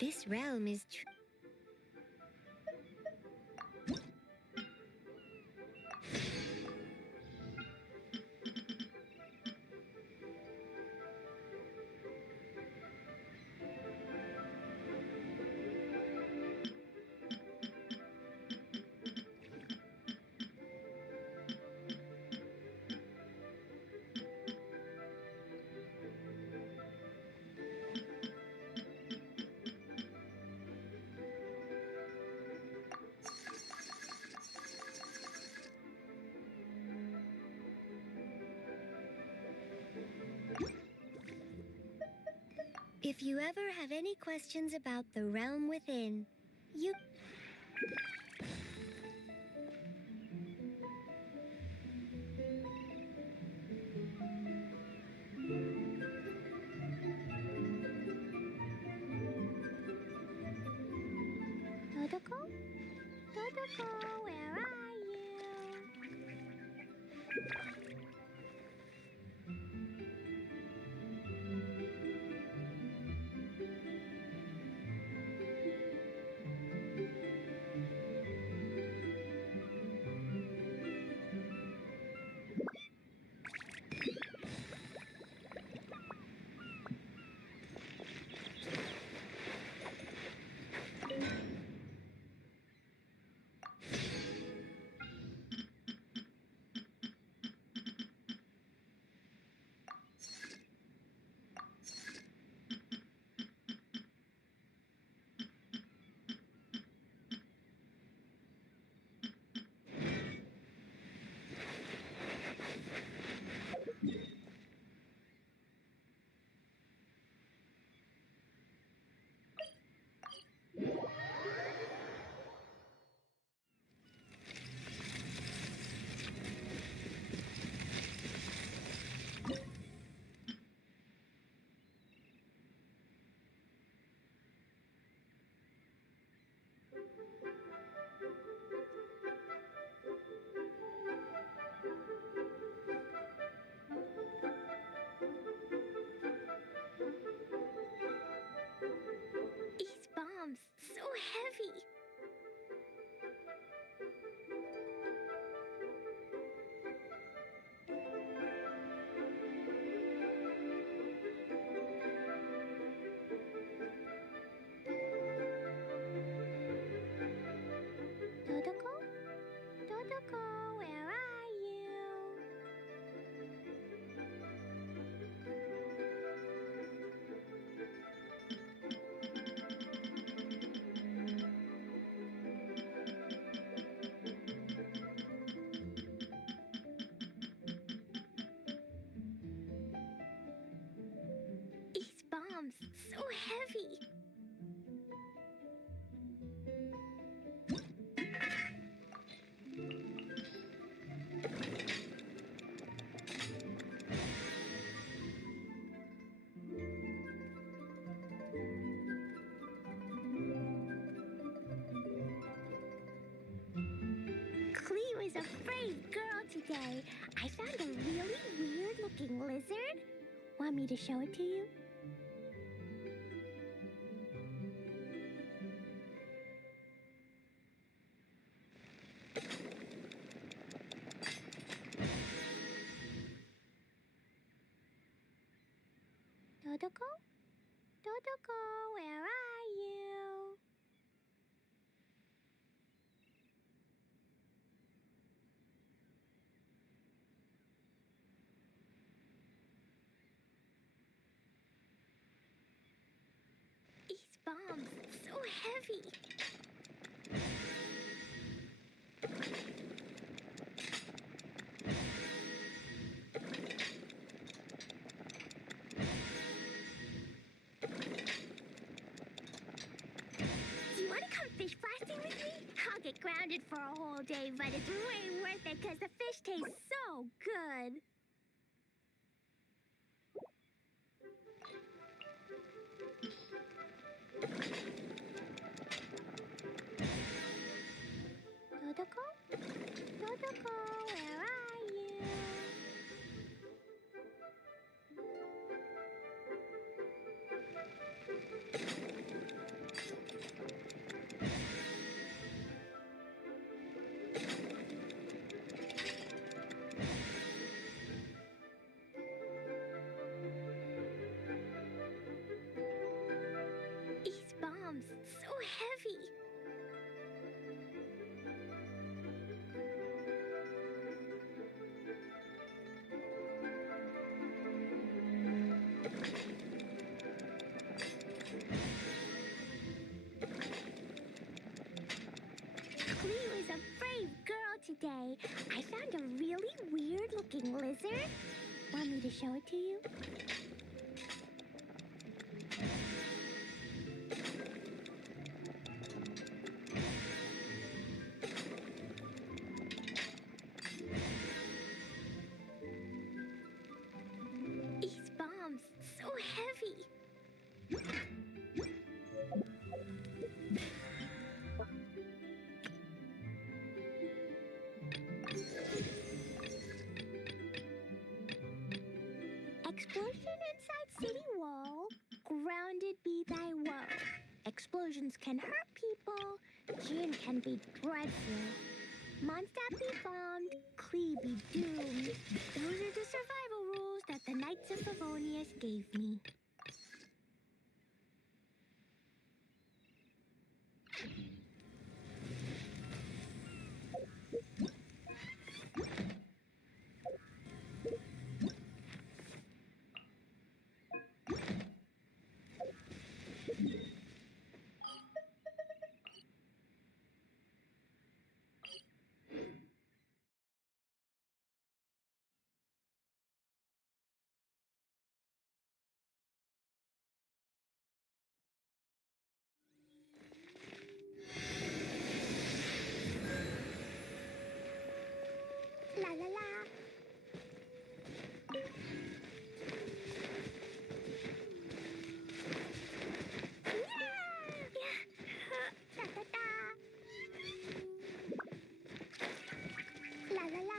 This realm is If you ever have any questions about the realm within, you... Totoko? Totoko, where are you? These bombs, so heavy. Totoko? Totoko, where are you? These bombs, so heavy. Cleo is a brave girl today. I found a really weird-looking lizard. Want me to show it to you? Totoko? Totoko, where are you? These bombs, so heavy. Do you want to come fish blasting with me? I'll get grounded for a whole day, but it's way worth it because the fish taste so good. Totoko? Totoko, where are day, I found a really weird-looking lizard. Want me to show it to you? These bombs, so heavy. Explosion inside city wall, grounded be thy woe. Explosions can hurt people, gin can be dreadful. Mondstadt be bombed, Klee be doomed. Those are the survival rules that the Knights of Favonius gave me. La la la. La la la.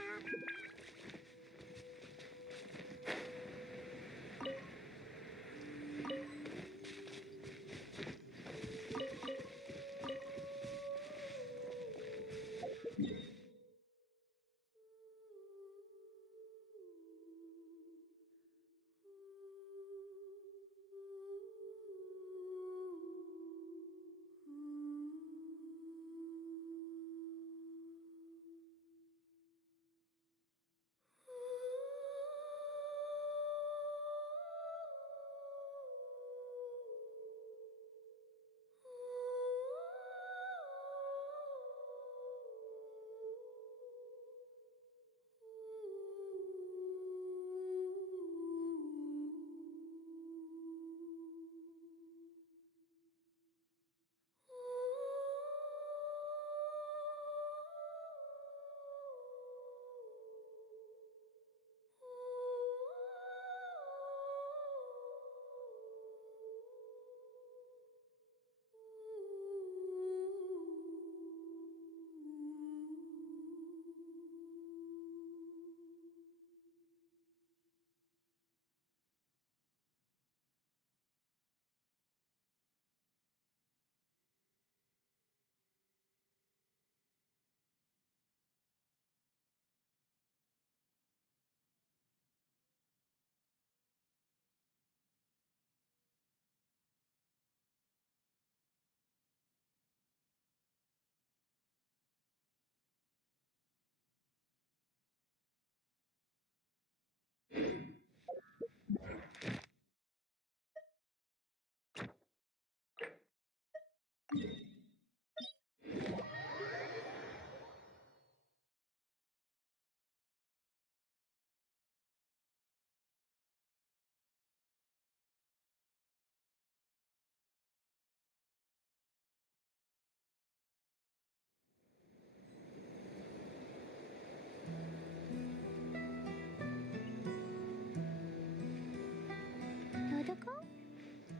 Dodoko?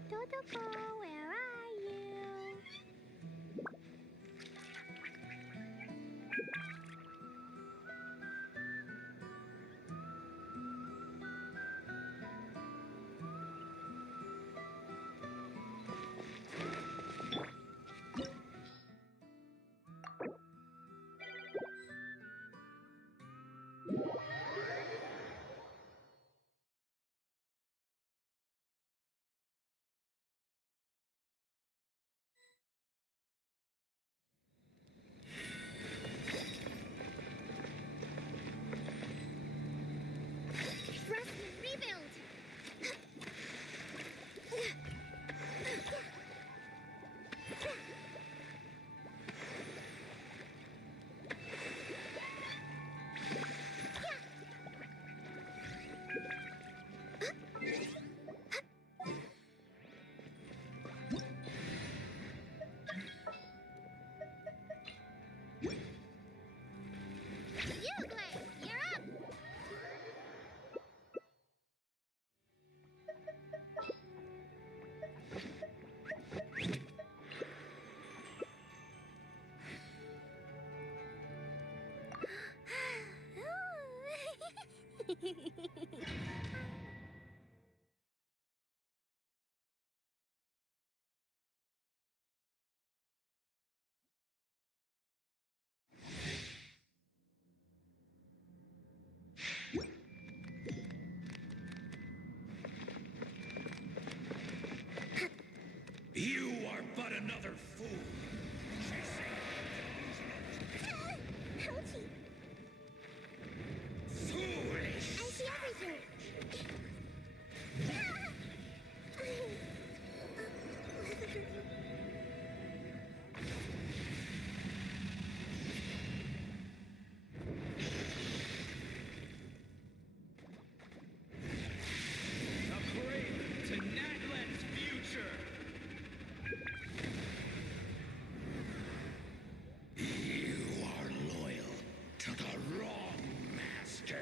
Dodoko, where are you? another fool. Chasing Ouchie! foolish. I see everything. A prelude to Natlan's future. You are loyal to the wrong master.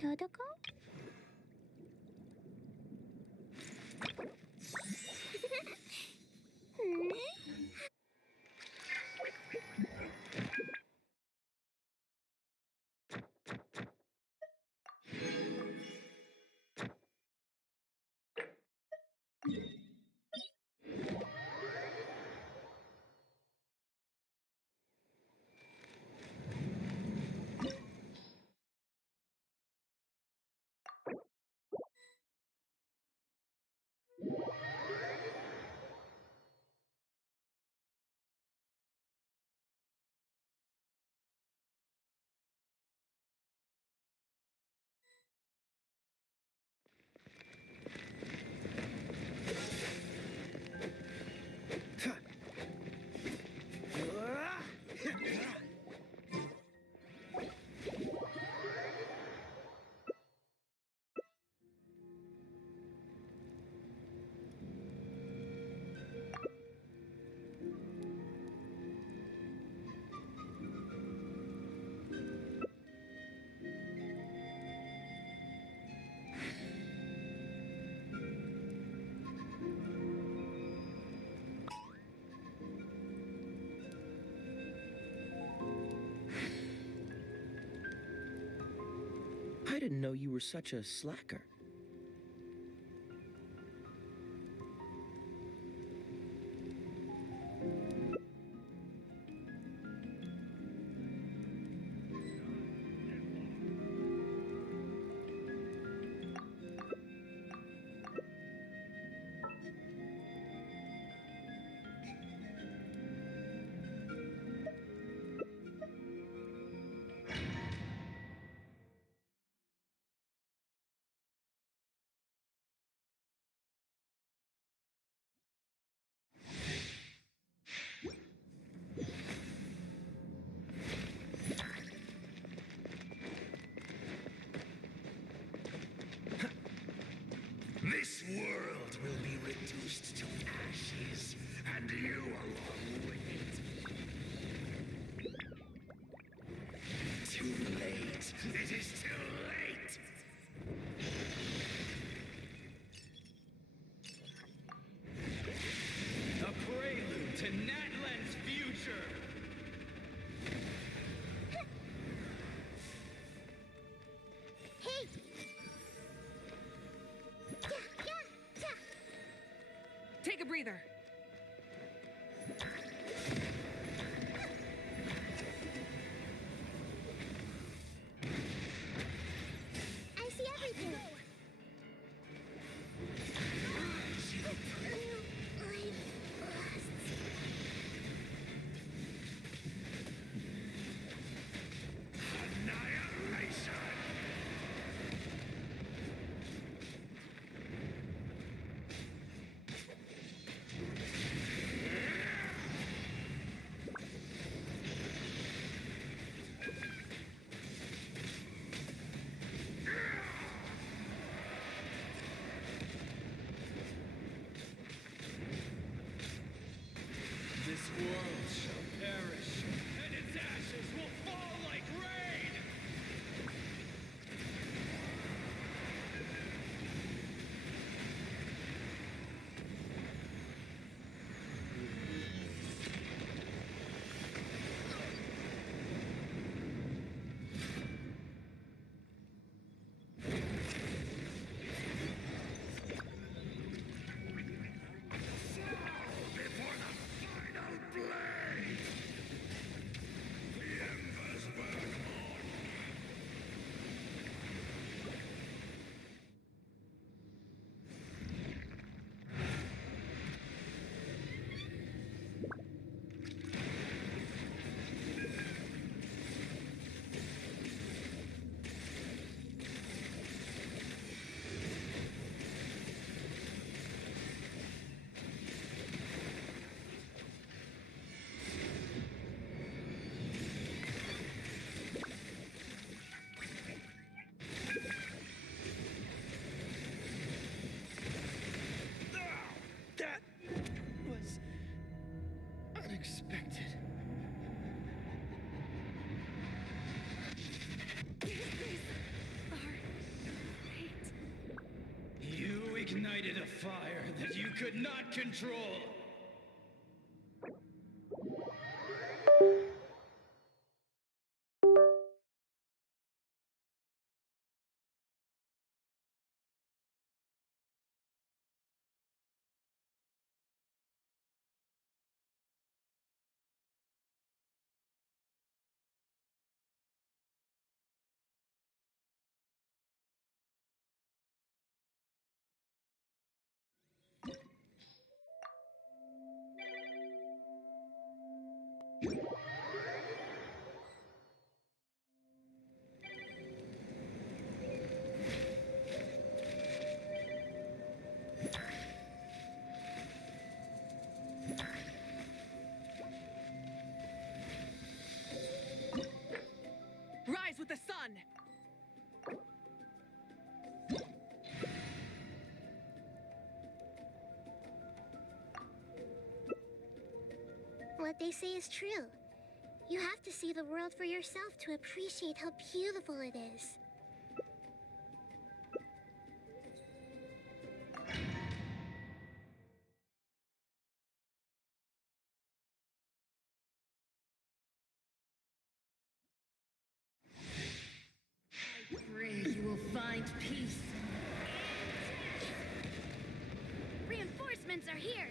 Totoko? Hmm? I didn't know you were such a slacker. This world will be reduced to ashes, and you along with it. Too late. It is too late. A prelude to Natlan's future. Hey! Take a breather. I see everything. Annihilation! This world shall perish, and its ashes will fall like rain! Before the final blade! The embers burn on! That was unexpected. You ignited a fire that you could not control! Rise with the sun! What they say is true. You have to see the world for yourself to appreciate how beautiful it is. Pray you will find peace. Reinforcements are here!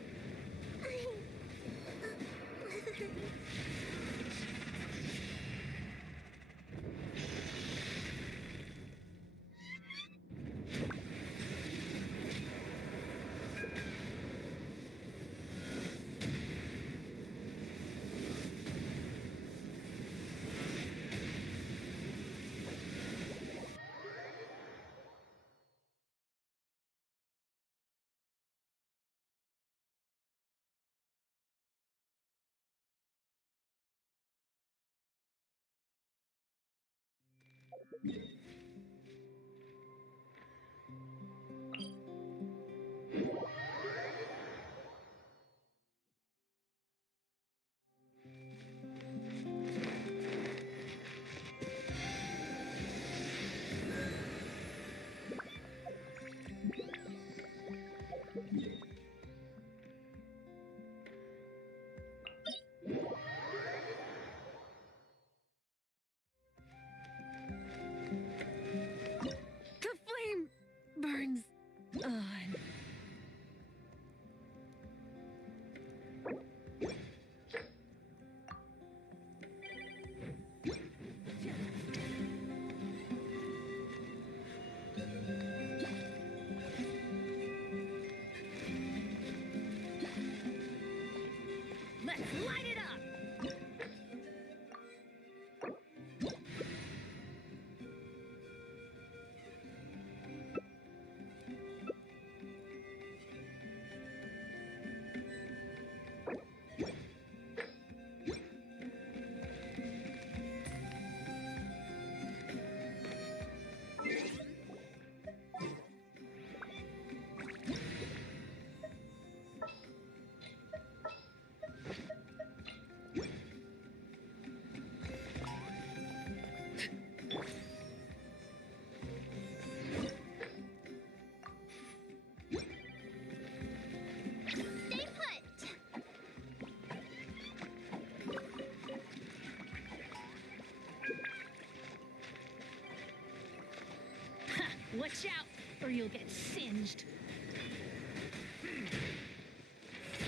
Watch out, or you'll get singed.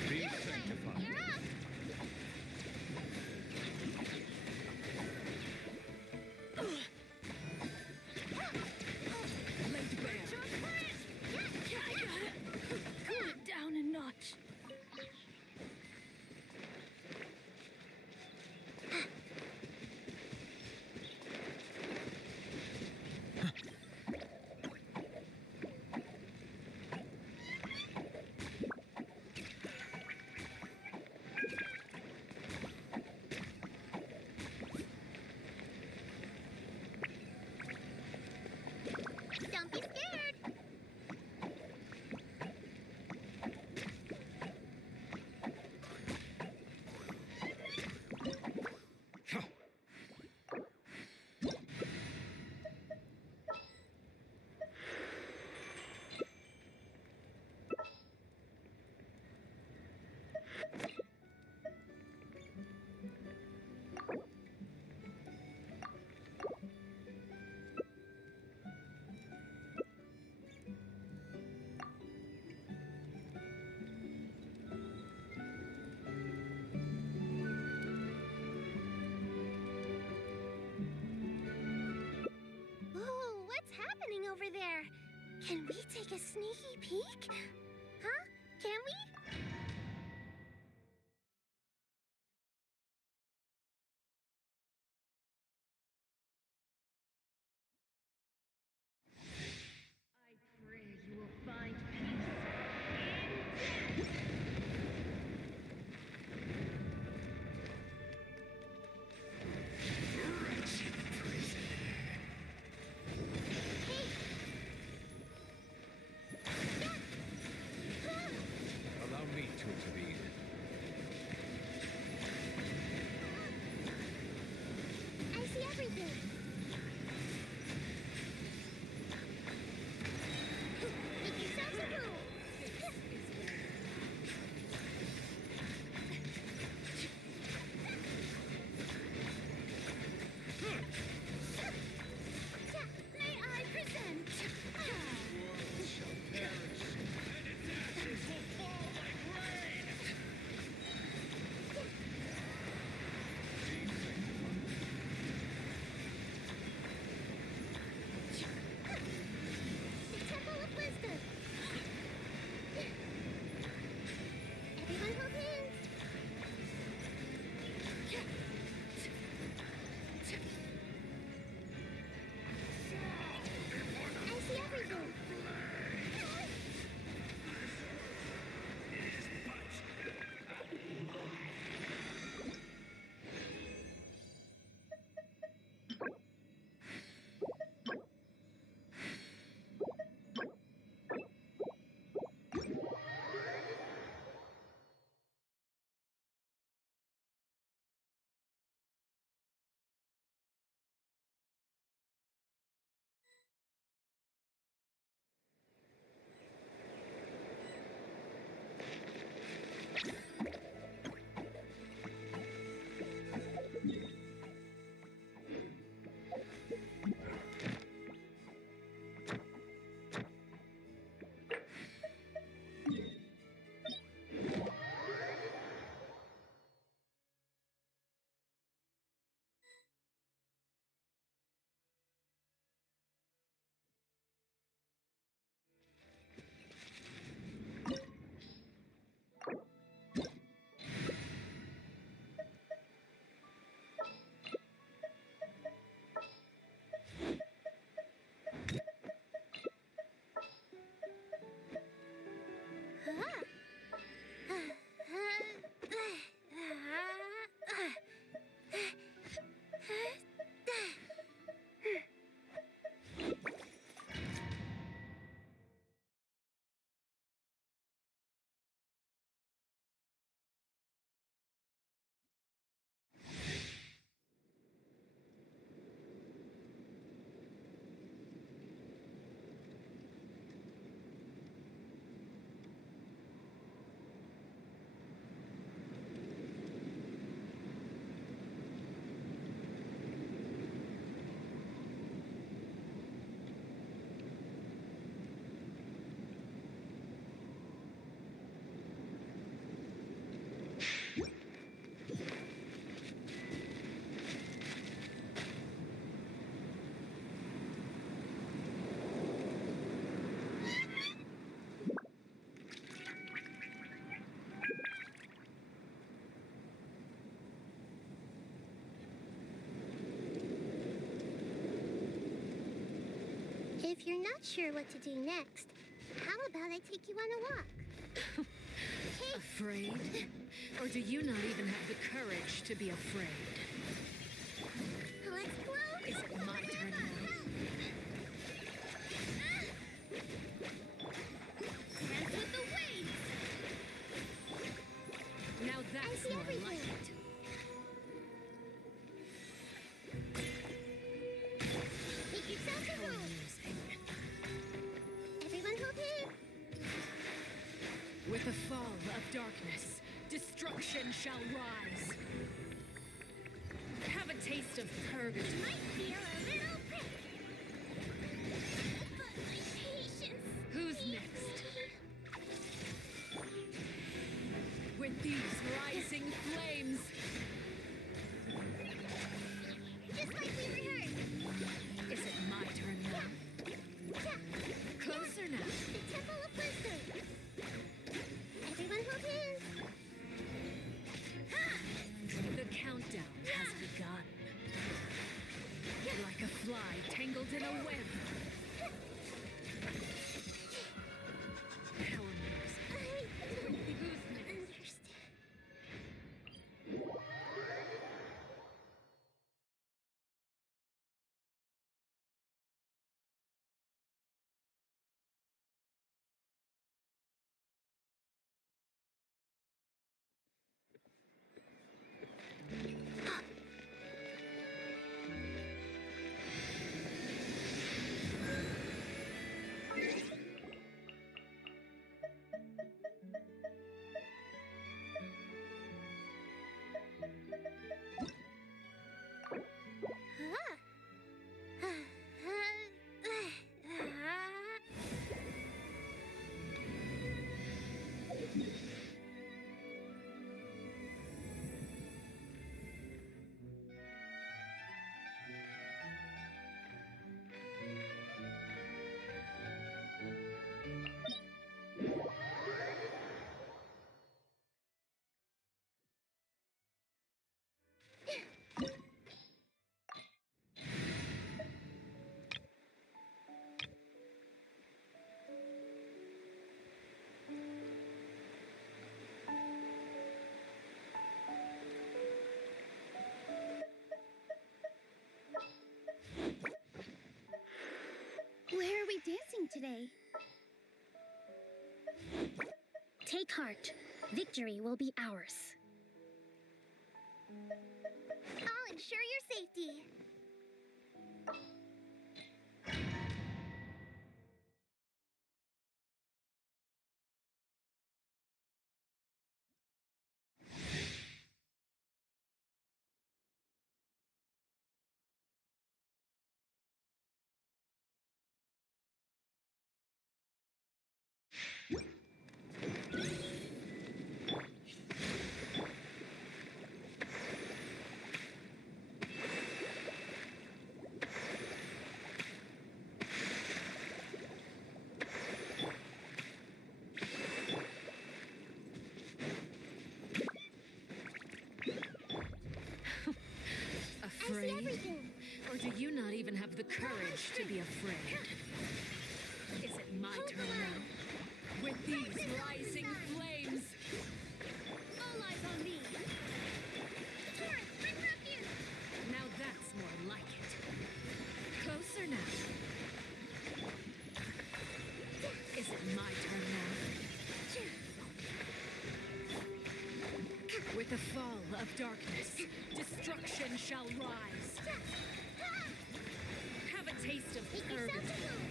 Be sanctified. You're up. Cool it down a notch. Don't be scared. Ooh, what's happening over there? Can we take a sneaky peek? Huh? Can we? I pray you will find peace in death. Wretched prisoner. Allow me to intervene. I see everything. Make yourselves a room. If you're not sure what to do next, how about I take you on a walk? Hey, Afraid? Or do you not even have the courage to be afraid? let's go. Is it my turn now? Dance with the waves. Now I that's see more everything. like it. Make yourself at How home. amusing. Everyone hold hands. With the fall of darkness, destruction shall rise. Have a taste of purgatory. Might feel a little prick. But my patience. Who's next? With these rising flames, Just like we rehearsed. is it my turn now? Yeah. Closer now. The Temple of Wisdom. Everyone hold hands. The countdown has begun. Like a fly tangled in a web. How amusing. I don't Who's next? understand. Where are we dancing today? Take heart. Victory will be ours. I'll ensure your safety. Afraid? Everything. Or do you not even have the courage to be afraid? Is it my turn now? With these rising flames, All eyes on me. Taurus, bring refuge. now that's more like it. Closer now. Is it my turn now? With the fall of darkness, destruction shall rise. Have a taste of Make yourself purgatory. at home.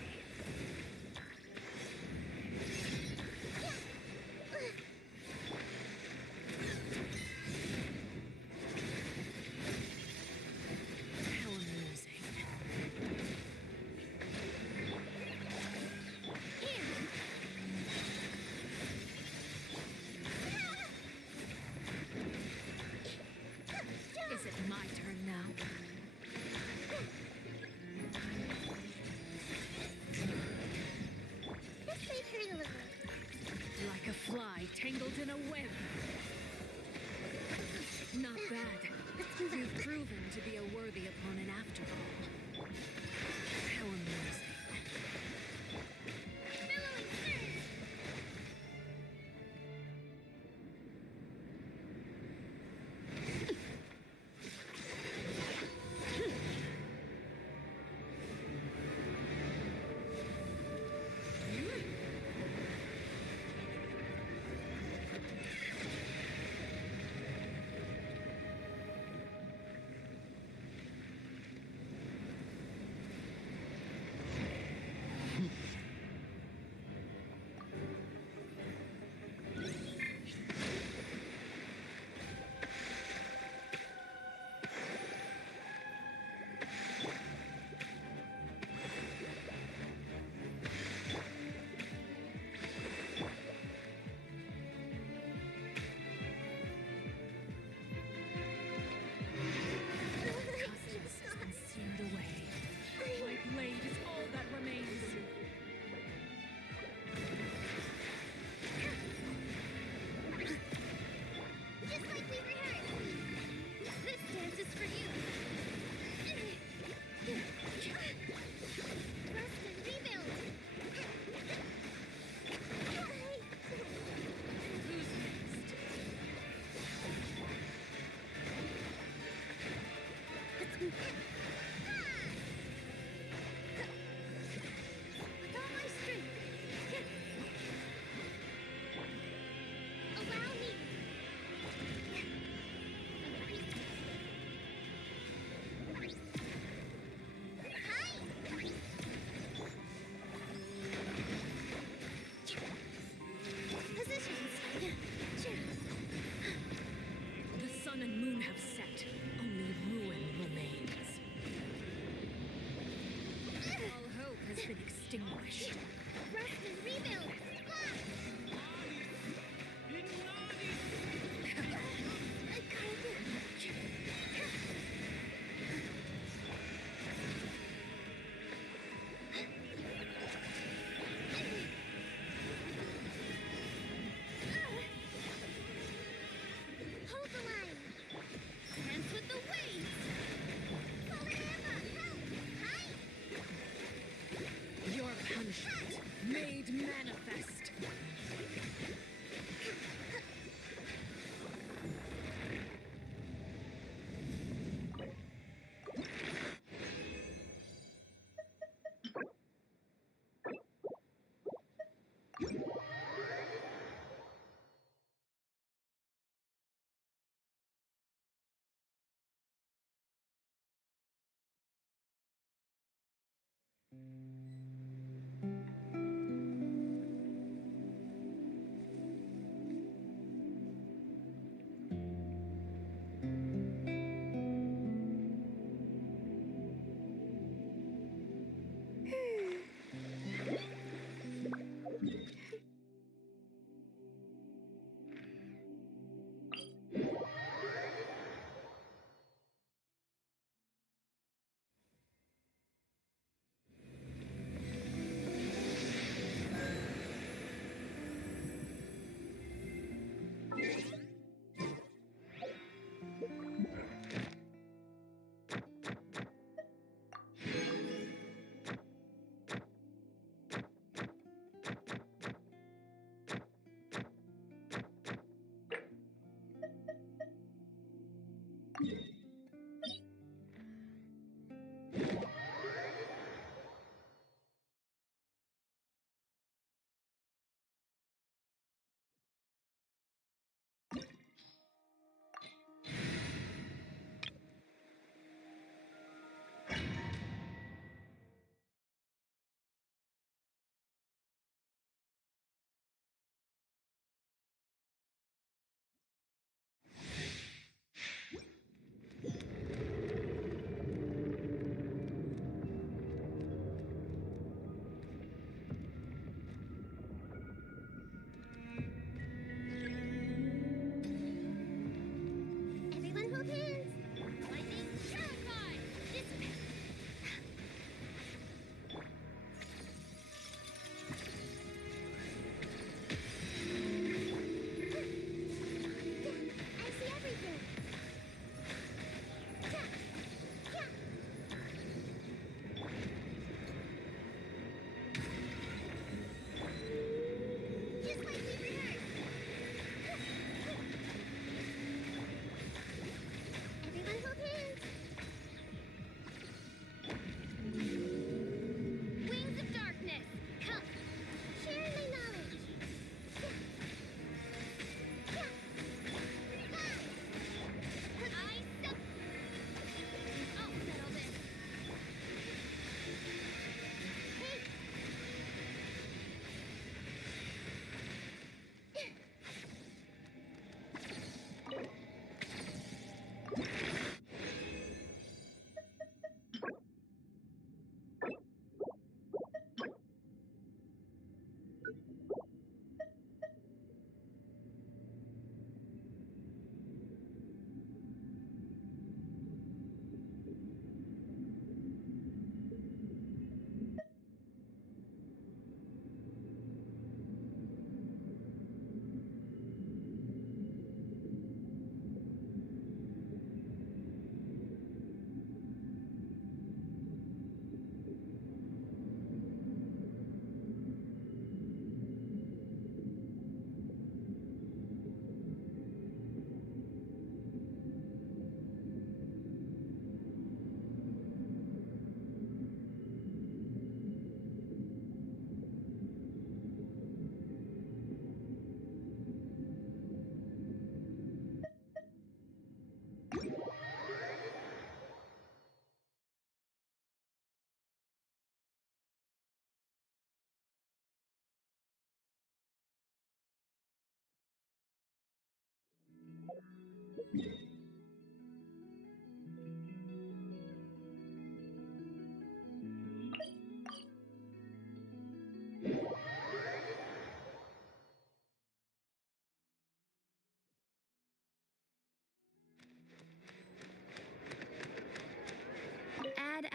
How amusing. Is it my turn now? This might hurt a little. Like a fly tangled in a web. Not bad. You've proven to be a worthy opponent after all. How amusing.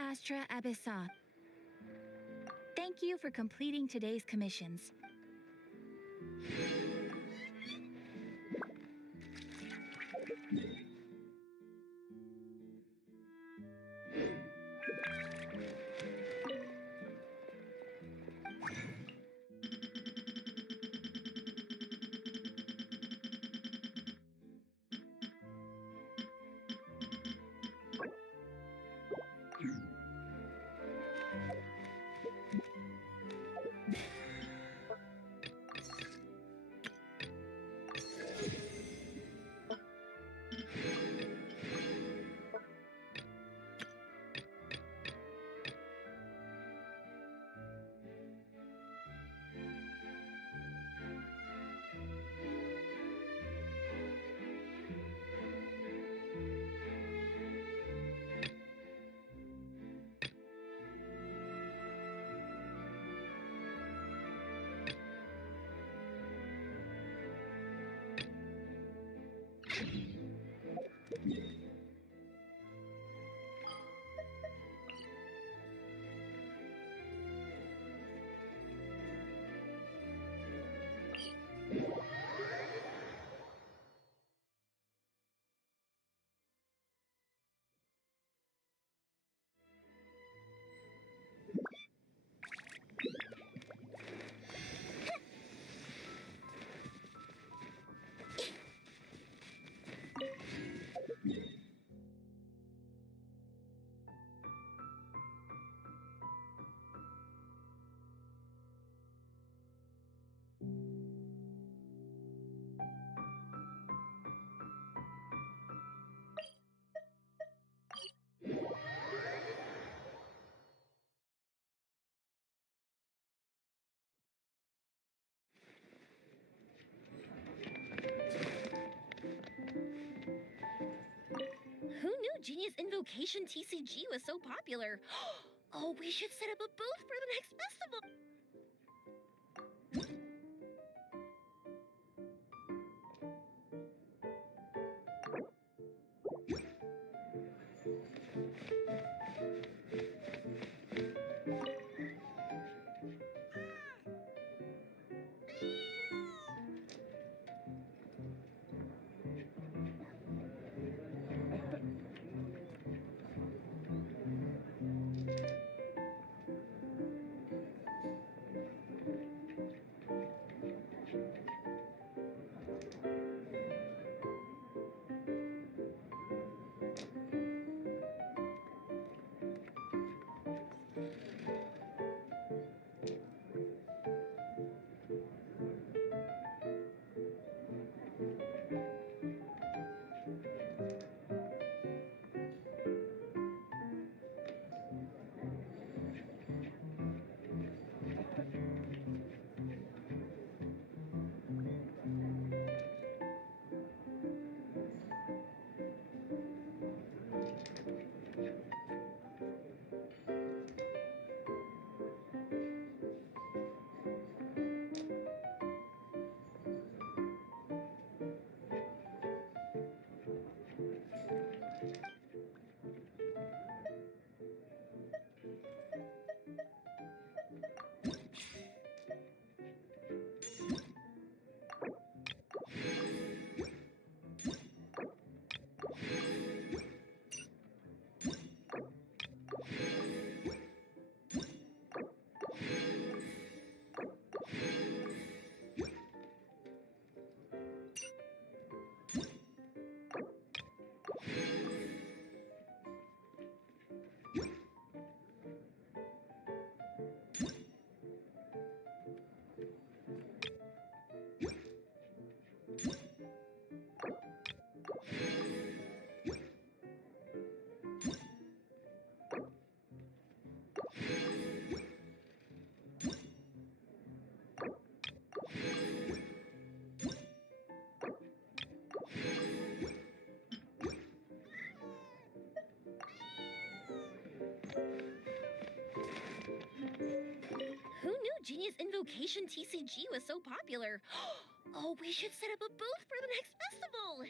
Astra Abyssop. Thank you for completing today's commissions. Who knew Genius Invocation TCG was so popular? Oh, we should set up a booth for the next festival. Who knew Genius Invocation TCG was so popular? Oh, we should set up a booth for the next festival.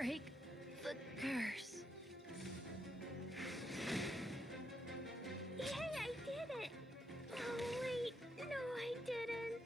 break the curse. Yay, I did it! Oh, wait. No, I didn't.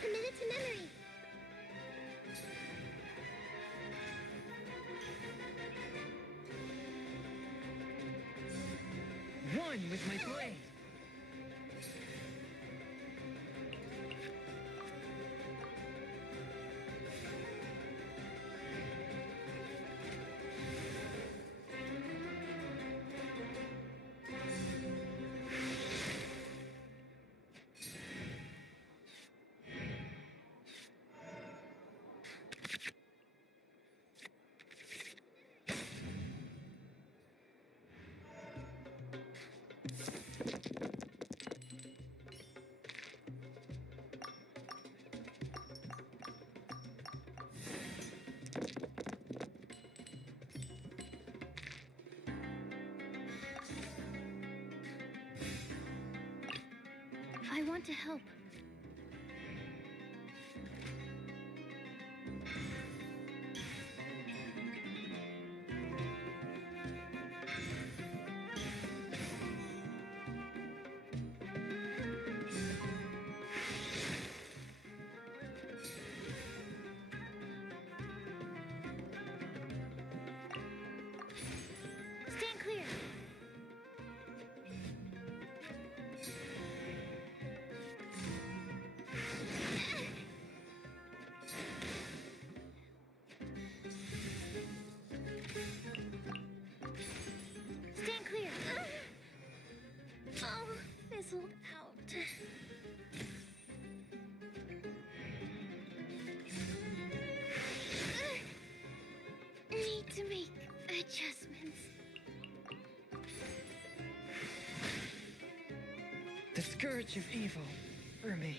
Committed to memory. One with my blade. I want to help. Stand clear. Stand clear. Oh, fizzled out. Need to make adjustments. The scourge of evil remains.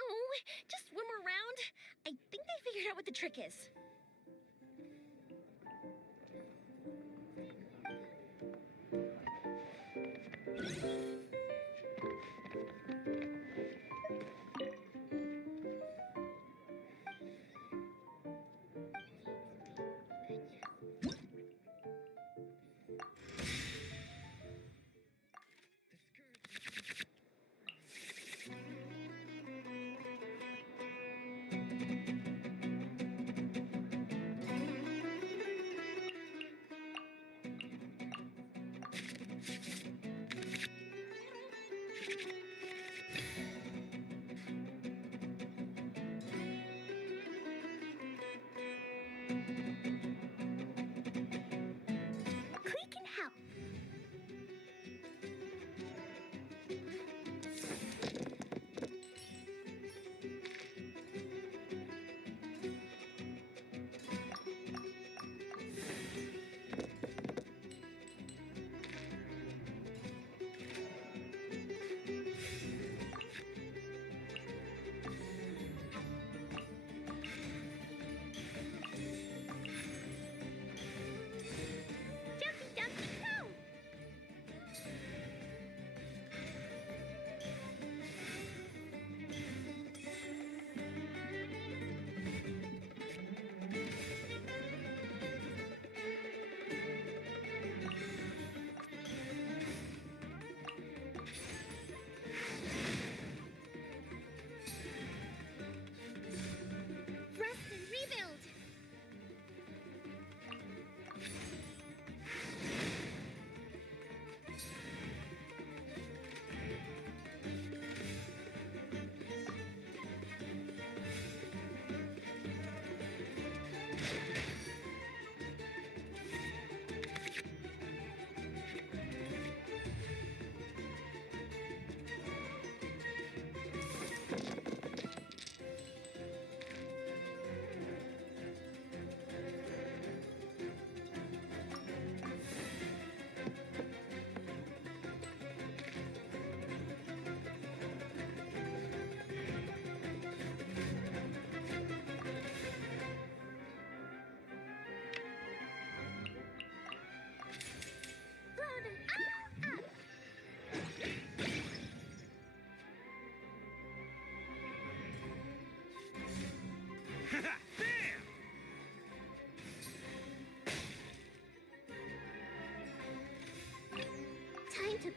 Oh, just one more round. I think I figured out what the trick is.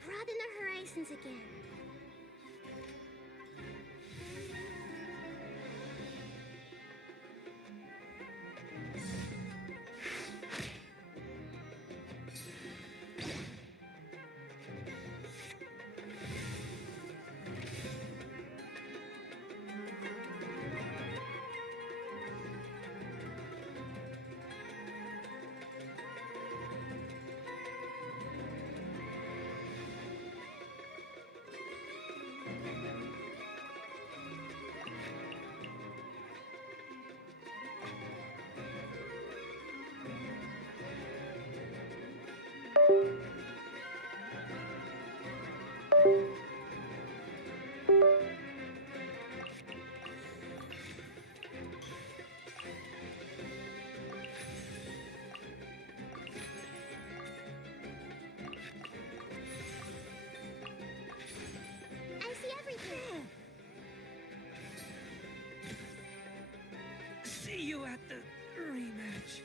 broaden the horizons again. I see everything. See you at the rematch.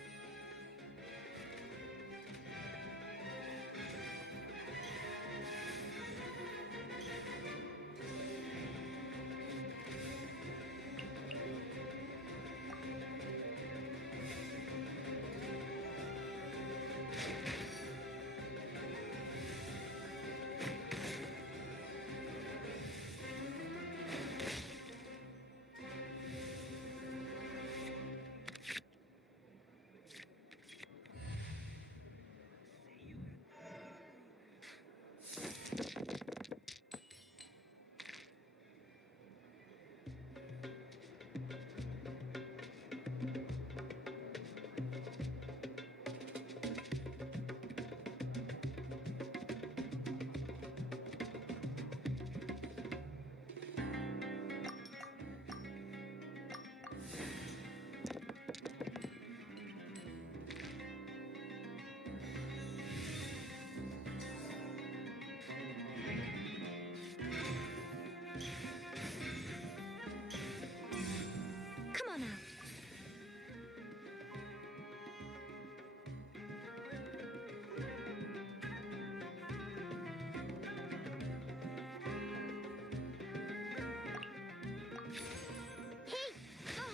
Come on out. Hey! Oh.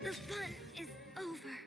The fun is over.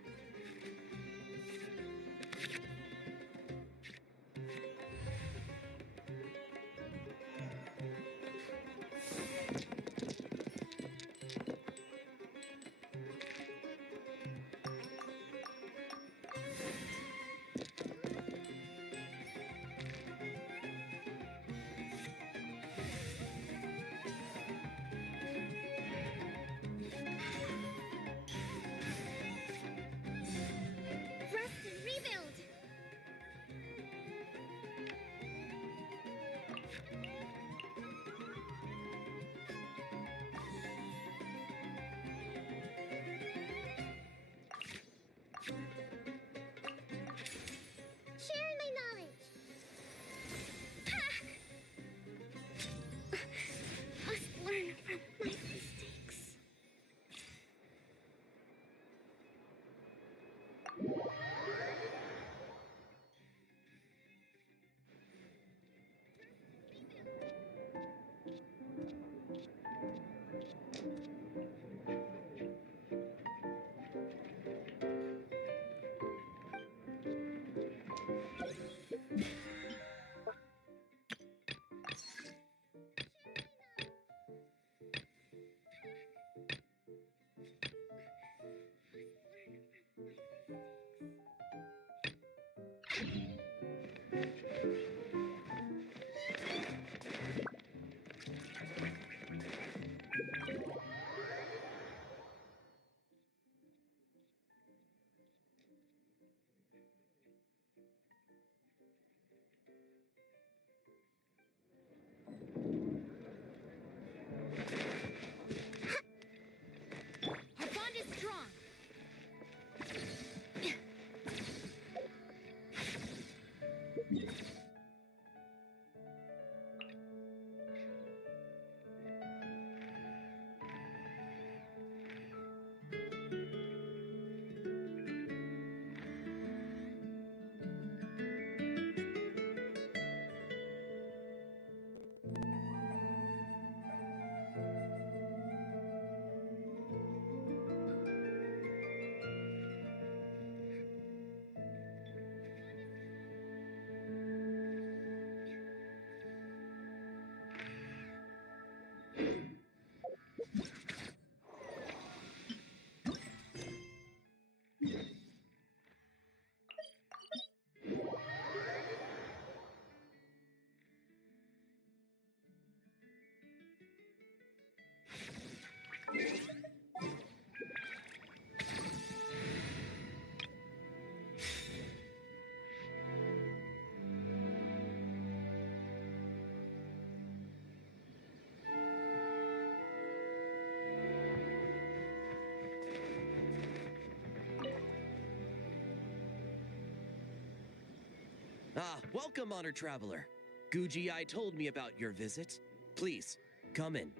Ah, welcome, honored traveler. Guji-ai told me about your visit. Please, come in.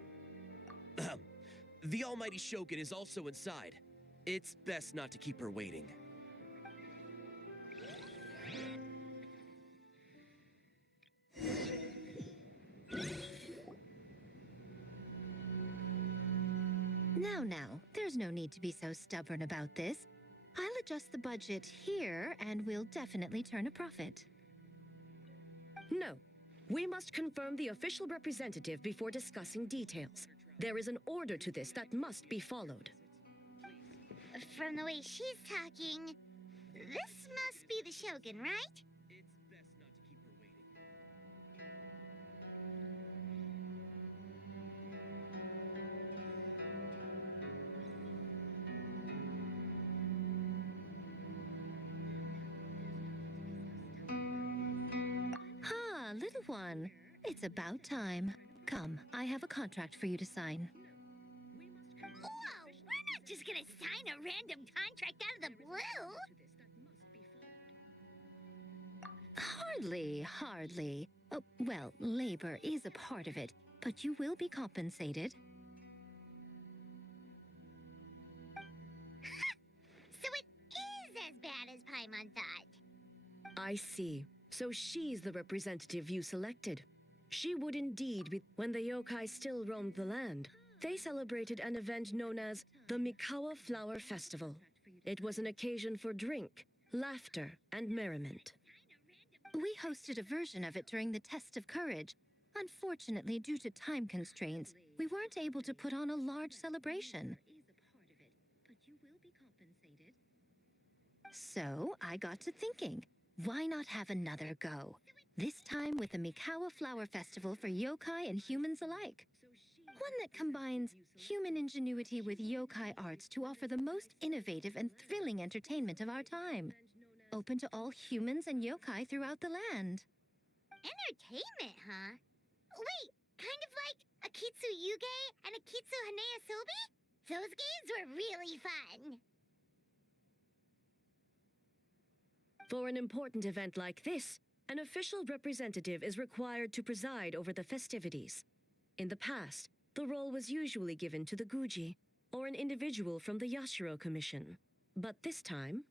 Ahem. The almighty Shogun is also inside. It's best not to keep her waiting. Now, there's no need to be so stubborn about this. I'll adjust the budget here, and we'll definitely turn a profit. No. We must confirm the official representative before discussing details. There is an order to this that must be followed. From the way she's talking, this must be the Shogun, right? It's best not to keep her waiting. Ah, little one. It's about time. Come, I have a contract for you to sign. Whoa! We're not just gonna sign a random contract out of the blue! Hardly. Oh, well, labor is a part of it, but you will be compensated. So it is as bad as Paimon thought. I see. So she's the representative you selected. She would indeed be. When the yokai still roamed the land, they celebrated an event known as the Mikawa Flower Festival. It was an occasion for drink, laughter, and merriment. We hosted a version of it during the test of courage. Unfortunately, due to time constraints, we weren't able to put on a large celebration. So I got to thinking, why not have another go? This time with the Mikawa Flower Festival for yokai and humans alike. One that combines human ingenuity with yokai arts to offer the most innovative and thrilling entertainment of our time. Open to all humans and yokai throughout the land. Entertainment, huh? Wait, kind of like Akitsu Yuge and Akitsu Hanea Sobi? Those games were really fun. For an important event like this, an official representative is required to preside over the festivities. In the past, the role was usually given to the Guji, or an individual from the Yashiro Commission. But this time,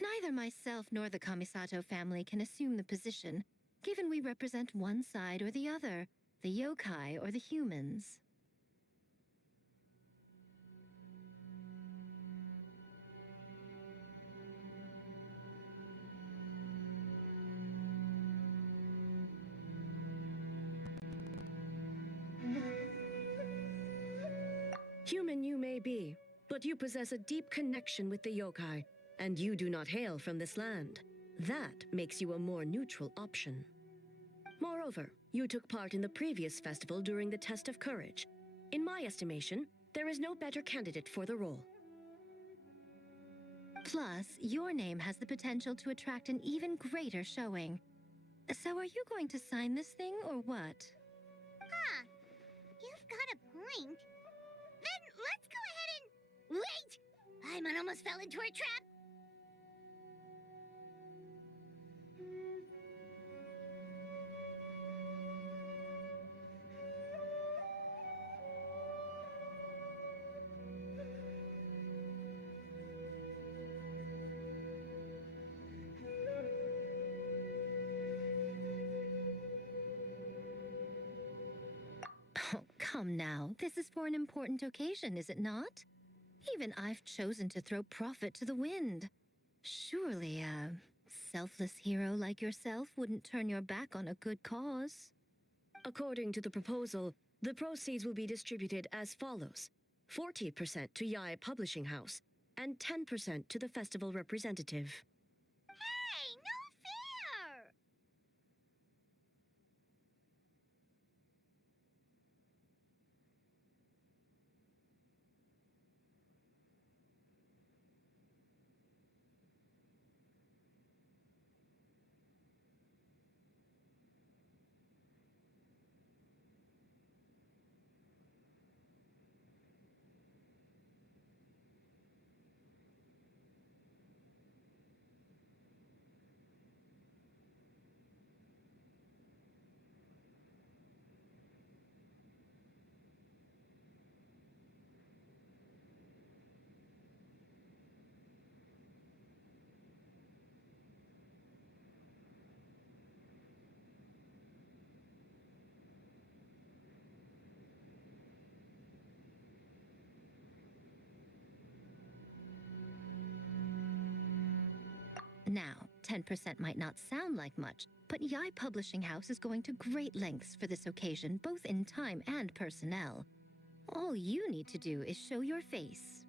Neither myself nor the Kamisato family can assume the position, given we represent one side or the other, the yokai or the humans. human you may be, but you possess a deep connection with the yokai, and you do not hail from this land. That makes you a more neutral option. Moreover, you took part in the previous festival during the test of courage. In my estimation, there is no better candidate for the role. Plus, your name has the potential to attract an even greater showing. So are you going to sign this thing or what? Huh. You've got a point. Then let's go ahead and... Wait! Paimon almost fell into our trap. Oh, come now. This is for an important occasion, is it not? Even I've chosen to throw profit to the wind. Surely a selfless hero like yourself wouldn't turn your back on a good cause. According to the proposal, the proceeds will be distributed as follows: 40% to Yae Publishing House, and 10% to the festival representative. Hey, no fair! Now, 10% might not sound like much, but Yai Publishing House is going to great lengths for this occasion, both in time and personnel. All you need to do is show your face.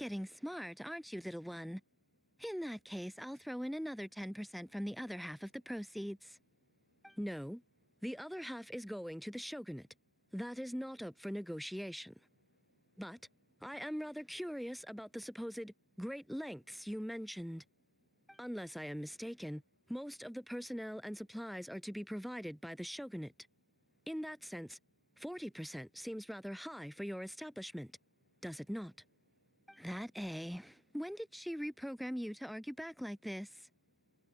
Getting smart, aren't you, little one? In that case, I'll throw in another 10% from the other half of the proceeds. No, the other half is going to the shogunate. That is not up for negotiation. But I am rather curious about the supposed great lengths you mentioned. Unless I am mistaken, most of the personnel and supplies are to be provided by the shogunate. In that sense, 40% seems rather high for your establishment, does it not? That A. When did she reprogram you to argue back like this?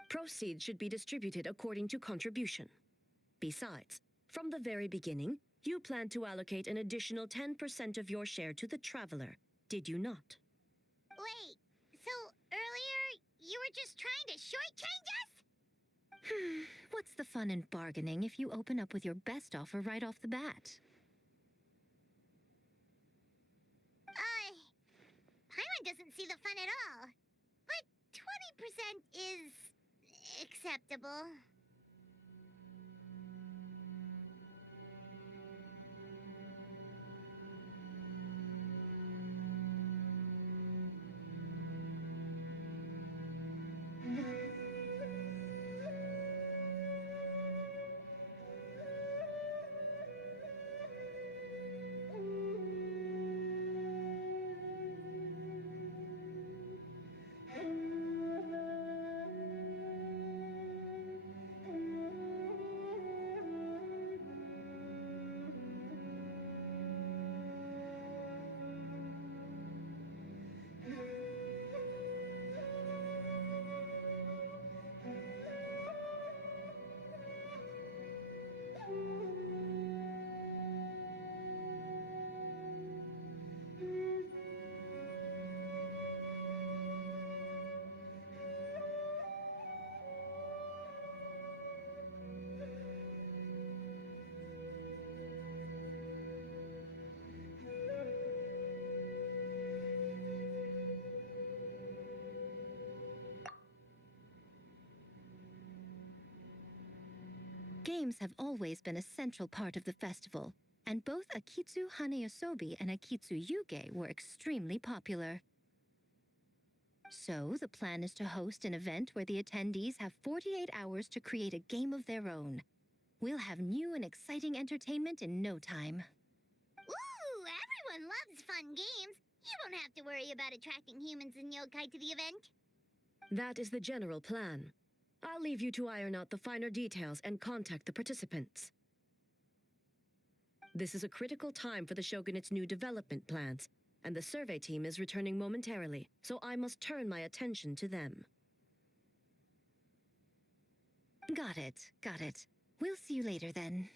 Proceeds should be distributed according to contribution. Besides, from the very beginning, you planned to allocate an additional 10% of your share to the Traveler, did you not? Wait, so earlier you were just trying to shortchange us? What's the fun in bargaining if you open up with your best offer right off the bat? Paimon doesn't see the fun at all. But 20% is acceptable. Games have always been a central part of the festival, and both Akitsu Hanayosobi and Akitsu Yuge were extremely popular. So, the plan is to host an event where the attendees have 48 hours to create a game of their own. We'll have new and exciting entertainment in no time. Ooh, everyone loves fun games. You won't have to worry about attracting humans and yokai to the event. That is the general plan. I'll leave you to iron out the finer details and contact the participants. This is a critical time for the Shogunate's new development plans, and the survey team is returning momentarily, so I must turn my attention to them. Got it, got it. We'll see you later then.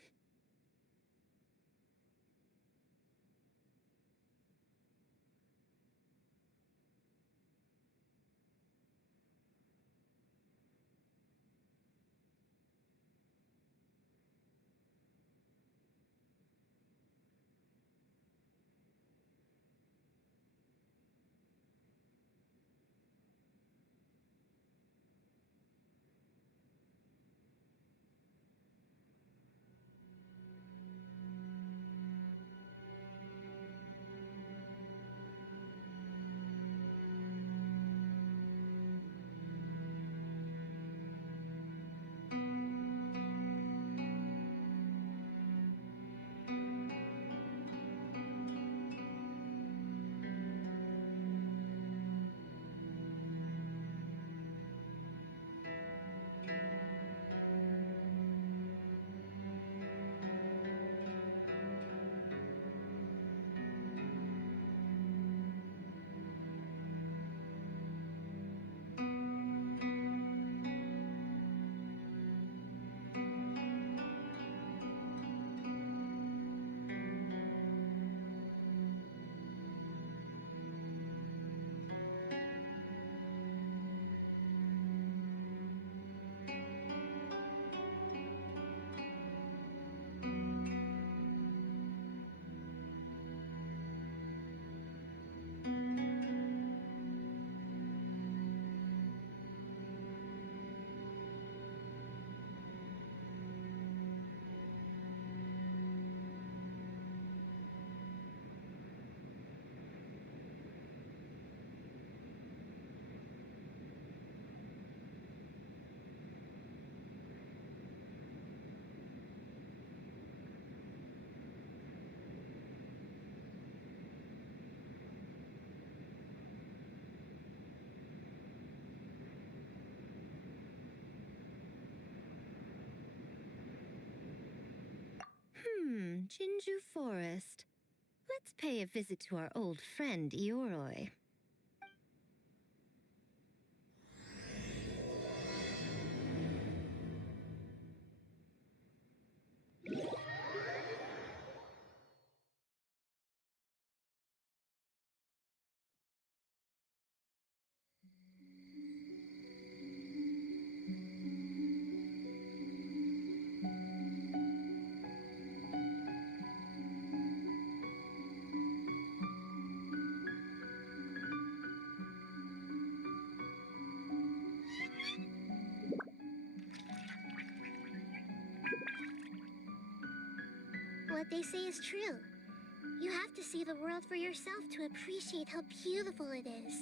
Jinju Forest. Let's pay a visit to our old friend, Ioroi. What they say is true. You have to see the world for yourself to appreciate how beautiful it is.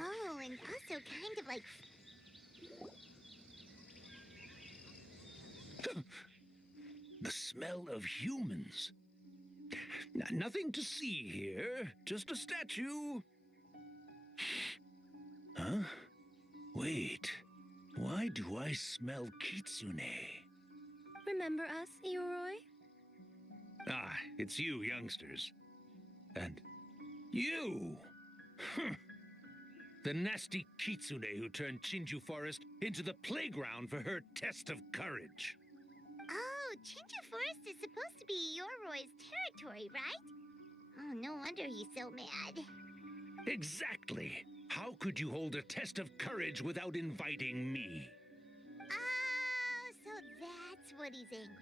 Oh, and also kind of like... The smell of humans. Nothing to see here, just a statue. Huh? Wait, why do I smell kitsune? Remember us, Ioroi? Ah, it's you youngsters. And you! The nasty kitsune who turned Chinju Forest into the playground for her test of courage. Oh, Chinju Forest is supposed to be Yoroi's territory, right? Oh, no wonder he's so mad. Exactly. How could you hold a test of courage without inviting me? Oh, so that's what he's angry about.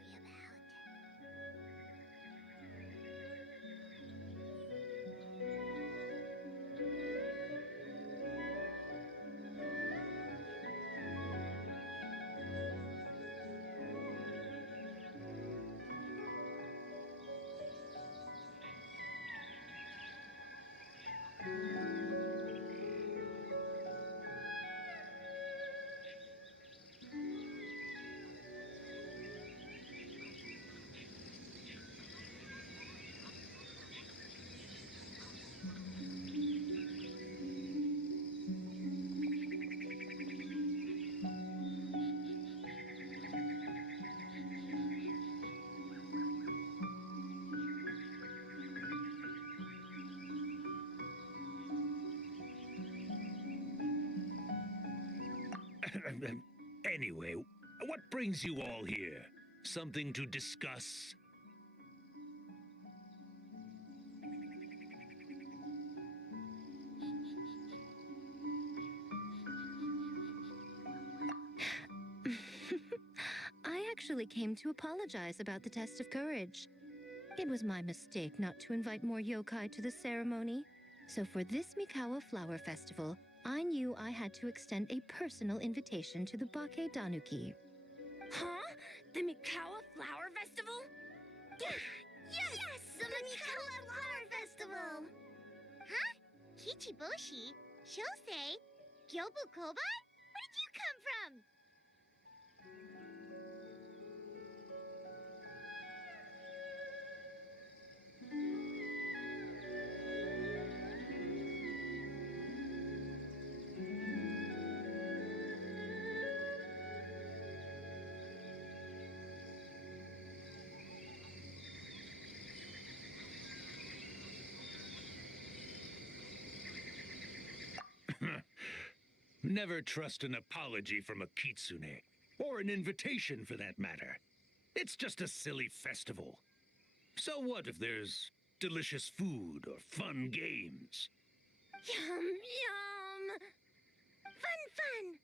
Anyway, what brings you all here? Something to discuss? I actually came to apologize about the test of courage. It was my mistake not to invite more yokai to the ceremony. So for this Mikawa Flower Festival, I knew I had to extend a personal invitation to the Bake Danuki. Huh? The Mikawa Flower Festival? Yes! The Mikawa Flower Festival! Huh? Kichiboshi? Shosei? Gyobu Kobai? Where did you come from? Never trust an apology from a kitsune, or an invitation for that matter. It's just a silly festival. So what if there's delicious food or fun games? Yum, yum! Fun!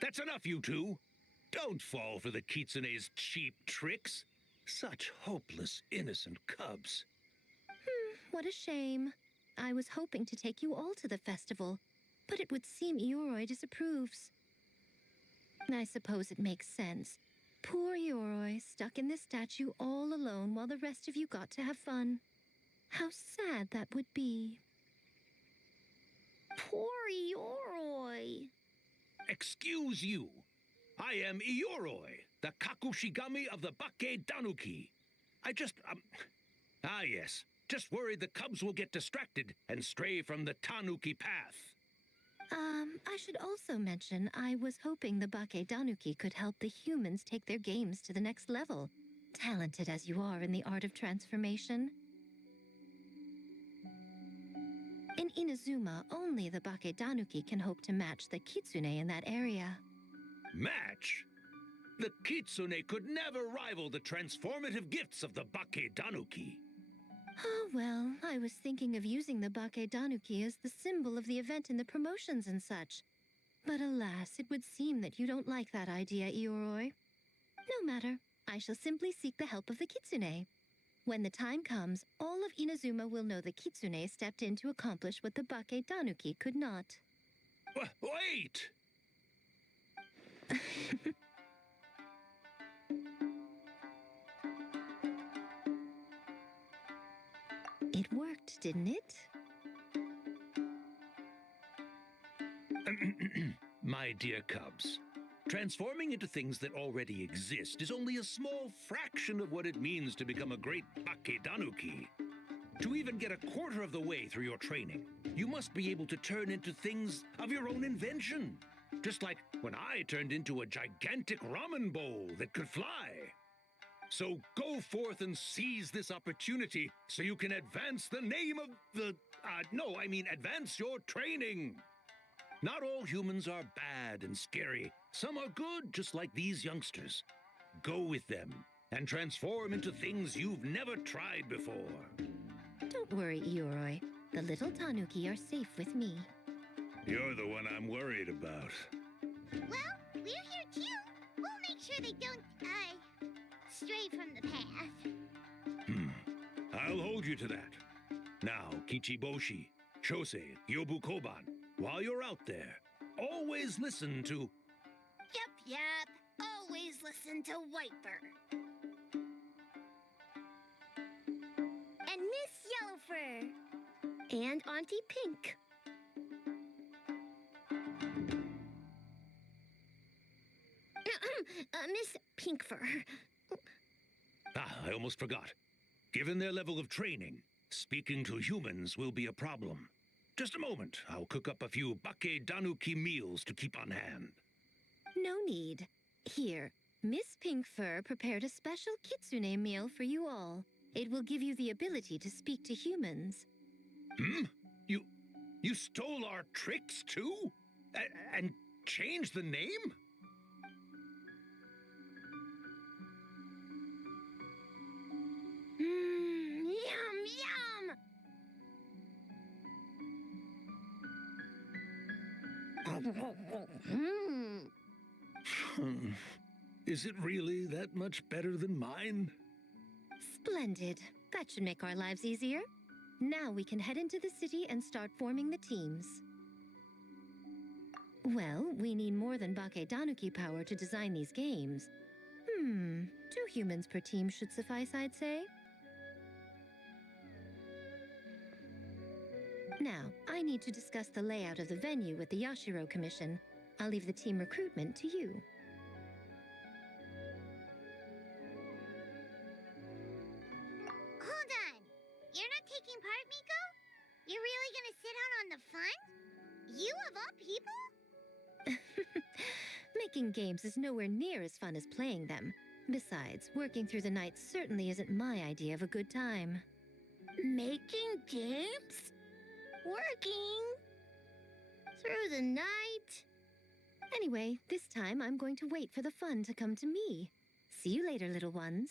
That's enough, you two. Don't fall for the kitsune's cheap tricks. Such hopeless, innocent cubs. What a shame. I was hoping to take you all to the festival, but it would seem Ioroi disapproves. I suppose it makes sense. Poor Yoroi, stuck in this statue all alone while the rest of you got to have fun. How sad that would be. Poor Yoroi. Excuse you. I am Ioroi, the Kakushigami of the Bake Danuki. Yes. Just worried the cubs will get distracted and stray from the Tanuki path. I should also mention I was hoping the Bake Danuki could help the humans take their games to the next level, talented as you are in the art of transformation. In Inazuma, only the Bake Danuki can hope to match the Kitsune in that area. Match? The Kitsune could never rival the transformative gifts of the Bake Danuki. Oh, well, I was thinking of using the Bake Danuki as the symbol of the event in the promotions and such. But alas, it would seem that you don't like that idea, Ioroi. No matter. I shall simply seek the help of the Kitsune. When the time comes, all of Inazuma will know the Kitsune stepped in to accomplish what the Bake Danuki could not. Wait! It worked, didn't it? My dear cubs, transforming into things that already exist is only a small fraction of what it means to become a great Bake Danuki. To even get a quarter of the way through your training, you must be able to turn into things of your own invention. Just like when I turned into a gigantic ramen bowl that could fly. So go forth and seize this opportunity so you can advance the name of the... advance your training. Not all humans are bad and scary. Some are good, just like these youngsters. Go with them and transform into things you've never tried before. Don't worry, Ioroi. The little Tanuki are safe with me. You're the one I'm worried about. Well, we're here too. We'll make sure they don't, stray from the path. I'll hold you to that. Now, Kichiboshi, Shosei, Yobu Koban, while you're out there, always listen to... Yup. Always listen to Wiper. And Miss Yellowfur. And Auntie Pink. Miss Pinkfur. I almost forgot. Given their level of training, speaking to humans will be a problem. Just a moment. I'll cook up a few Bake Danuki meals to keep on hand. No need. Here, Miss Pinkfur prepared a special Kitsune meal for you all. It will give you the ability to speak to humans. You stole our tricks too? And changed the name? Yum! Is it really that much better than mine? Splendid. That should make our lives easier. Now we can head into the city and start forming the teams. Well, we need more than Bake Danuki power to design these games. 2 humans per team should suffice, I'd say. Now, I need to discuss the layout of the venue with the Yashiro Commission. I'll leave the team recruitment to you. Hold on. You're not taking part, Miko? You're really gonna sit out on the fun? You of all people? Making games is nowhere near as fun as playing them. Besides, working through the night certainly isn't my idea of a good time. Making games? Working? Through the night? Anyway, this time I'm going to wait for the fun to come to me. See you later, little ones.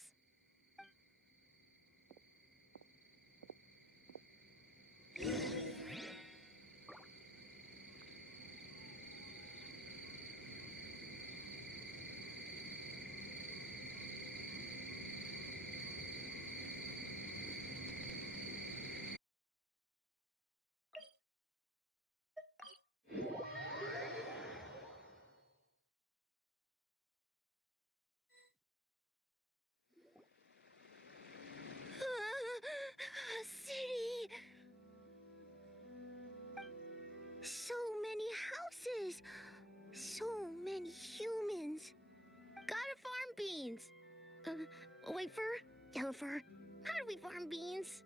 Wayfer. How do we farm beans?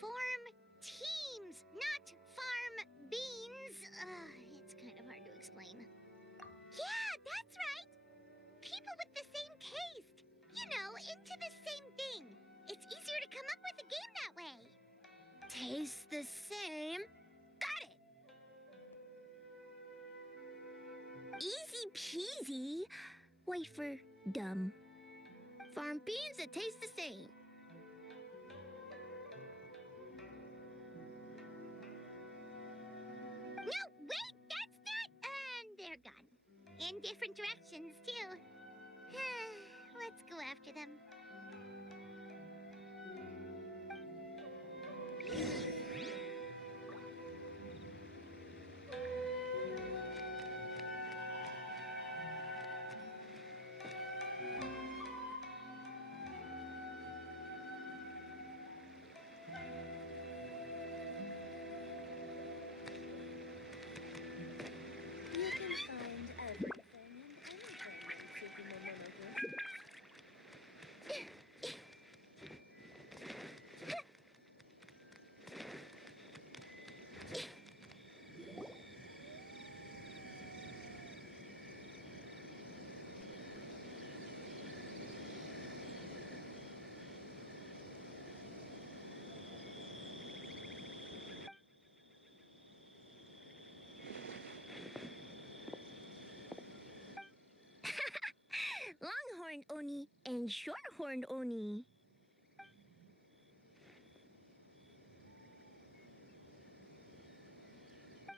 Farm teams, not farm beans. It's kind of hard to explain. Yeah, that's right. People with the same taste. You know, into the same thing. It's easier to come up with a game that way. Tastes the same. Got it. Easy peasy. Wait for dumb. Farm beans that taste the same. No, wait, that's not. And they're gone. In different directions, too. Let's go after them. You can find everything and anything in Tsukumomono. Longhorn Oni and Shorthorn Oni.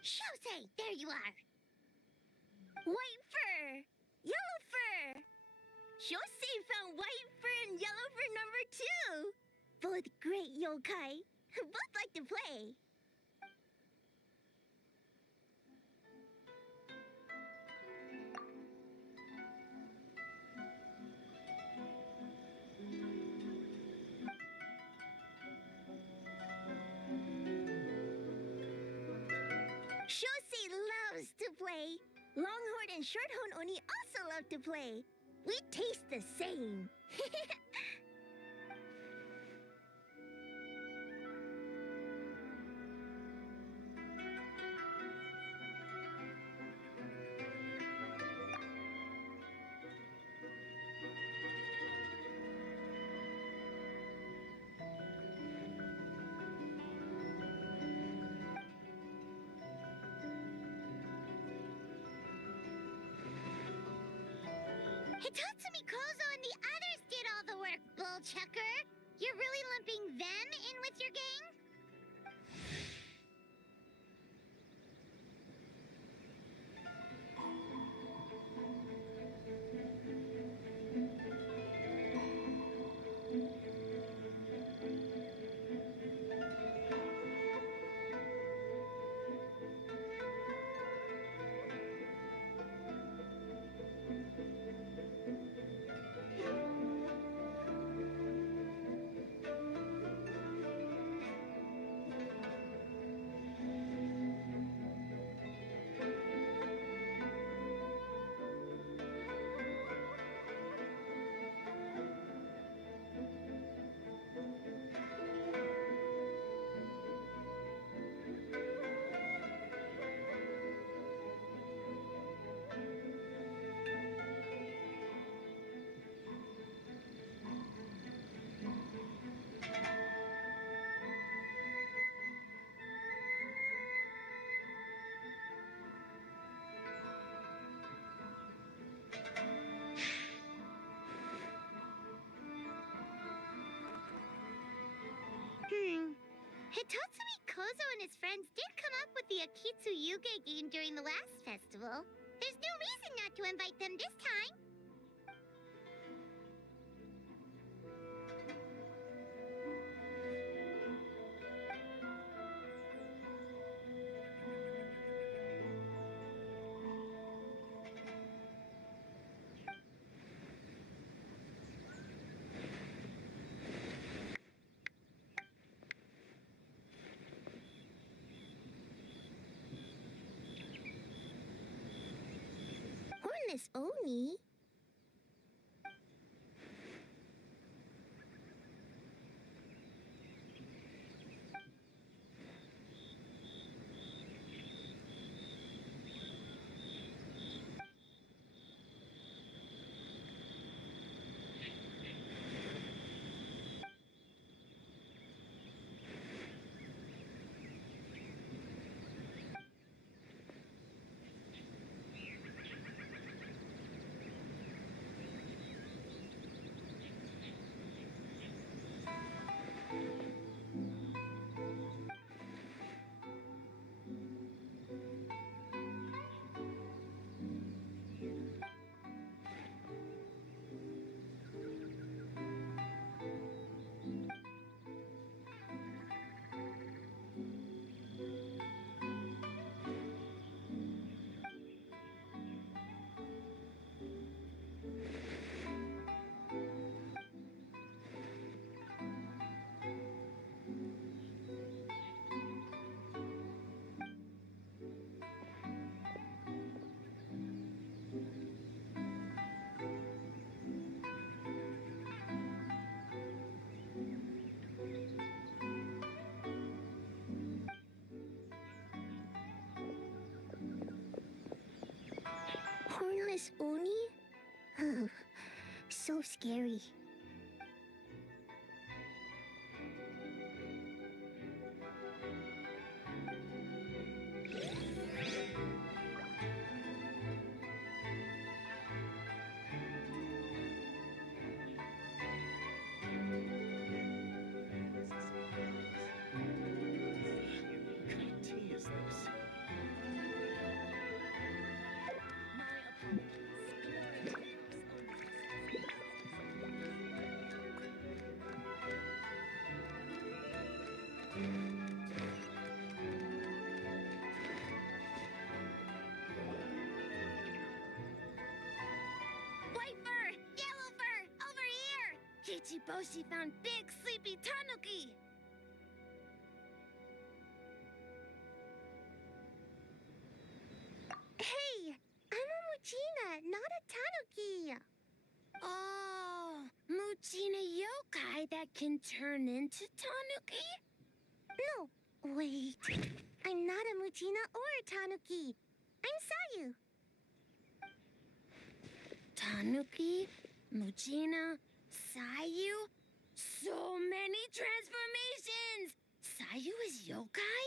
Shosei, there you are. White fur, yellow fur. Shosei found white fur and yellow fur number 2. Both great yokai. Both like to play. Shosei loves to play. Longhorn and Shorthorn Oni also love to play. We taste the same. Hitatsumi Kozo and the others did all the work, Bullchucker. You're really lumping them in with your gang? Hitatsumi Kozo and his friends did come up with the Akitsu Yuge game during the last festival. There's no reason not to invite them this time. Hornless Oni? this Oni? Oh, so scary. White fur! Yellow fur! Over here! Kichiboshi found big sleepy tanuki! Hey, I'm a Muchina, not a Tanuki. Oh, Muchina yokai that can turn into tanuki? No, wait. I'm not a Muchina or a Tanuki. I'm Sayu. Tanuki, Muchina, Sayu? So many transformations! Sayu is yokai?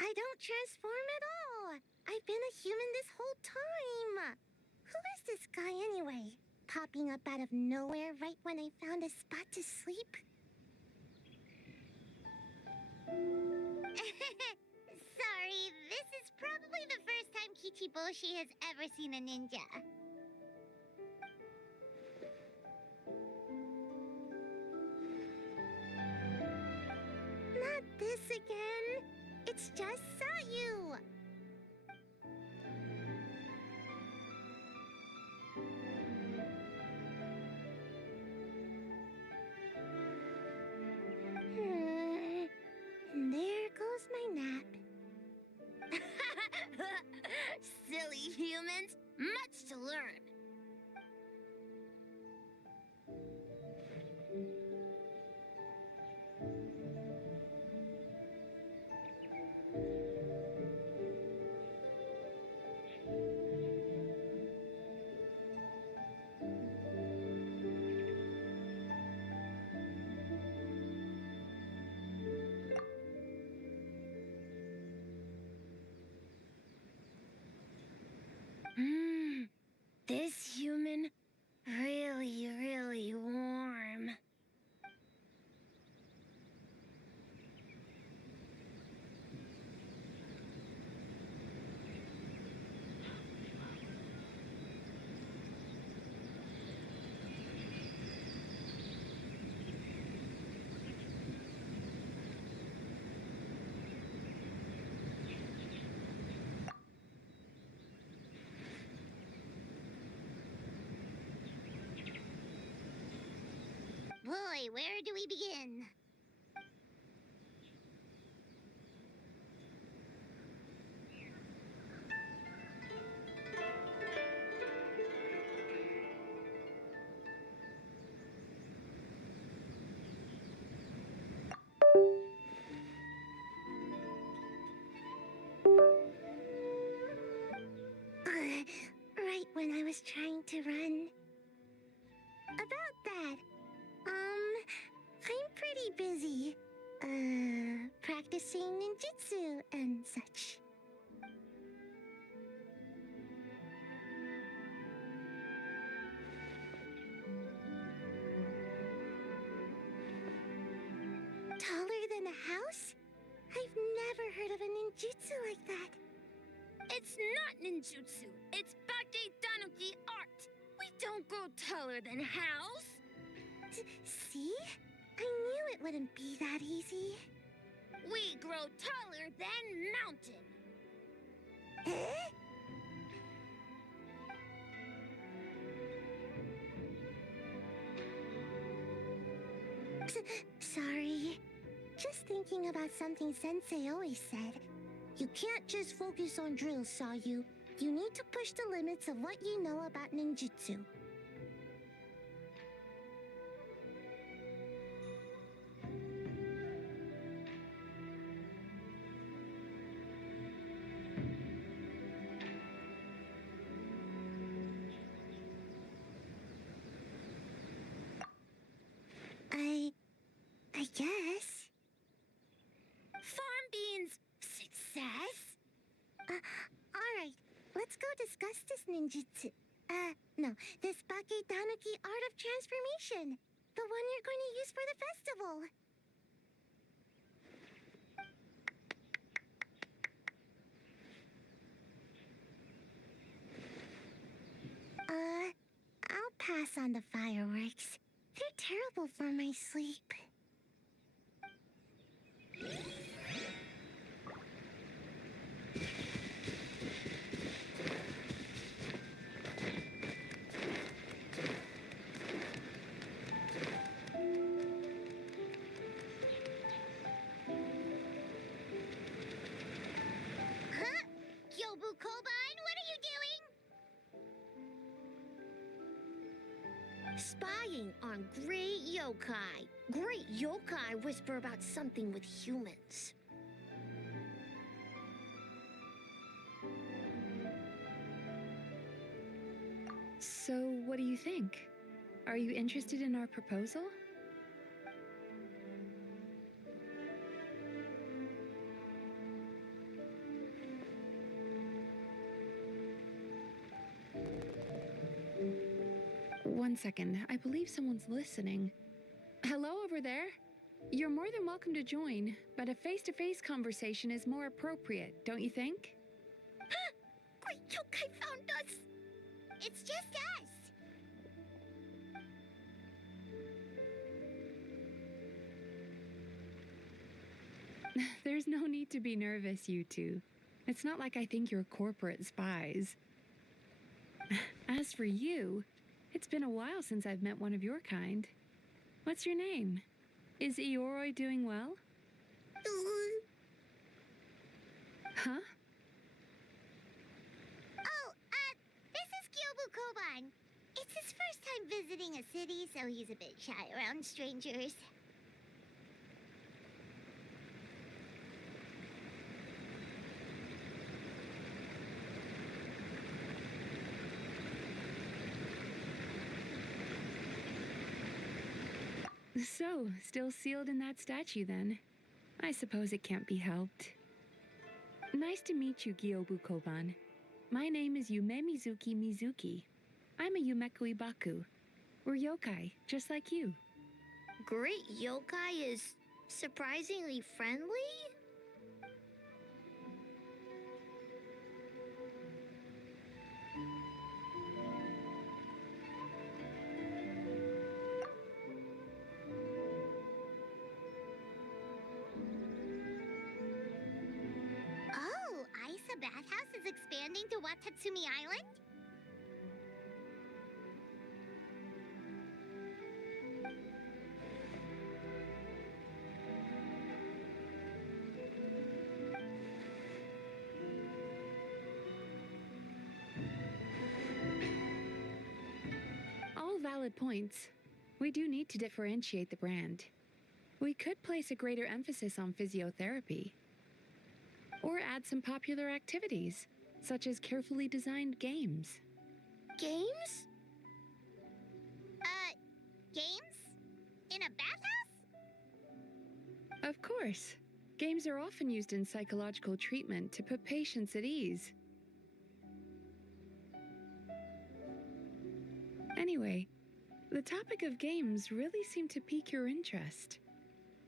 I don't transform at all. I've been a human this whole time. Who is this guy anyway? Popping up out of nowhere right when I found a spot to sleep? Sorry, this is probably the first time Kichiboshi has ever seen a ninja. Not this again. It's just Sayu. And there goes my nap. Silly humans, much to learn. This human really, really warm. Boy, where do we begin? Right when I was trying to run. About that, I'm pretty busy. Practicing ninjutsu and such. Taller than a house? I've never heard of a ninjutsu like that. It's not ninjutsu. It's Bake Tanuki art. We don't grow taller than house. See? I knew it wouldn't be that easy. We grow taller than mountain. Eh? Sorry. Just thinking about something Sensei always said. You can't just focus on drills, Sayu. You need to push the limits of what you know about ninjutsu. guess. Farm beans! Success? Alright, let's go discuss this ninjutsu. No, this Bake Tanuki art of transformation. The one you're going to use for the festival. I'll pass on the fireworks. They're terrible for my sleep. Huh? Gyobu Kobine, what are you doing? Spying on great yokai. Great yokai whisper about something with humans. So, what do you think? Are you interested in our proposal? One second, I believe someone's listening. Hello over there? You're more than welcome to join, but a face-to-face conversation is more appropriate, don't you think? Great yokai found us! It's just us. There's no need to be nervous, you two. It's not like I think you're corporate spies. As for you, it's been a while since I've met one of your kind. What's your name? Is Ioroi doing well? Huh? Oh, this is Gyobu Kobine. It's his first time visiting a city, so he's a bit shy around strangers. So, still sealed in that statue then? I suppose it can't be helped. Nice to meet you, Gyobu Koban. My name is Yume Mizuki. I'm a Yumeku Ibaku. We're yokai, just like you. Great yokai is surprisingly friendly? Oh, Isa Bathhouse is expanding to Watatsumi Island? All valid points. We do need to differentiate the brand. We could place a greater emphasis on physiotherapy. Or add some popular activities, such as carefully designed games. Games? Games? In a bathhouse? Of course. Games are often used in psychological treatment to put patients at ease. Anyway, the topic of games really seemed to pique your interest.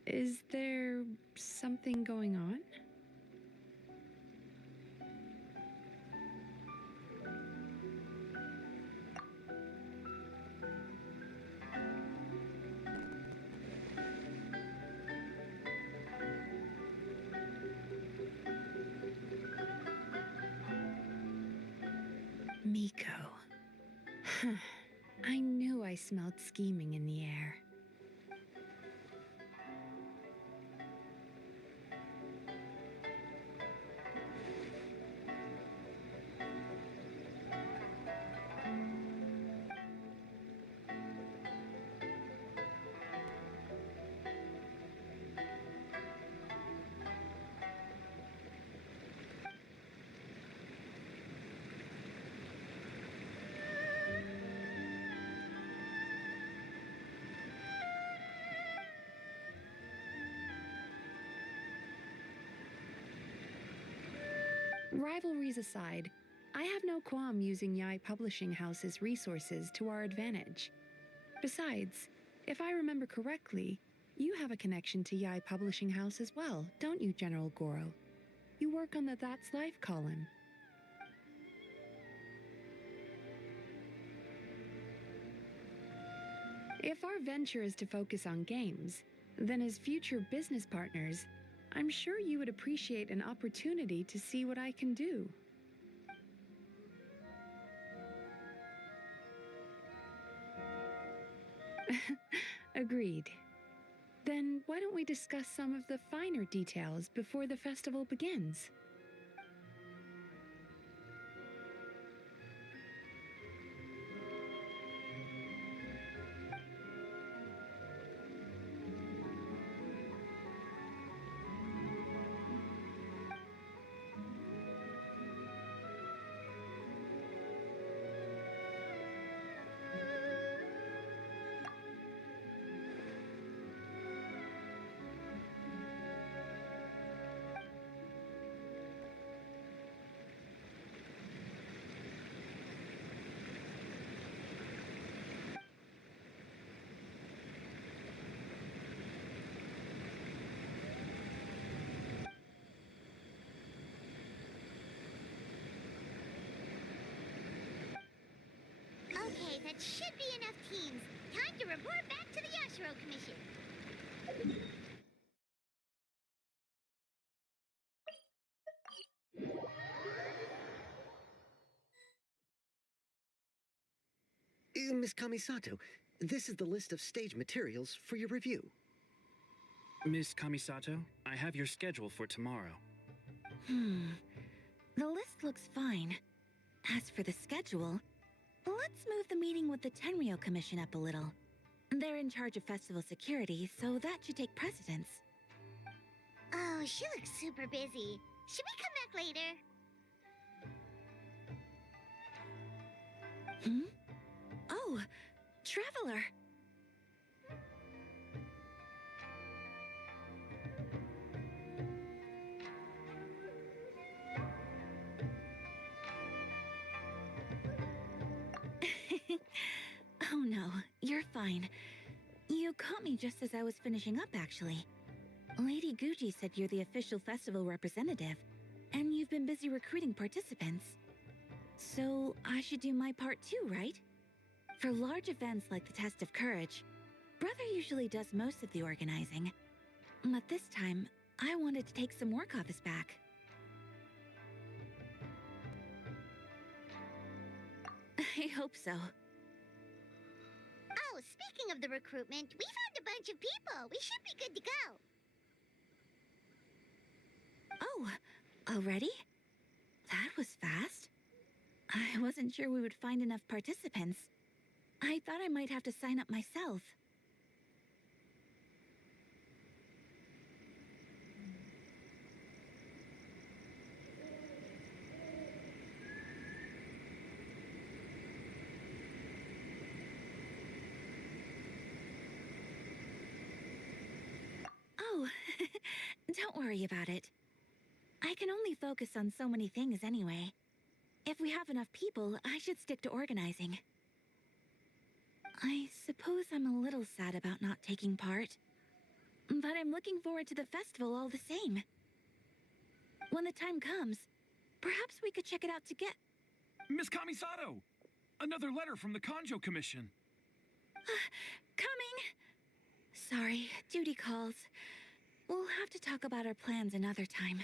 Is there something going on? Miko. I knew I smelled scheming in the air. Rivalries aside, I have no qualm using Yai Publishing House's resources to our advantage. Besides, if I remember correctly, you have a connection to Yai Publishing House as well, don't you, General Goro? You work on the That's Life column. If our venture is to focus on games, then as future business partners, I'm sure you would appreciate an opportunity to see what I can do. Agreed. Then why don't we discuss some of the finer details before the festival begins? Okay, that should be enough teams. Time to report back to the Yashiro Commission. Miss Kamisato, this is the list of stage materials for your review. Miss Kamisato, I have your schedule for tomorrow. The list looks fine. As for the schedule, let's move the meeting with the Tenryo Commission up a little. They're in charge of festival security, so that should take precedence. Oh, she looks super busy. Should we come back later? Oh, Traveler! Oh no, you're fine. You caught me just as I was finishing up, actually. Lady Guji said you're the official festival representative, and you've been busy recruiting participants. So I should do my part too, right? For large events like the Test of Courage, Brother usually does most of the organizing. But this time, I wanted to take some work off his back. I hope so. Oh, speaking of the recruitment, we found a bunch of people. We should be good to go. Oh, already? That was fast. I wasn't sure we would find enough participants. I thought I might have to sign up myself. Oh, don't worry about it. I can only focus on so many things anyway. If we have enough people, I should stick to organizing. I suppose I'm a little sad about not taking part. But I'm looking forward to the festival all the same. When the time comes, perhaps we could check it out together. Miss Kamisato! Another letter from the Kanjo Commission. Coming! Sorry, duty calls. We'll have to talk about our plans another time.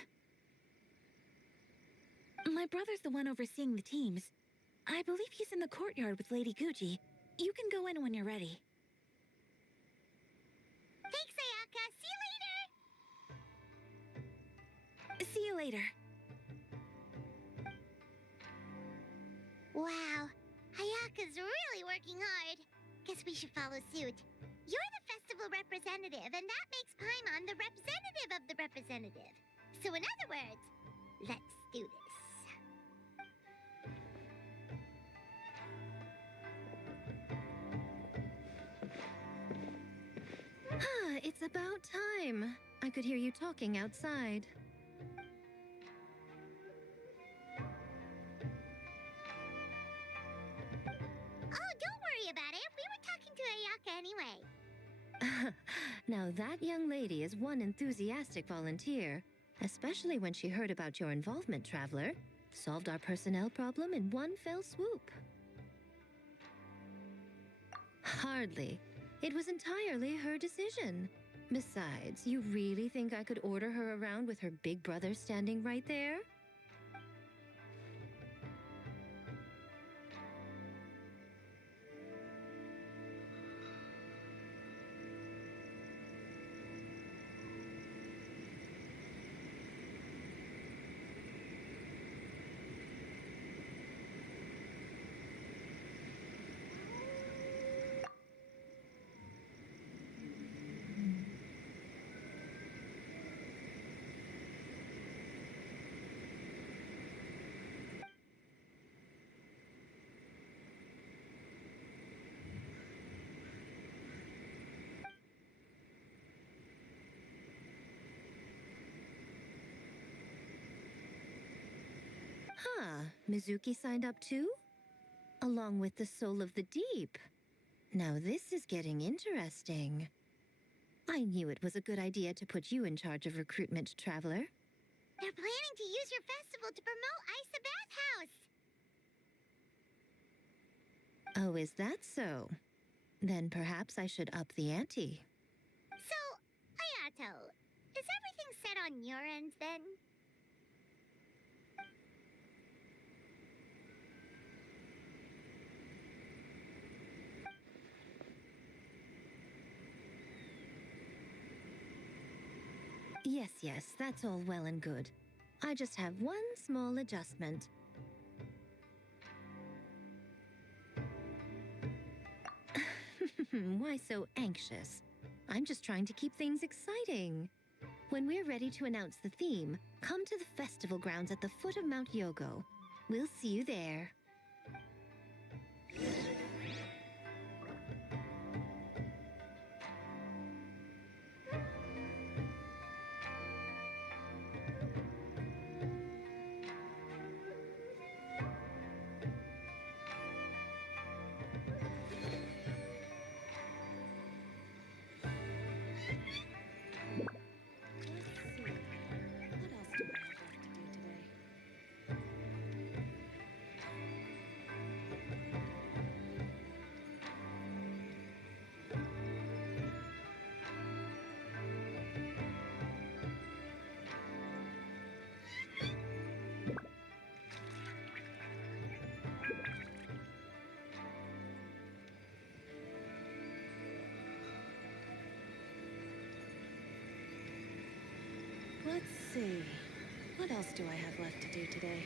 My brother's the one overseeing the teams. I believe he's in the courtyard with Lady Guji. You can go in when you're ready. Thanks, Ayaka. See you later. See you later. Wow, Ayaka's really working hard. Guess we should follow suit. You're the festival representative, and that makes Paimon the representative of the representative. So in other words, let's do this. It's about time. I could hear you talking outside. Now that young lady is one enthusiastic volunteer, especially when she heard about your involvement, Traveler. Solved our personnel problem in one fell swoop. Hardly. It was entirely her decision. Besides, you really think I could order her around with her big brother standing right there? Huh, Mizuki signed up too? Along with the Soul of the Deep. Now this is getting interesting. I knew it was a good idea to put you in charge of recruitment, Traveler. They're planning to use your festival to promote Isa Bathhouse. Oh, is that so? Then perhaps I should up the ante. So, Ayato, is everything set on your end then? Yes, that's all well and good. I just have one small adjustment. Why so anxious? I'm just trying to keep things exciting. When we're ready to announce the theme, come to the festival grounds at the foot of Mount Yogo. We'll see you there. Let's see. What else do I have left to do today?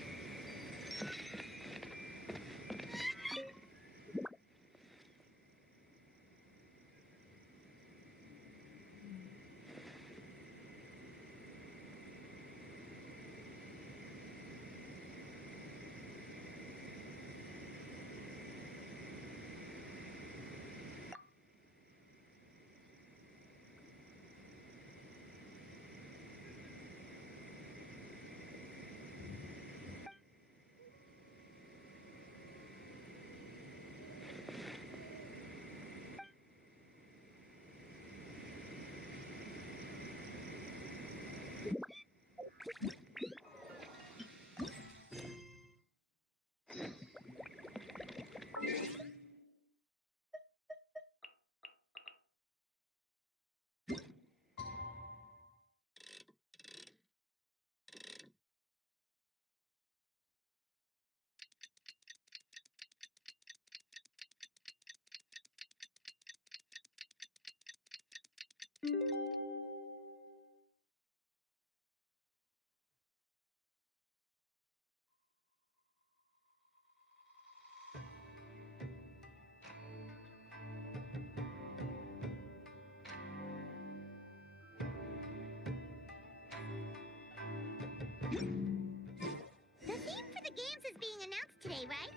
The theme for the games is being announced today, right?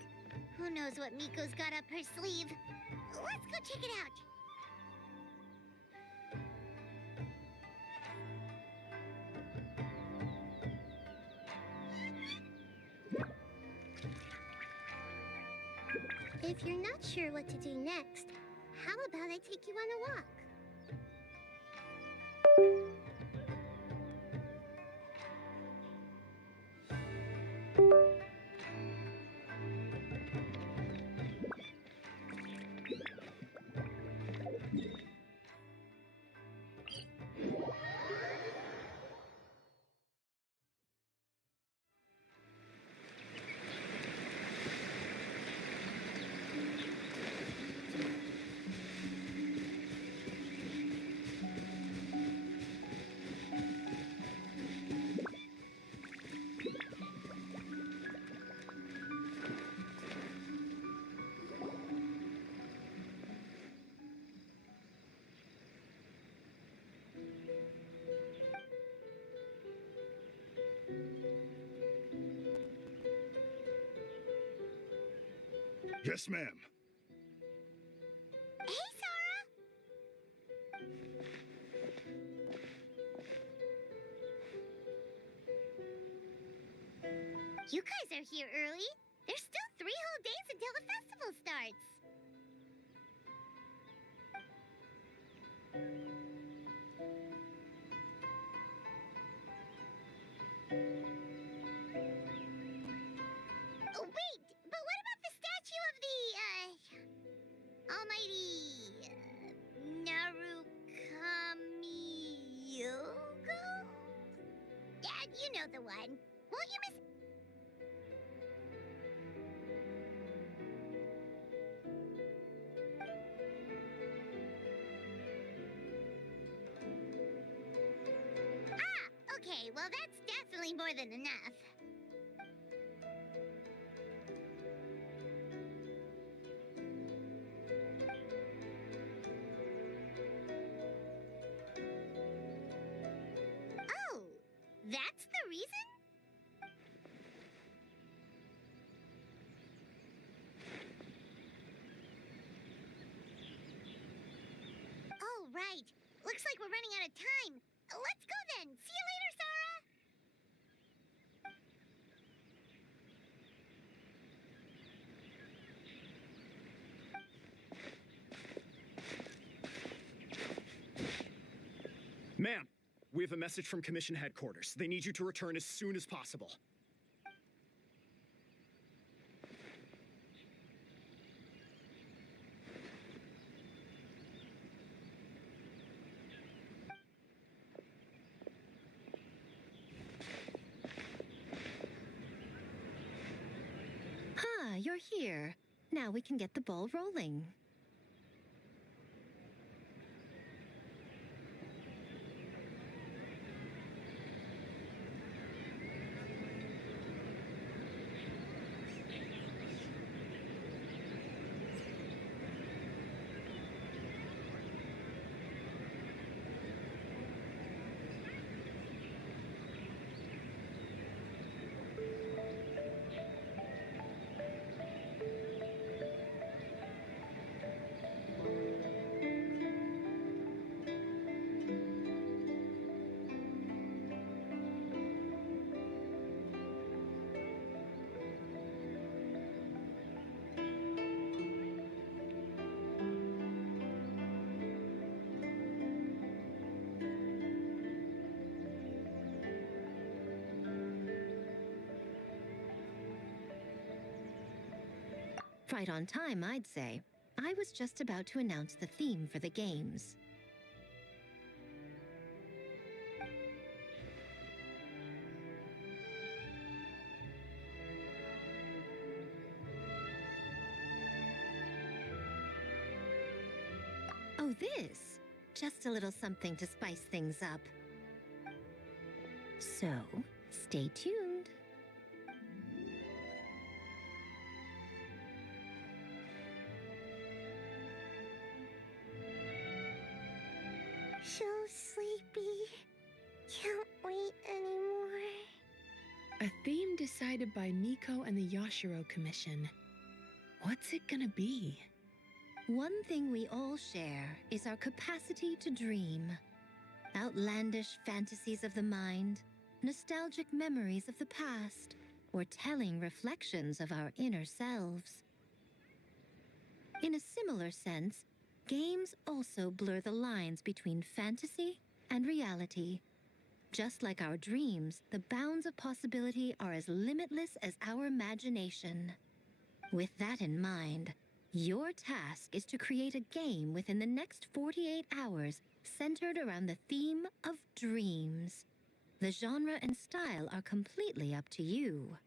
Who knows what Miko's got up her sleeve? Let's go check it out. If you're not sure what to do next, how about I take you on a walk? Yes, ma'am. Hey, Sora! You guys are here early. There's still 3 whole days until the festival starts. Oh, wait! But what about the statue of the, almighty, Narukami-yogo? Yeah, you know the one. Won't you miss... Ah, okay, well that's definitely more than enough. Oh, that's the reason? Oh, right. Looks like we're running out of time. Let's go then. See you later, Sora. Ma'am, we have a message from Commission Headquarters. They need you to return as soon as possible. Ah, you're here. Now we can get the ball rolling. Right on time, I'd say. I was just about to announce the theme for the games. Oh, this. Just a little something to spice things up. So, stay tuned. So sleepy. Can't wait anymore. A theme decided by Miko and the Yashiro Commission. What's it gonna be? One thing we all share is our capacity to dream. Outlandish fantasies of the mind, nostalgic memories of the past, or telling reflections of our inner selves. In a similar sense, games also blur the lines between fantasy and reality. Just like our dreams, the bounds of possibility are as limitless as our imagination. With that in mind, your task is to create a game within the next 48 hours centered around the theme of dreams. The genre and style are completely up to you.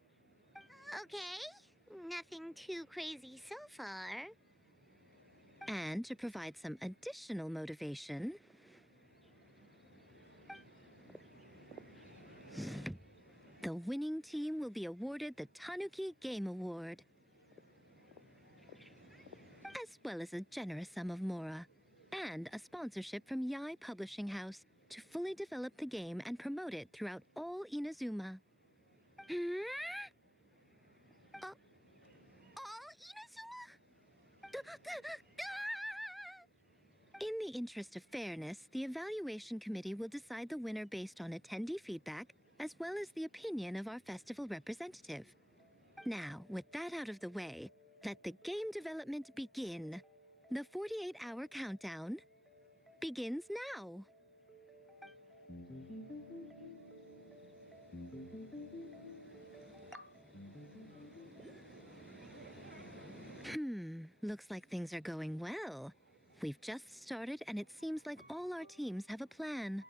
Okay, nothing too crazy so far. And to provide some additional motivation, the winning team will be awarded the Tanuki Game Award, as well as a generous sum of mora, and a sponsorship from Yai Publishing House to fully develop the game and promote it throughout all Inazuma. All Inazuma? In the interest of fairness, the evaluation committee will decide the winner based on attendee feedback, as well as the opinion of our festival representative. Now, with that out of the way, let the game development begin. The 48-hour countdown begins now. Looks like things are going well. We've just started, and it seems like all our teams have a plan.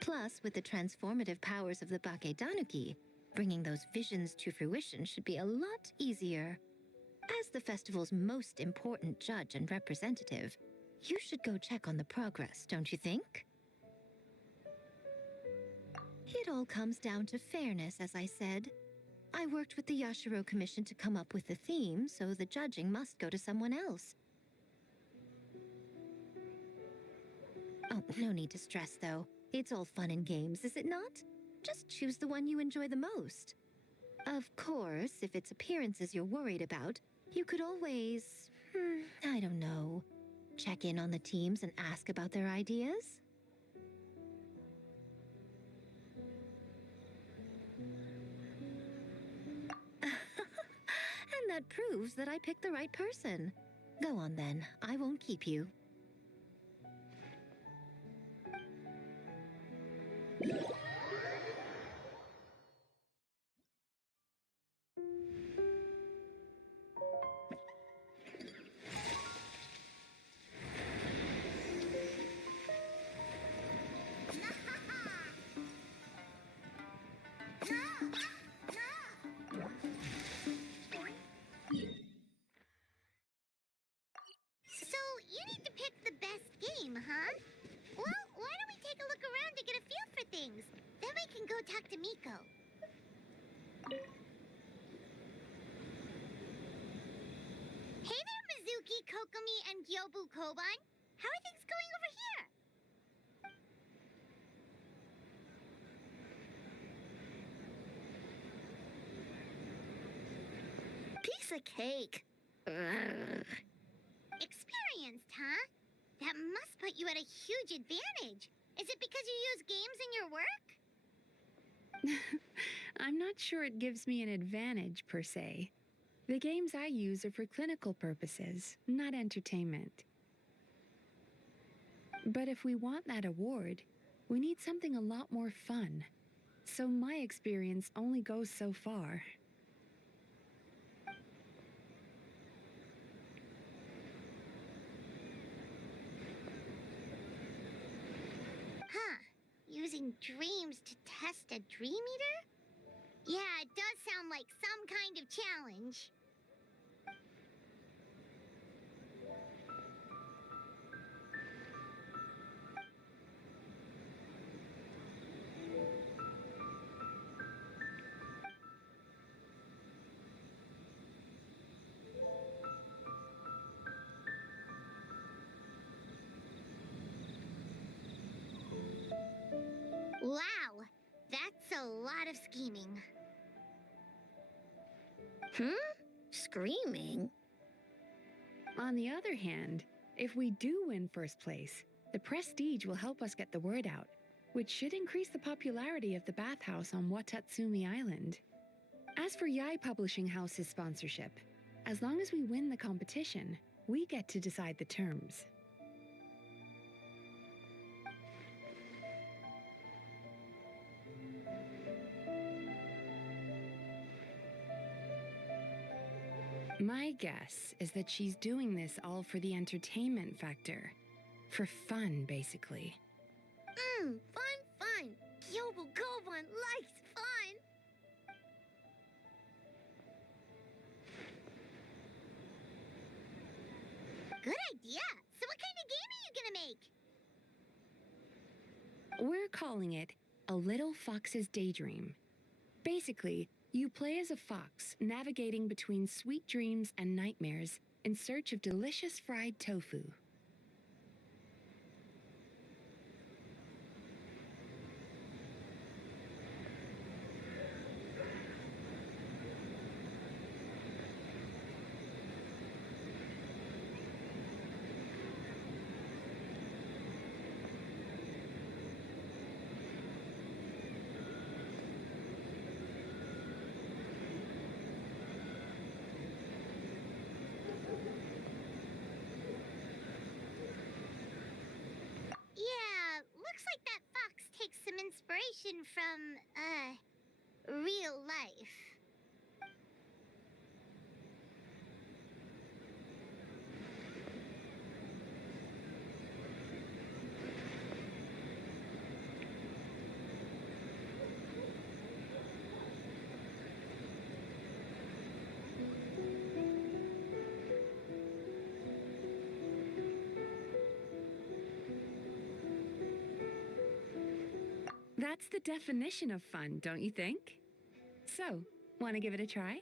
Plus, with the transformative powers of the Bakedanuki, bringing those visions to fruition should be a lot easier. As the festival's most important judge and representative, you should go check on the progress, don't you think? It all comes down to fairness, as I said. I worked with the Yashiro Commission to come up with the theme, so the judging must go to someone else. Oh, no need to stress, though. It's all fun and games, is it not? Just choose the one you enjoy the most. Of course, if it's appearances you're worried about, you could always, I don't know, check in on the teams and ask about their ideas. And that proves that I picked the right person. Go on then, I won't keep you. So, you need to pick the best game, huh? Well, why don't we take a look around to get a feel for things? Then we can go talk to Miko. Hey there, Mizuki, Kokomi, and Gyobu Koban. How are things going over here? Piece of cake. Experienced, huh? That must put you at a huge advantage. Is it because you use games in your work? I'm not sure it gives me an advantage, per se. The games I use are for clinical purposes, not entertainment. But if we want that award, we need something a lot more fun. So my experience only goes so far. Huh. Using dreams to test a Dream Eater? Yeah, it does sound like some kind of challenge. Wow, that's a lot of scheming. Screaming? On the other hand, if we do win first place, the prestige will help us get the word out, which should increase the popularity of the bathhouse on Watatsumi Island. As for Yai Publishing House's sponsorship, as long as we win the competition, we get to decide the terms. My guess is that she's doing this all for the entertainment factor. For fun, basically. Fun. Gyobo Goban likes fun. Good idea. So what kind of game are you gonna make? We're calling it A Little Fox's Daydream. Basically, you play as a fox navigating between sweet dreams and nightmares in search of delicious fried tofu. Yeah, looks like that fox takes some inspiration from, real life. That's the definition of fun, don't you think? So, want to give it a try?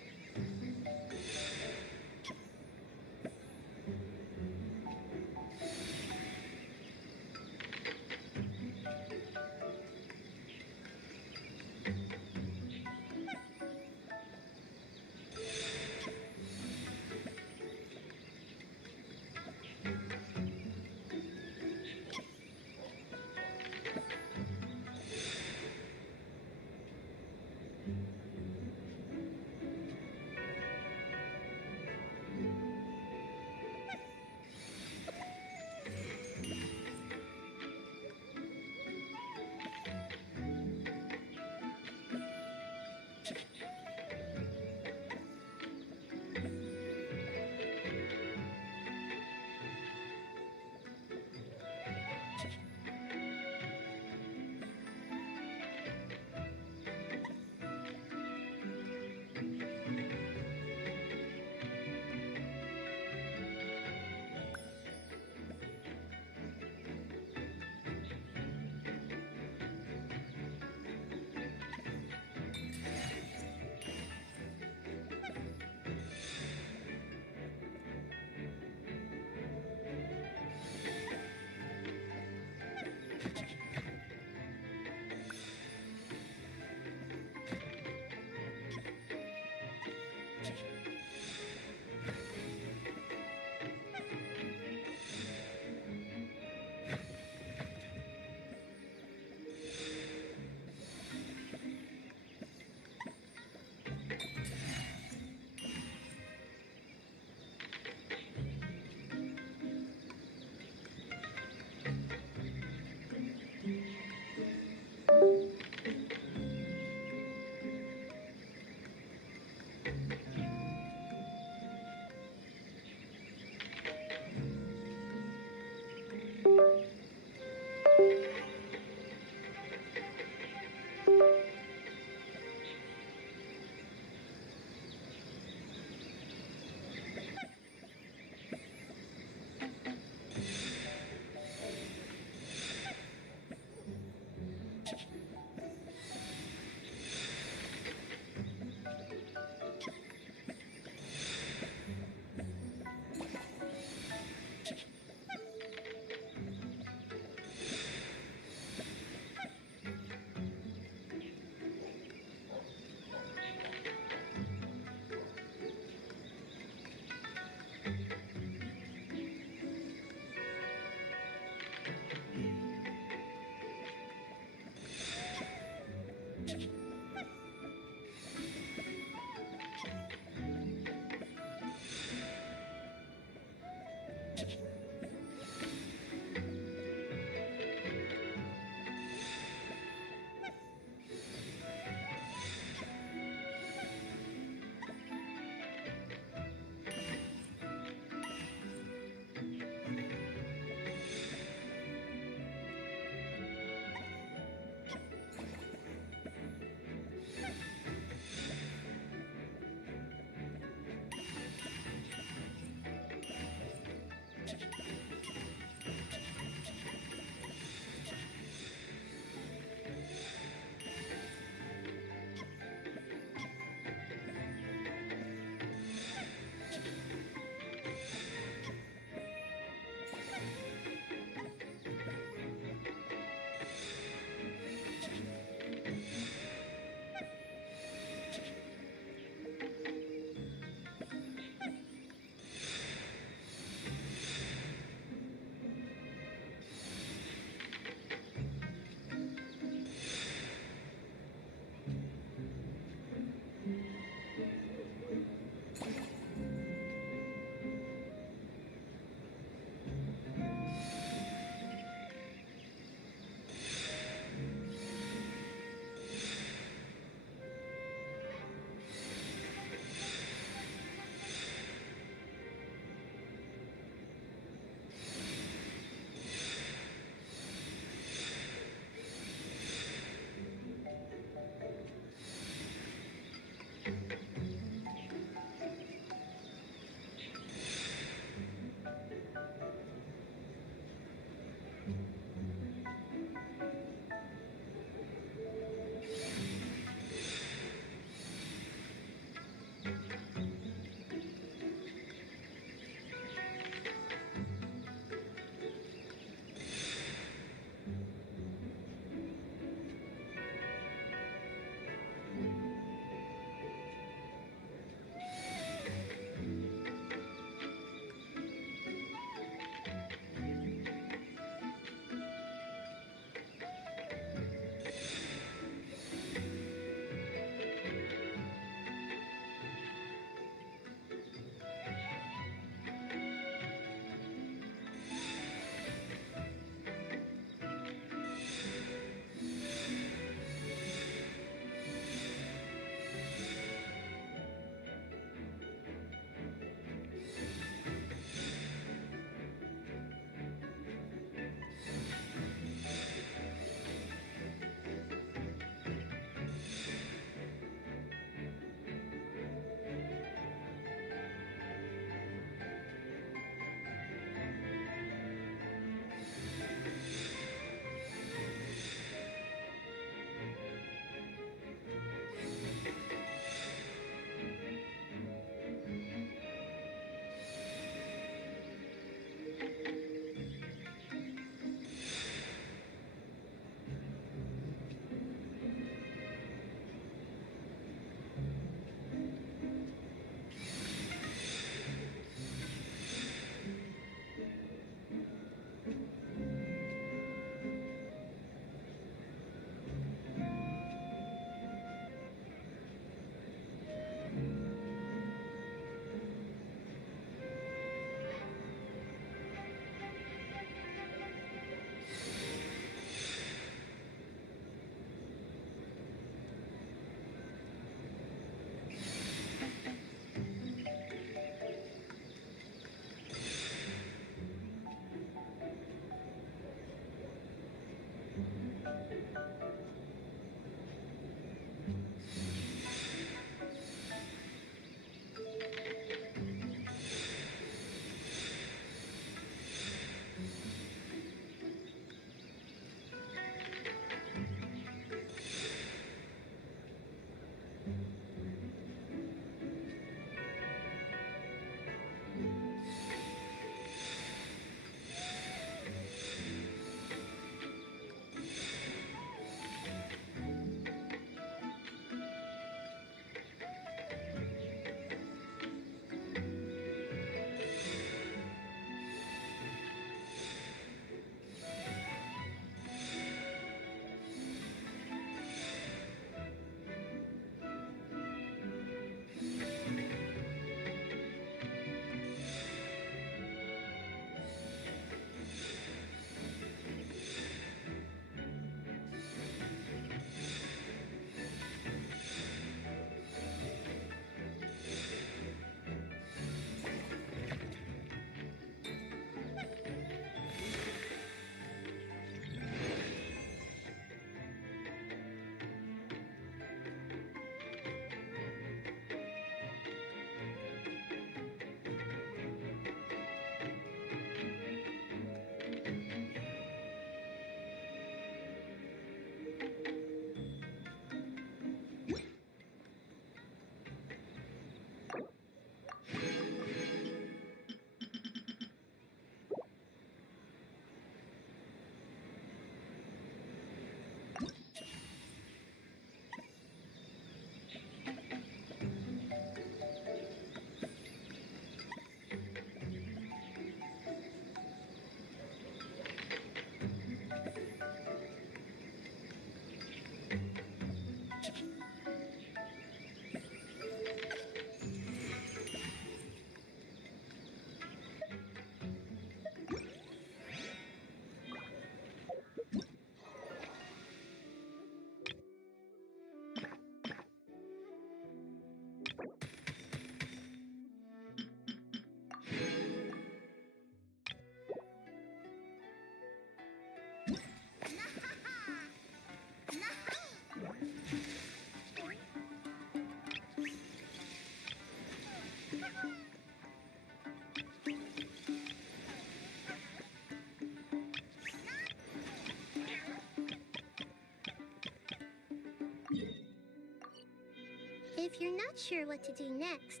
If you're not sure what to do next,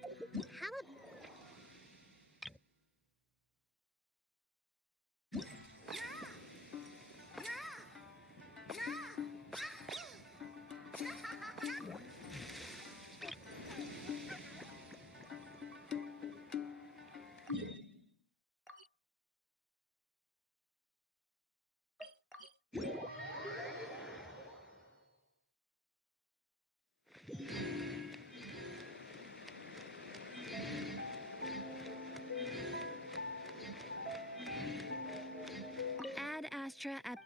how about... Ad Astra at.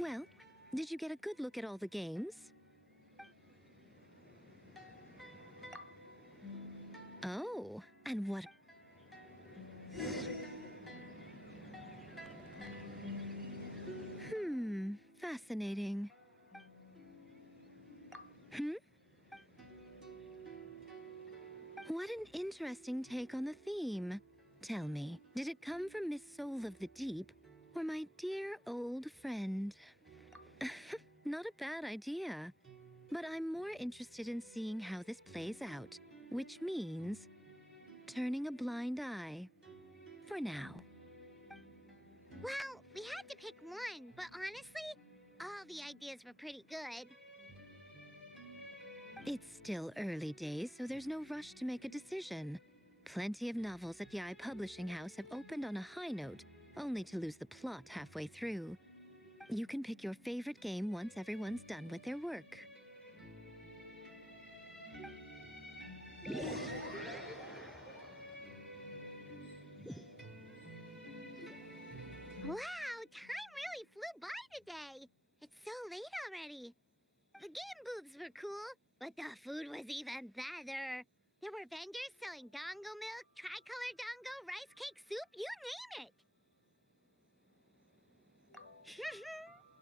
Well, did you get a good look at all the games? Oh, and what? Fascinating. What an interesting take on the theme. Tell me, did it come from Miss Soul of the Deep, or my dear old friend? Not a bad idea. But I'm more interested in seeing how this plays out, which means turning a blind eye. For now. Well, we had to pick one, but honestly, all the ideas were pretty good. It's still early days, so there's no rush to make a decision. Plenty of novels at Yai Publishing House have opened on a high note, only to lose the plot halfway through. You can pick your favorite game once everyone's done with their work. Wow, time really flew by today. It's so late already. The game booths were cool, but the food was even better. There were vendors selling dongo milk, tricolor dongo, rice cake soup, you name it.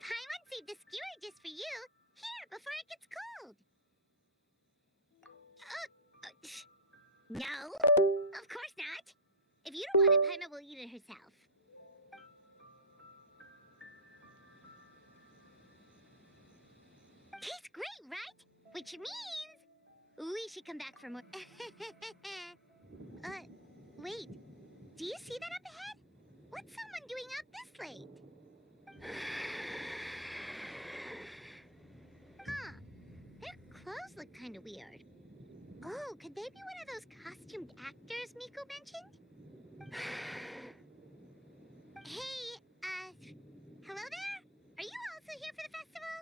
Paimon saved a skewer just for you. Here, before it gets cold. No, of course not. If you don't want it, Paimon will eat it herself. Tastes great, right? Which means we should come back for more. Wait. Do you see that up ahead? What's someone doing out this late? Huh. Their clothes look kind of weird. Oh, could they be one of those costumed actors Miko mentioned? Hey, hello there? Are you also here for the festival?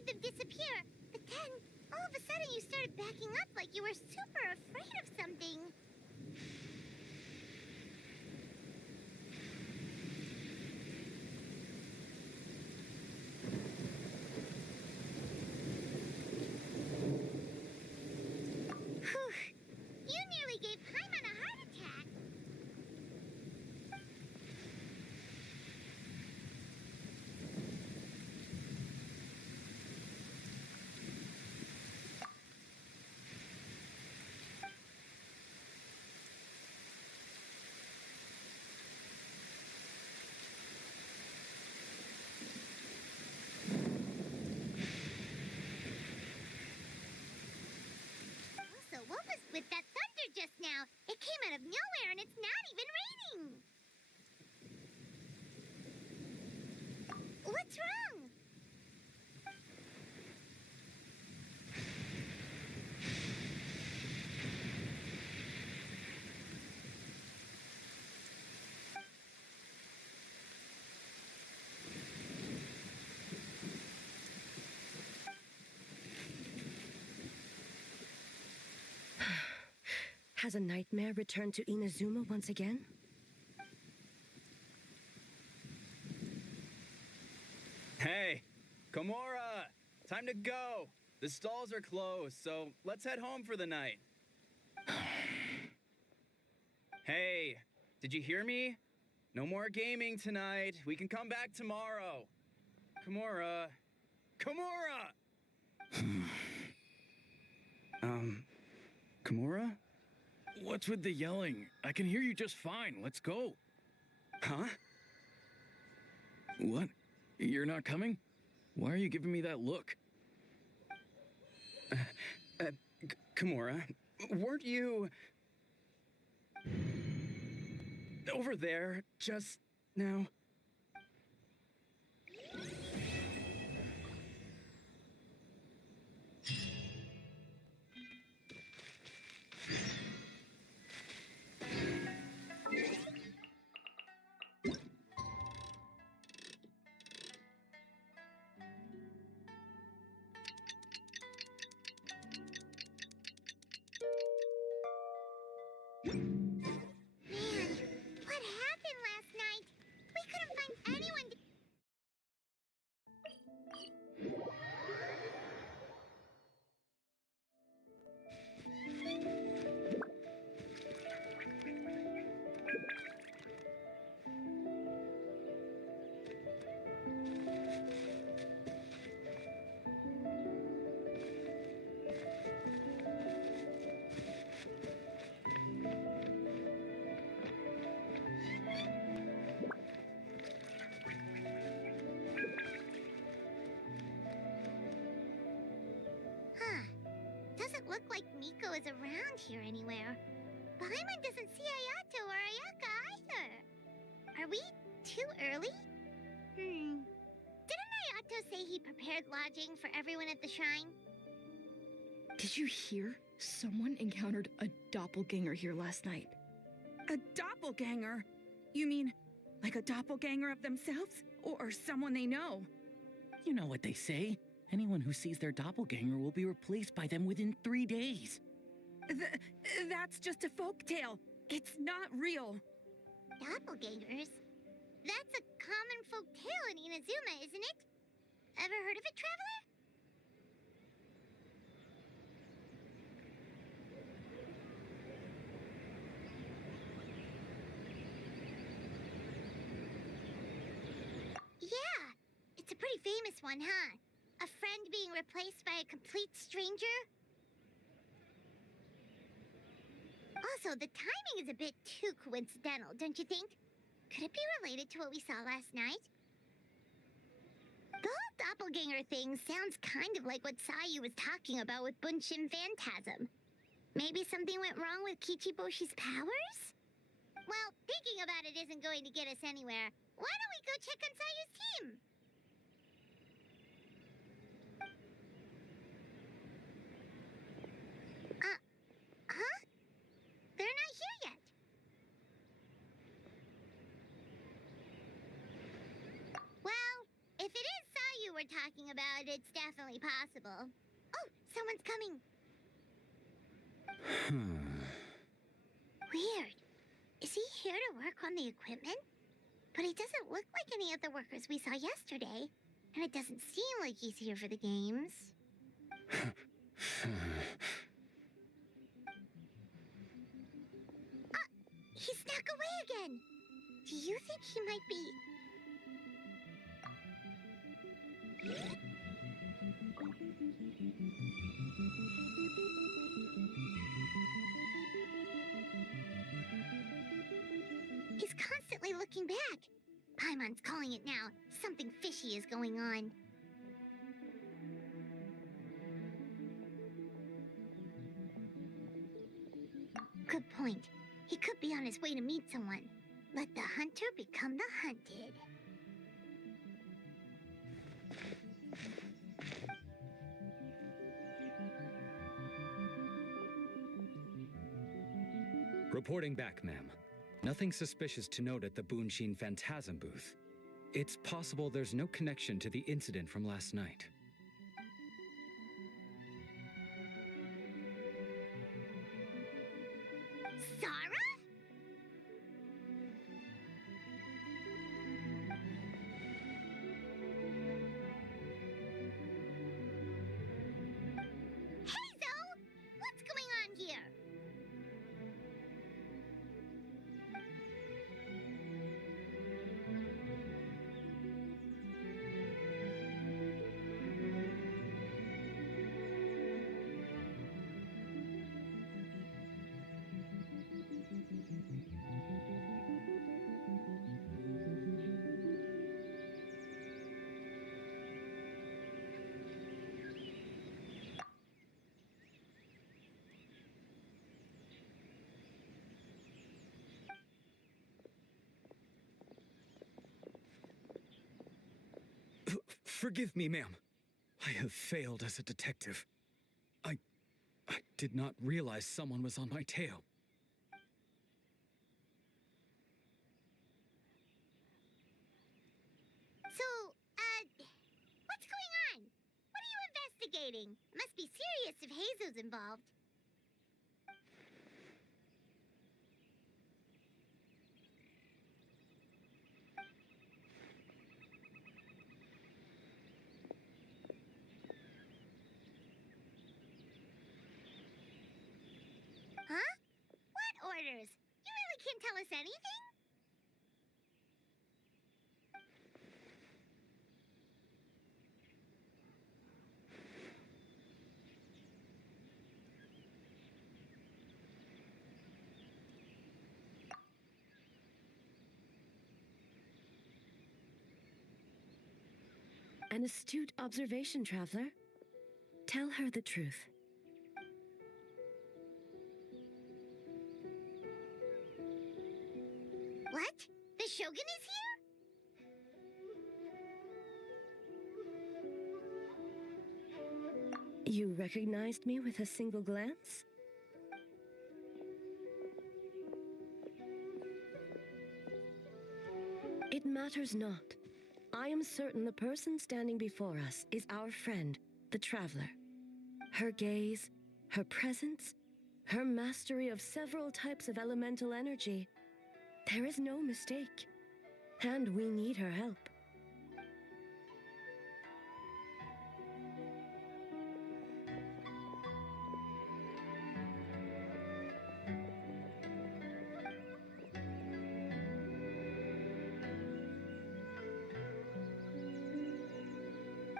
made them disappear. But then, all of a sudden, you started backing up like you were super afraid of something. Whew. You nearly gave Paimon a heart attack. Also, what was with that thunder just now? It came out of nowhere and it's not even raining. What's wrong? Has a nightmare returned to Inazuma once again? Hey, Komura! Time to go! The stalls are closed, so let's head home for the night. Hey, did you hear me? No more gaming tonight. We can come back tomorrow. Komura. Komura! Komura? What's with the yelling? I can hear you just fine. Let's go. Huh? What? You're not coming? Why are you giving me that look? Komura, weren't you over there just now? Man, what happened last night? We couldn't find anyone to... Huh. Doesn't look like Miko is around here anywhere. Paimon doesn't see Ayato or Ayaka either. Are we too early? Didn't Ayato say he prepared lodging for everyone at the shrine? Did you hear? Someone encountered a doppelganger here last night. A doppelganger? You mean like a doppelganger of themselves? Or someone they know? You know what they say. Anyone who sees their doppelganger will be replaced by them within 3 days. That's just a folktale. It's not real. Doppelgangers? That's a common folk tale in Inazuma, isn't it? Ever heard of it, traveler? Yeah, it's a pretty famous one, huh? A friend being replaced by a complete stranger? Also, the timing is a bit too coincidental, don't you think? Could it be related to what we saw last night? The whole doppelganger thing sounds kind of like what Sayu was talking about with Bunshin Phantasm. Maybe something went wrong with Kichiboshi's powers? Well, thinking about it isn't going to get us anywhere. Why don't we go check on Sayu's team? Huh? They're not here yet. Well, if it is Sayu we're talking about, it's definitely possible. Oh, someone's coming. Weird. Is he here to work on the equipment? But he doesn't look like any of the workers we saw yesterday. And it doesn't seem like he's here for the games. He snuck away again. Do you think he might be... He's constantly looking back. Paimon's calling it now. Something fishy is going on. Good point. He could be on his way to meet someone. Let the hunter become the hunted. Reporting back, ma'am. Nothing suspicious to note at the Bunshin Phantasm booth. It's possible there's no connection to the incident from last night. Sarah? Hazel! What's going on here? Forgive me, ma'am. I have failed as a detective. I did not realize someone was on my tail. So, what's going on? What are you investigating? Must be serious if Hazel's involved. Huh? What orders? You really can't tell us anything? An astute observation, traveler. Tell her the truth. What? The Shogun is here? You recognized me with a single glance? It matters not. I am certain the person standing before us is our friend, the Traveler. Her gaze, her presence, her mastery of several types of elemental energy. There is no mistake. And we need her help.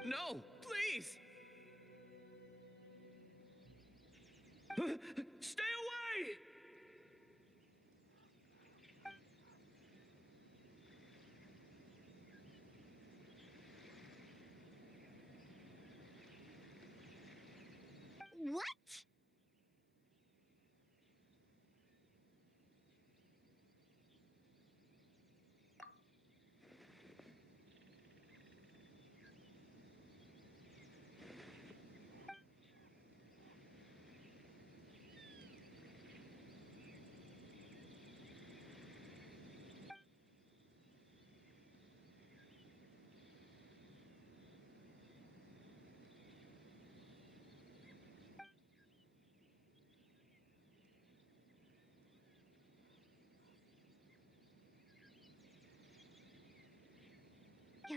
No, please! Stay away! What?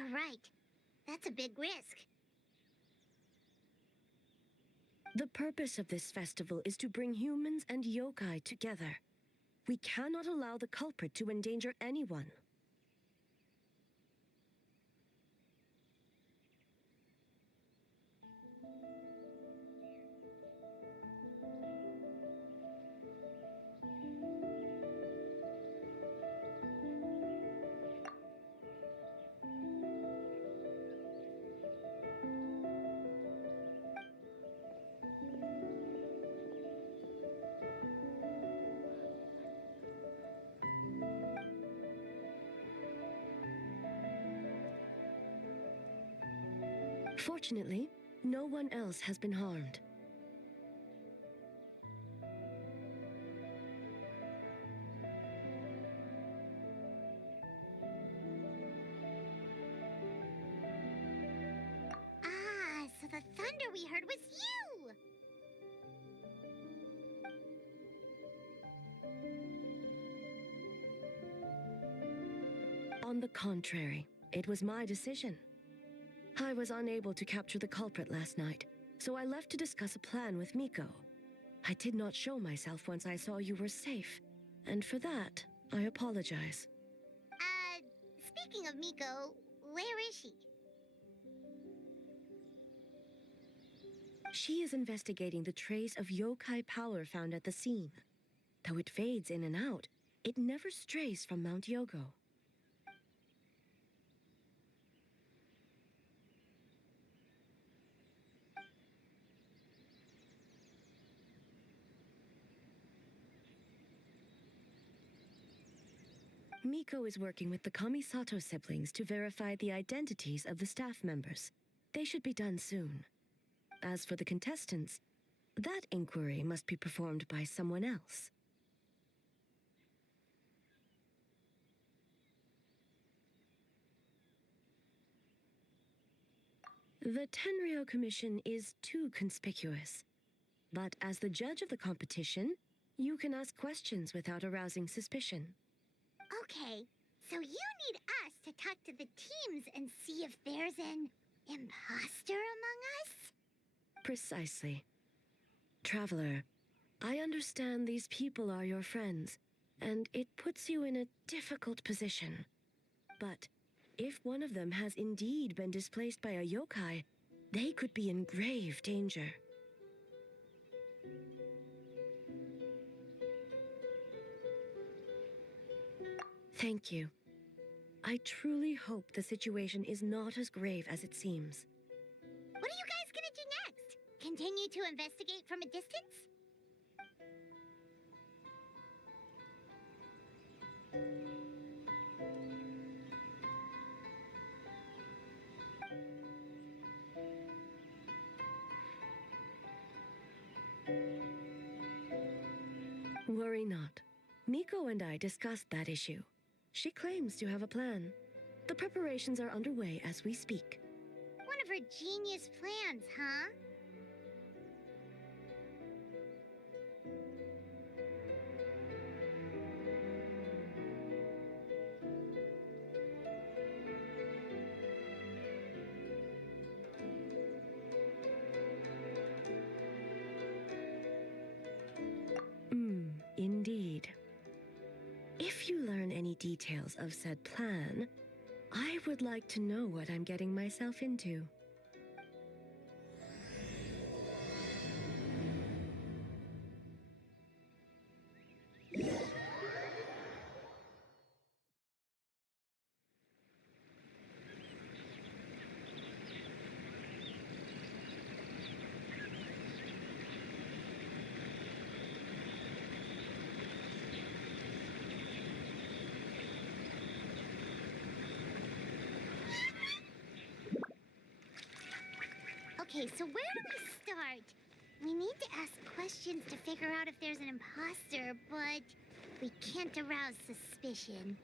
You're right. That's a big risk. The purpose of this festival is to bring humans and yokai together. We cannot allow the culprit to endanger anyone. Fortunately, no one else has been harmed. Ah, so the thunder we heard was you! On the contrary, it was my decision. I was unable to capture the culprit last night, so I left to discuss a plan with Miko. I did not show myself once I saw you were safe, and for that, I apologize. Speaking of Miko, where is she? She is investigating the trace of yokai power found at the scene. Though it fades in and out, it never strays from Mount Yogo. Miko is working with the Kamisato siblings to verify the identities of the staff members. They should be done soon. As for the contestants, that inquiry must be performed by someone else. The Tenryo Commission is too conspicuous. But as the judge of the competition, you can ask questions without arousing suspicion. Okay, so you need us to talk to the teams and see if there's an imposter among us? Precisely. Traveler, I understand these people are your friends, and it puts you in a difficult position. But if one of them has indeed been displaced by a yokai, they could be in grave danger. Thank you. I truly hope the situation is not as grave as it seems. What are you guys gonna do next? Continue to investigate from a distance? Worry not. Miko and I discussed that issue. She claims to have a plan. The preparations are underway as we speak. One of her genius plans, huh? Indeed. If you learn any details of said plan, I would like to know what I'm getting myself into. Okay, so where do we start? We need to ask questions to figure out if there's an imposter, but we can't arouse suspicion.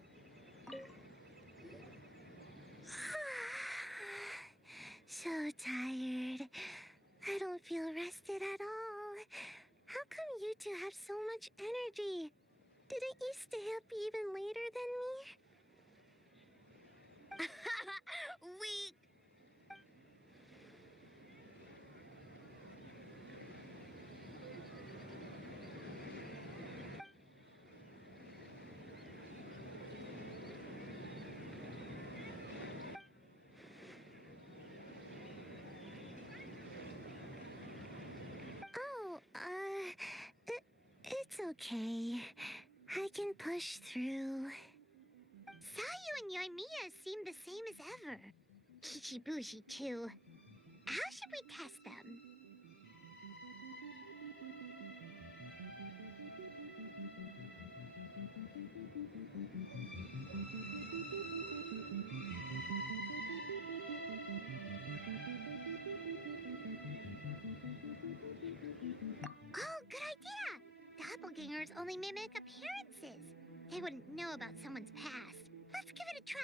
So tired. I don't feel rested at all. How come you two have so much energy? Didn't you stay up even later than me? okay. I can push through. Sayu and Yoimiya seem the same as ever. Kichibushi, too. How should we test them? Oh, good idea! Doppelgangers only mimic appearances. They wouldn't know about someone's past. Let's give it a try.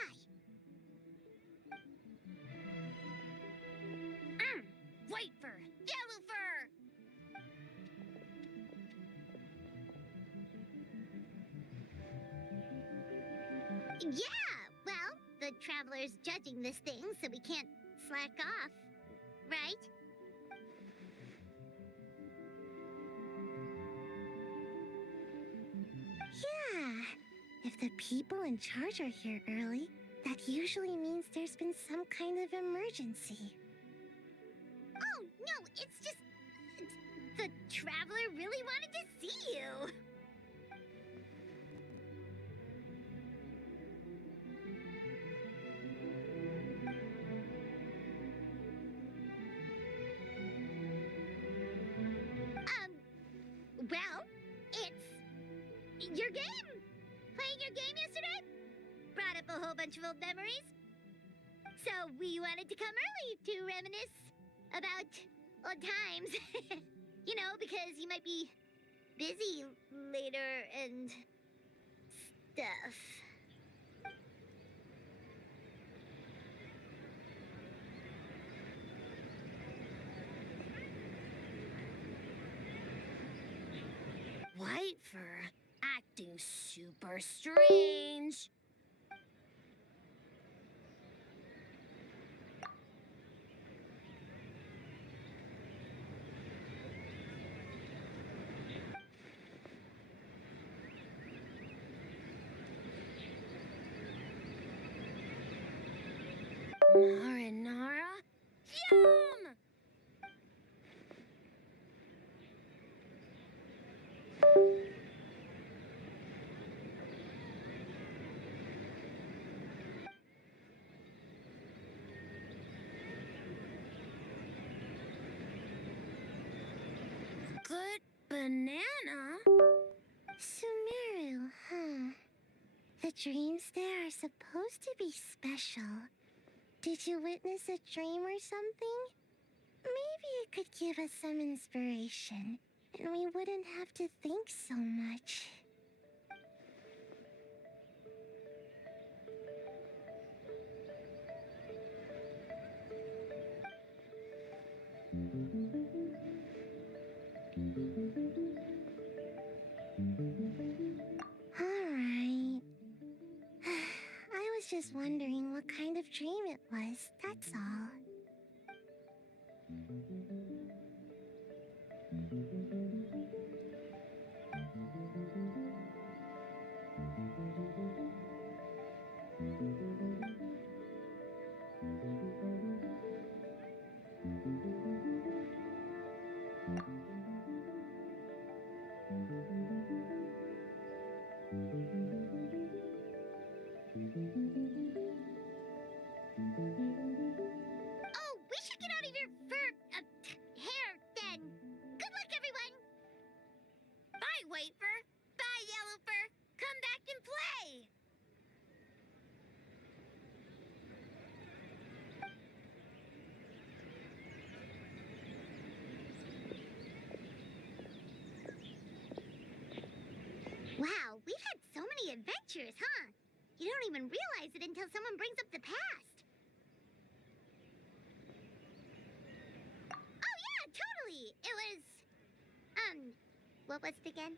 White fur! Yellow fur! Yeah! Well, the Traveler's judging this thing, so we can't slack off. Right? Yeah. If the people in charge are here early, that usually means there's been some kind of emergency. Oh, no, it's just... the Traveler really wanted to see you. Well, it's... your game! Playing your game yesterday? Brought up a whole bunch of old memories. So we wanted to come early to reminisce about old times. You know, because you might be busy later and stuff. White fur acting super strange. Marinara? Yum! Good banana? Sumeru, huh? The dreams there are supposed to be special. Did you witness a dream or something? Maybe it could give us some inspiration, and we wouldn't have to think so much. Alright. I was just wondering what kind of dream it was, that's all. Oh, we should get out of your hair then. Good luck, everyone. Bye, White Fur. Bye, Yellow Fur. Come back and play. Wow, we've had so many adventures, huh? You don't even realize it until someone brings up the past. Oh yeah, totally! It was... what was it again?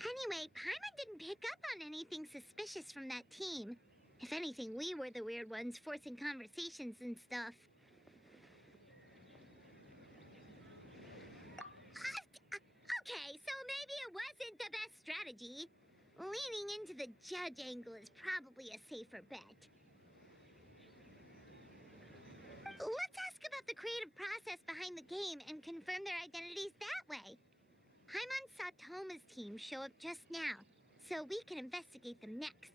Anyway, Paimon didn't pick up on anything suspicious from that team. If anything, we were the weird ones forcing conversations and stuff. Okay, so maybe it wasn't the best strategy. Leaning into the judge angle is probably a safer bet. Let's ask about the creative process behind the game and confirm their identities that way. Paimon saw Toma's team show up just now, so we can investigate them next.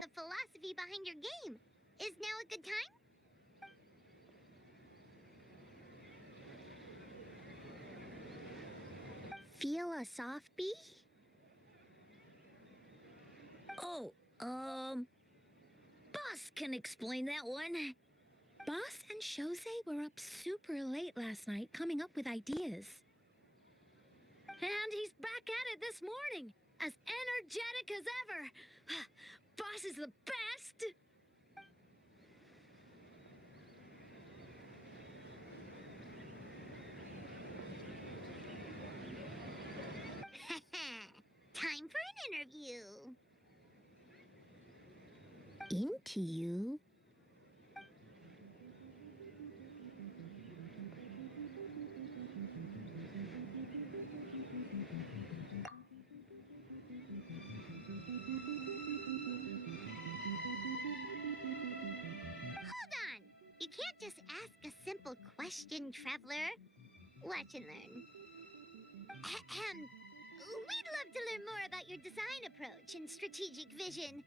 The philosophy behind your game. Is now a good time? Feel a soft bee? Oh, Boss can explain that one. Boss and Shosei were up super late last night coming up with ideas. And he's back at it this morning, as energetic as ever. Boss is the best! Time for an interview. Into you? Hold on! You can't just ask a simple question, Traveler. Watch and learn. Ahem. We'd love to learn more about your design approach and strategic vision.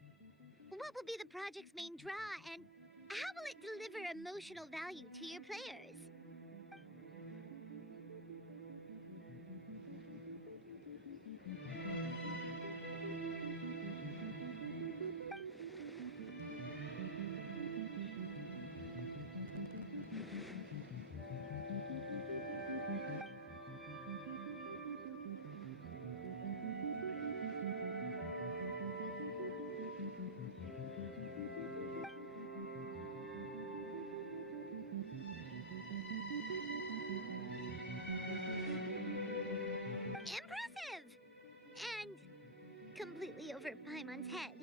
What will be the project's main draw, and how will it deliver emotional value to your players? Impressive! And completely over Paimon's head.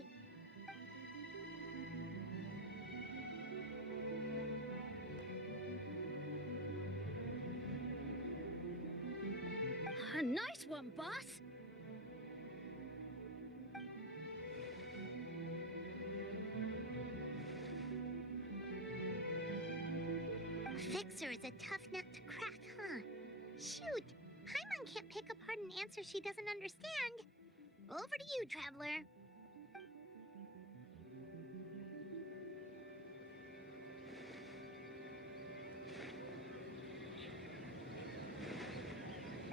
A nice one, boss! Fixer is a tough nut to crack, huh? Shoot! Paimon can't pick apart an answer she doesn't understand. Over to you, Traveler.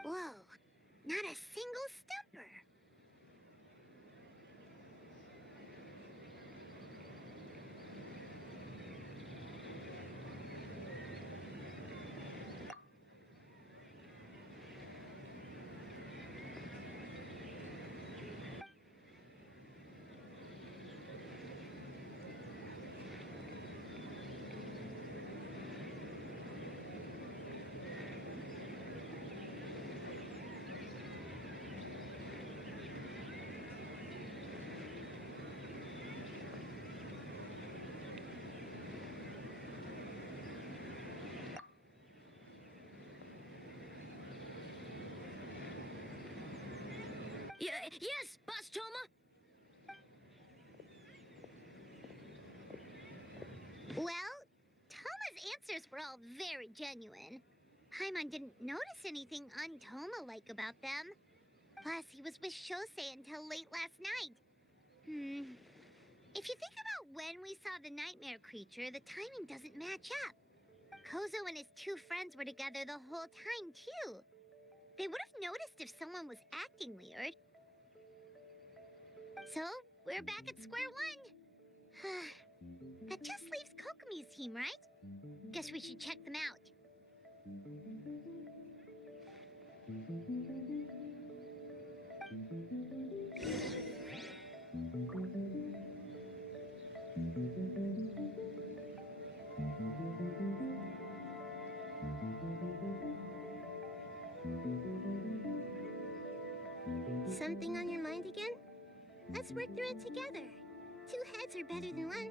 Whoa, not a single stumper. Yes, Boss Toma! Well, Toma's answers were all very genuine. Paimon didn't notice anything un-Toma-like about them. Plus, he was with Shosei until late last night. If you think about when we saw the nightmare creature, the timing doesn't match up. Kozo and his two friends were together the whole time, too. They would have noticed if someone was acting weird. So, we're back at square one. That just leaves Kokomi's team, right? Guess we should check them out. Something on your mind again? Let's work through it together. Two heads are better than one.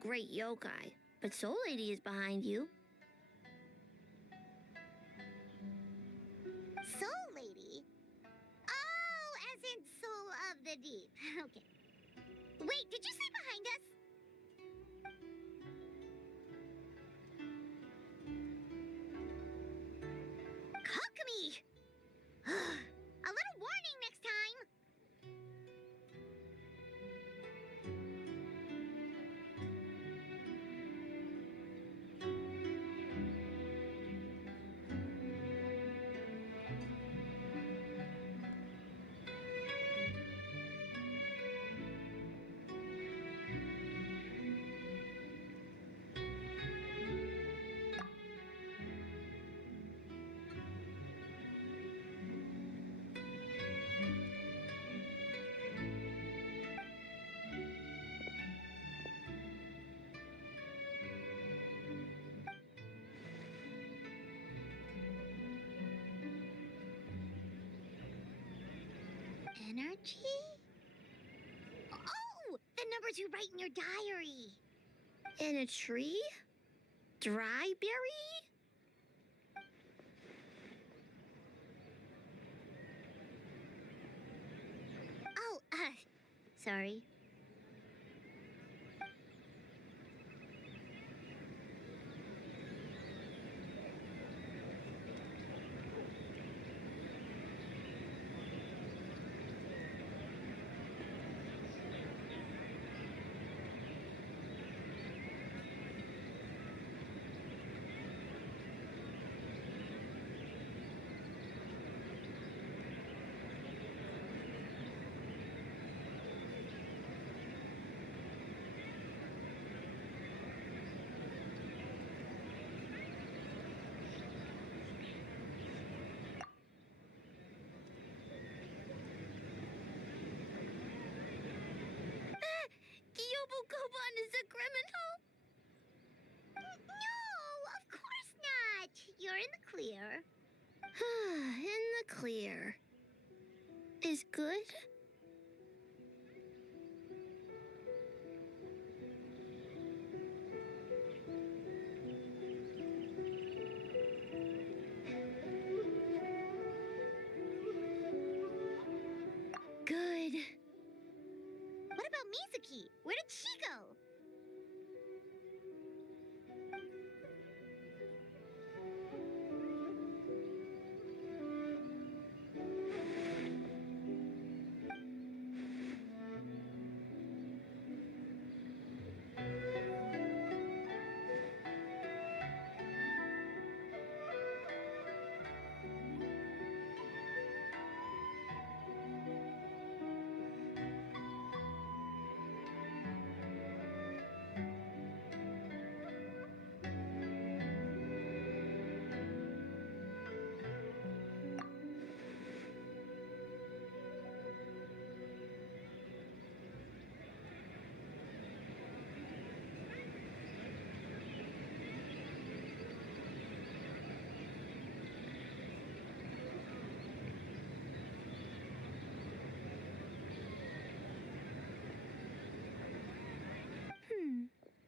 great yokai, but Soul Lady is behind you. Soul Lady? Oh, as in Soul of the Deep. Okay. Wait, did you say behind us? Cock-me! A little warning next time! Energy? Oh! The numbers you write in your diary! In a tree? Dry berry? Oh, sorry. Yobukoban is a criminal? No, of course not. You're in the clear. In the clear. Is good? Good. What about Mizuki? Where did she go?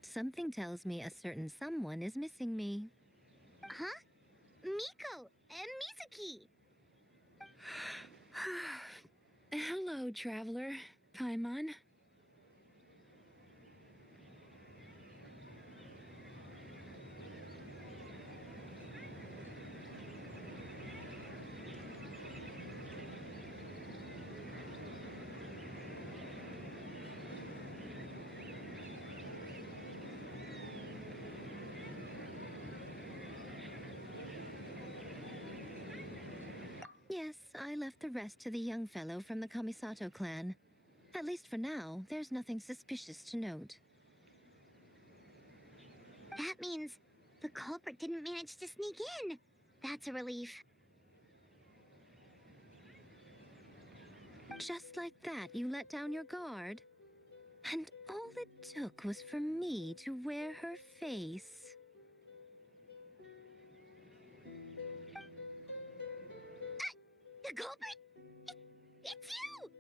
Something tells me a certain someone is missing me. Huh? Miko and Mizuki. Hello, traveler. Paimon. Yes, I left the rest to the young fellow from the Kamisato clan. At least for now, there's nothing suspicious to note. That means the culprit didn't manage to sneak in. That's a relief. Just like that, you let down your guard? And all it took was for me to wear her face. The culprit? It's you!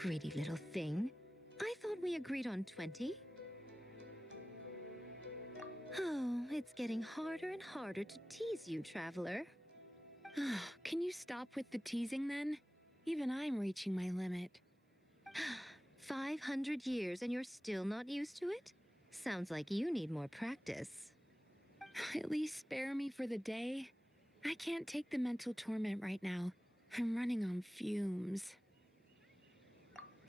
Greedy little thing. I thought we agreed on 20. Oh, it's getting harder and harder to tease you, traveler. Can you stop with the teasing then? Even I'm reaching my limit. 500 years and you're still not used to it? Sounds like you need more practice. At least spare me for the day. I can't take the mental torment right now. I'm running on fumes.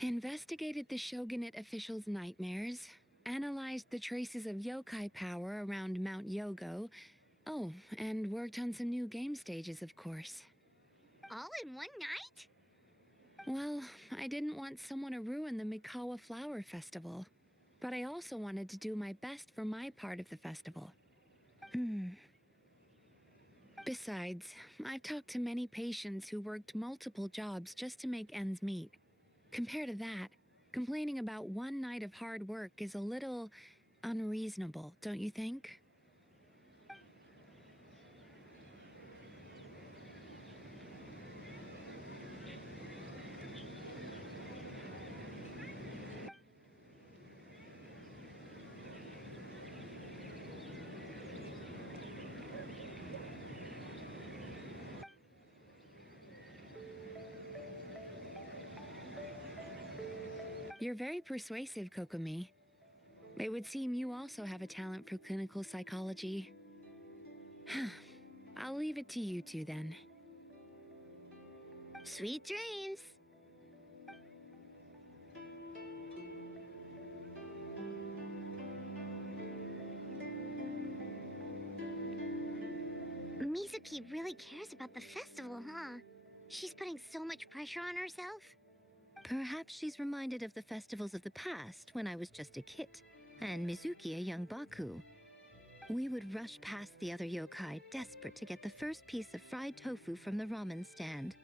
Investigated the shogunate officials' nightmares, analyzed the traces of yokai power around Mount Yogo. Oh, and worked on some new game stages, of course. All in one night? Well, I didn't want someone to ruin the Mikawa Flower Festival. But I also wanted to do my best for my part of the festival. Besides, I've talked to many patients who worked multiple jobs just to make ends meet. Compared to that, complaining about one night of hard work is a little unreasonable, don't you think? You're very persuasive, Kokomi. It would seem you also have a talent for clinical psychology. I'll leave it to you two then. Sweet dreams. Mizuki really cares about the festival, huh? She's putting so much pressure on herself. Perhaps she's reminded of the festivals of the past when I was just a kid, and Mizuki a young Baku. We would rush past the other yokai, desperate to get the first piece of fried tofu from the ramen stand.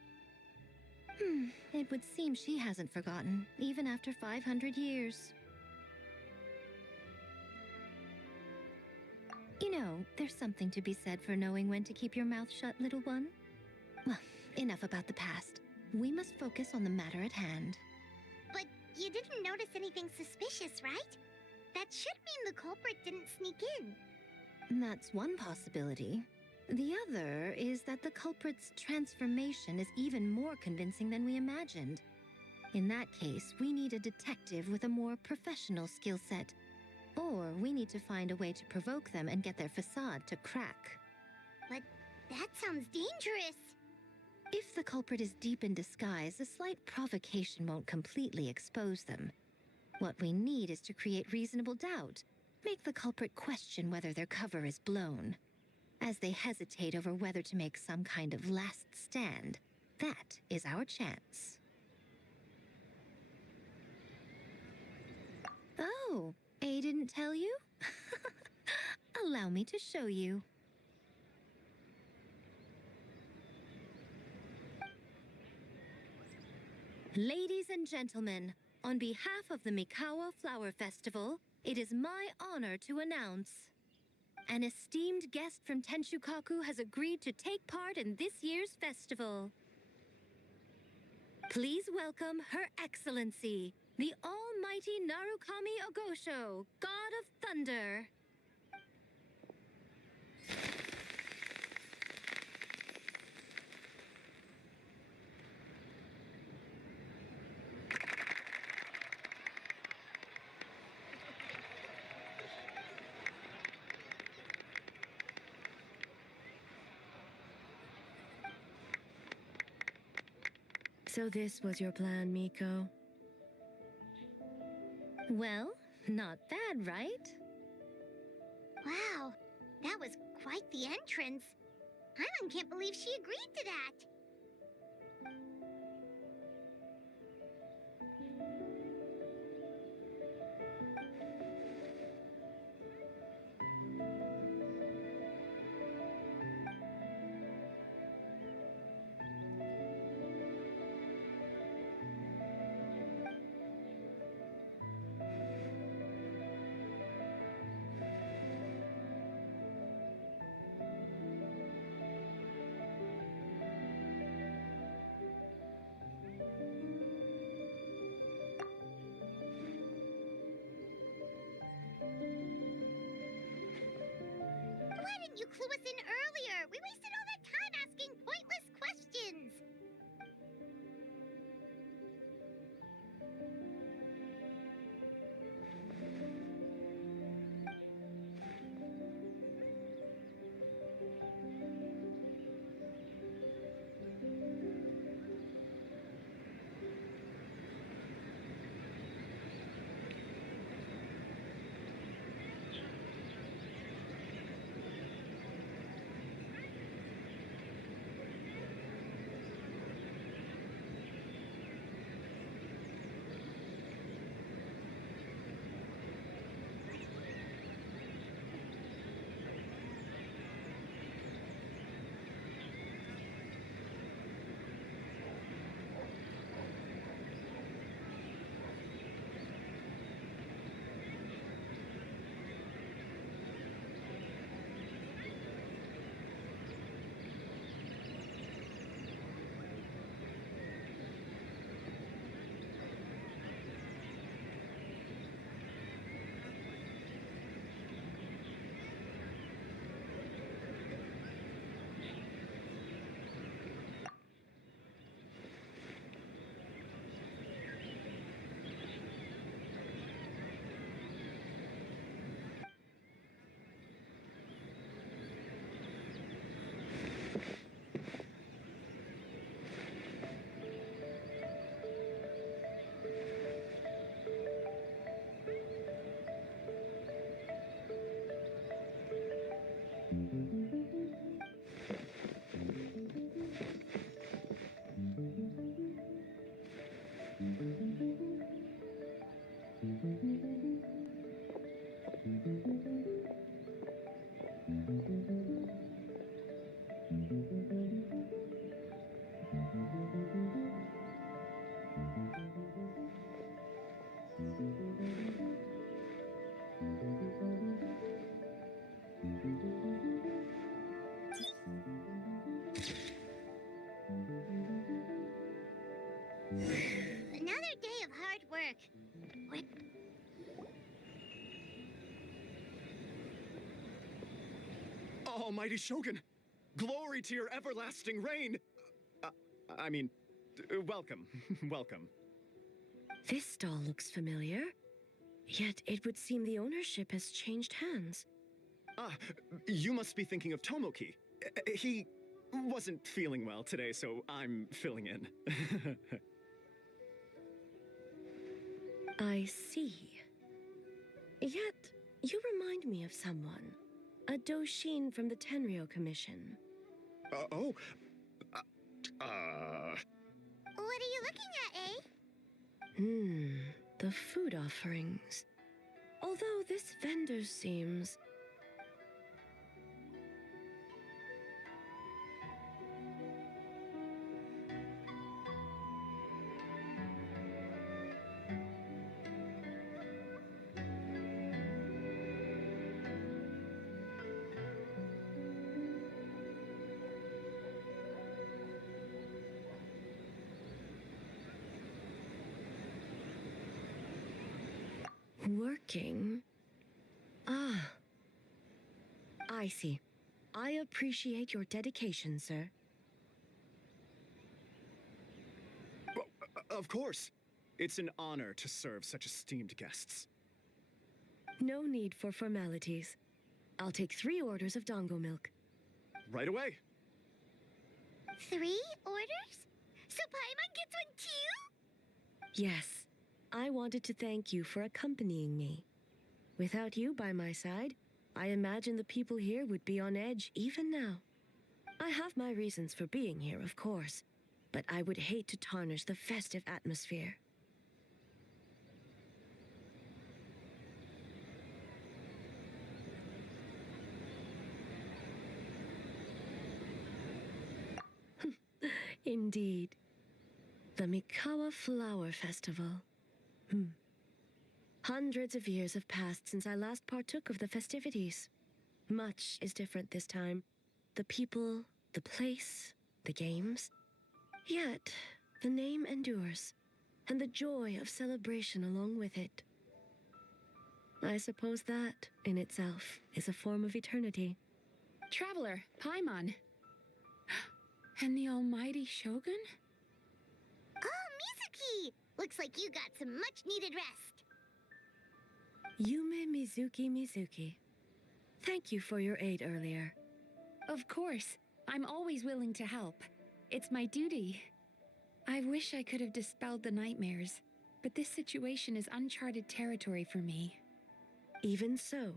It would seem she hasn't forgotten, even after 500 years. You know, there's something to be said for knowing when to keep your mouth shut, little one. Well, enough about the past. We must focus on the matter at hand. But you didn't notice anything suspicious, right? That should mean the culprit didn't sneak in. That's one possibility. The other is that the culprit's transformation is even more convincing than we imagined. In that case, we need a detective with a more professional skill set. Or we need to find a way to provoke them and get their facade to crack. But that sounds dangerous. If the culprit is deep in disguise, a slight provocation won't completely expose them. What we need is to create reasonable doubt. Make the culprit question whether their cover is blown. As they hesitate over whether to make some kind of last stand, that is our chance. Oh, A didn't tell you? Allow me to show you. Ladies and gentlemen, on behalf of the Mikawa Flower Festival, it is my honor to announce an esteemed guest from Tenshukaku has agreed to take part in this year's festival. Please welcome Her Excellency, the Almighty Narukami Ogosho, God of Thunder. So this was your plan, Miko? Well, not bad, right? Wow, that was quite the entrance. Paimon can't believe she agreed to that. Another day of hard work. Almighty Shogun! Glory to your everlasting reign! I mean, welcome. Welcome. This stall looks familiar. Yet it would seem the ownership has changed hands. Ah, you must be thinking of Tomoki. He wasn't feeling well today, so I'm filling in. I see. Yet, you remind me of someone. A Doshin from the Tenryo Commission. What are you looking at, eh? The food offerings. Although this vendor seems... working? Ah. I see. I appreciate your dedication, sir. Of course. It's an honor to serve such esteemed guests. No need for formalities. I'll take 3 orders of dongo milk. Right away. 3 orders? So Paimon gets one too? Yes. I wanted to thank you for accompanying me. Without you by my side, I imagine the people here would be on edge even now. I have my reasons for being here, of course, but I would hate to tarnish the festive atmosphere. Indeed. The Mikawa Flower Festival. Hundreds of years have passed since I last partook of the festivities. Much is different this time. The people, the place, the games. Yet, the name endures, and the joy of celebration along with it. I suppose that, in itself, is a form of eternity. Traveler, Paimon. And the almighty Shogun? Oh, Mizuki! Looks like like you got some much-needed rest. Yume Mizuki. Thank you for your aid earlier. Of course. I'm always willing to help. It's my duty. I wish I could have dispelled the nightmares, but this situation is uncharted territory for me. Even so,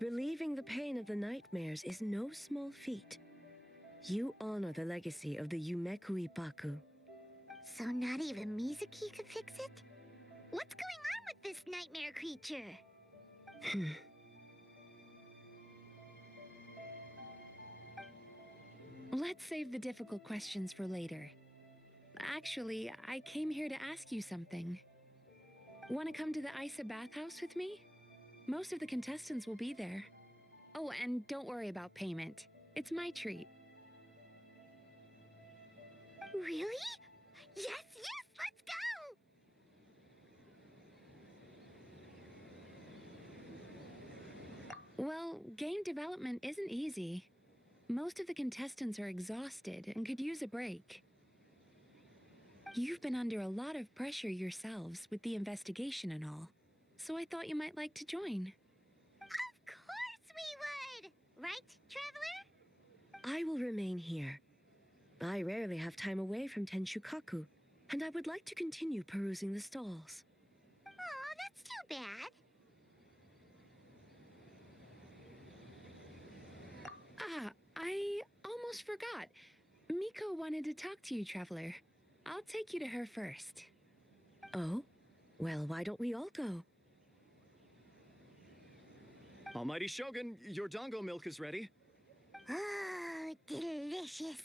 relieving the pain of the nightmares is no small feat. You honor the legacy of the Yumeku Ippaku. So not even Mizuki could fix it? What's going on with this nightmare creature? Let's save the difficult questions for later. Actually, I came here to ask you something. Want to come to the Isa bathhouse with me? Most of the contestants will be there. Oh, and don't worry about payment. It's my treat. Really? Yes, let's go! Well, game development isn't easy. Most of the contestants are exhausted and could use a break. You've been under a lot of pressure yourselves with the investigation and all, so I thought you might like to join. Of course we would! Right, Traveler? I will remain here. I rarely have time away from Tenshukaku, and I would like to continue perusing the stalls. Aw, that's too bad. Ah, I almost forgot. Miko wanted to talk to you, Traveler. I'll take you to her first. Oh? Well, why don't we all go? Almighty Shogun, your dango milk is ready. Oh, delicious.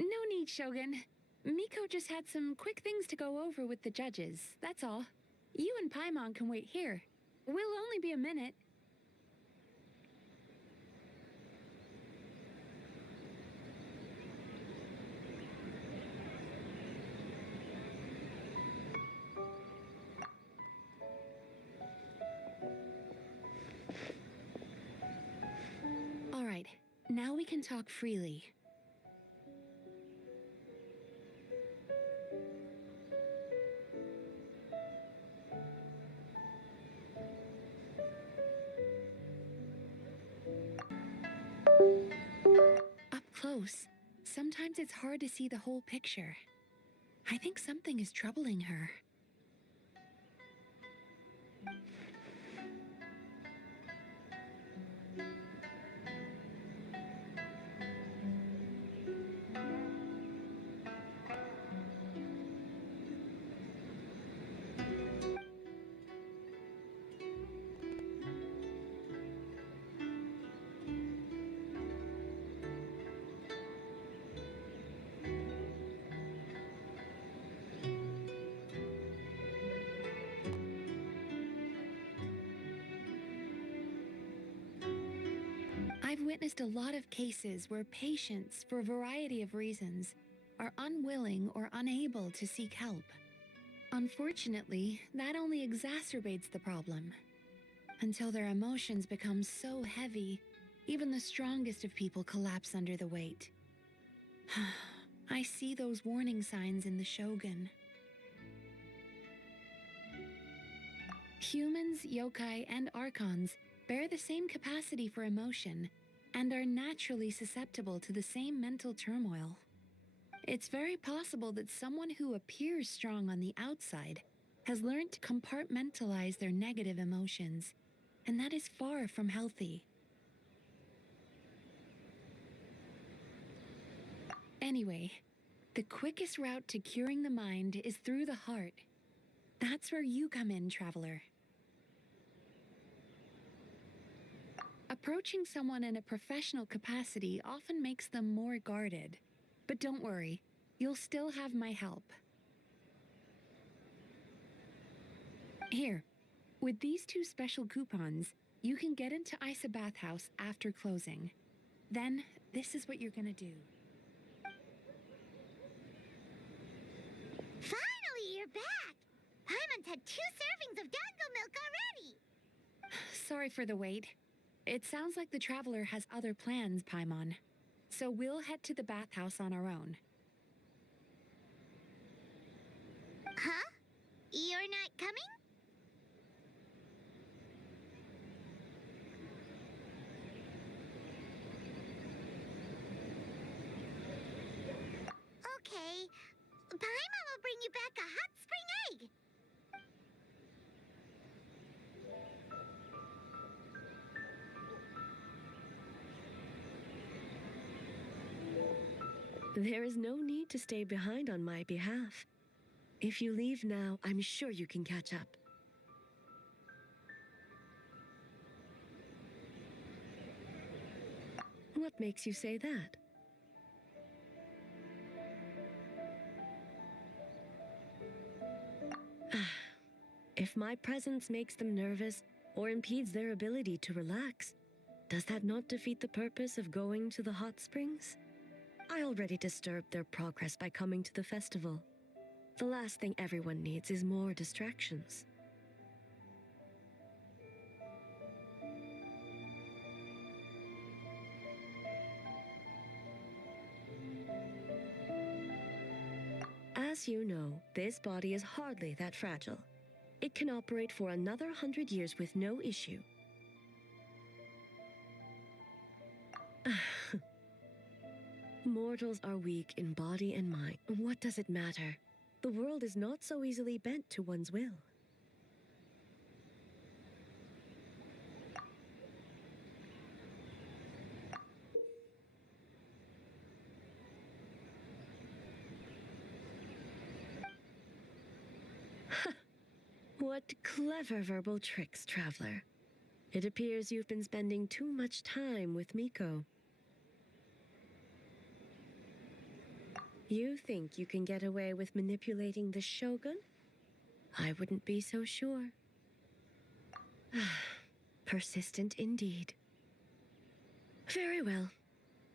No need, Shogun. Miko just had some quick things to go over with the judges, that's all. You and Paimon can wait here. We'll only be a minute. All right, now we can talk freely. Up close, sometimes it's hard to see the whole picture. I think something is troubling her. I've witnessed a lot of cases where patients, for a variety of reasons, are unwilling or unable to seek help. Unfortunately, that only exacerbates the problem. Until their emotions become so heavy, even the strongest of people collapse under the weight. I see those warning signs in the Shogun. Humans, yokai, and archons bear the same capacity for emotion and are naturally susceptible to the same mental turmoil. It's very possible that someone who appears strong on the outside has learned to compartmentalize their negative emotions, and that is far from healthy. Anyway, the quickest route to curing the mind is through the heart. That's where you come in, Traveler. Approaching someone in a professional capacity often makes them more guarded. But don't worry, you'll still have my help. Here, with these 2 special coupons, you can get into Isa Bathhouse after closing. Then, this is what you're gonna do. Finally, you're back! Paimon's had 2 servings of dango milk already! Sorry for the wait. It sounds like the Traveler has other plans, Paimon. So we'll head to the bathhouse on our own. Huh? There is no need to stay behind on my behalf. If you leave now, I'm sure you can catch up. What makes you say that? If my presence makes them nervous or impedes their ability to relax, does that not defeat the purpose of going to the hot springs? I already disturbed their progress by coming to the festival. The last thing everyone needs is more distractions. As you know, this body is hardly that fragile. It can operate for another 100 years with no issue. Mortals are weak in body and mind. What does it matter? The world is not so easily bent to one's will. What clever verbal tricks, traveler. It appears you've been spending too much time with Miko. You think you can get away with manipulating the Shogun? I wouldn't be so sure. Persistent indeed. Very well.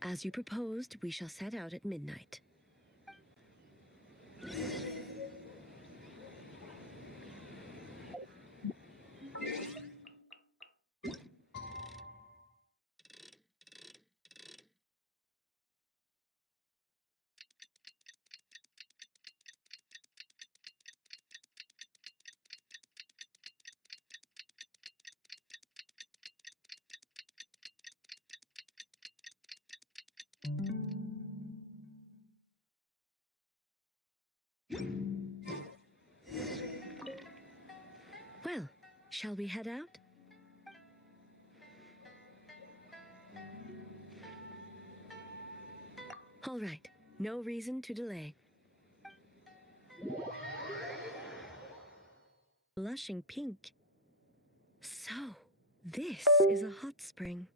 As you proposed, we shall set out at midnight. Well, shall we head out? All right, no reason to delay. Blushing pink. So, this is a hot spring.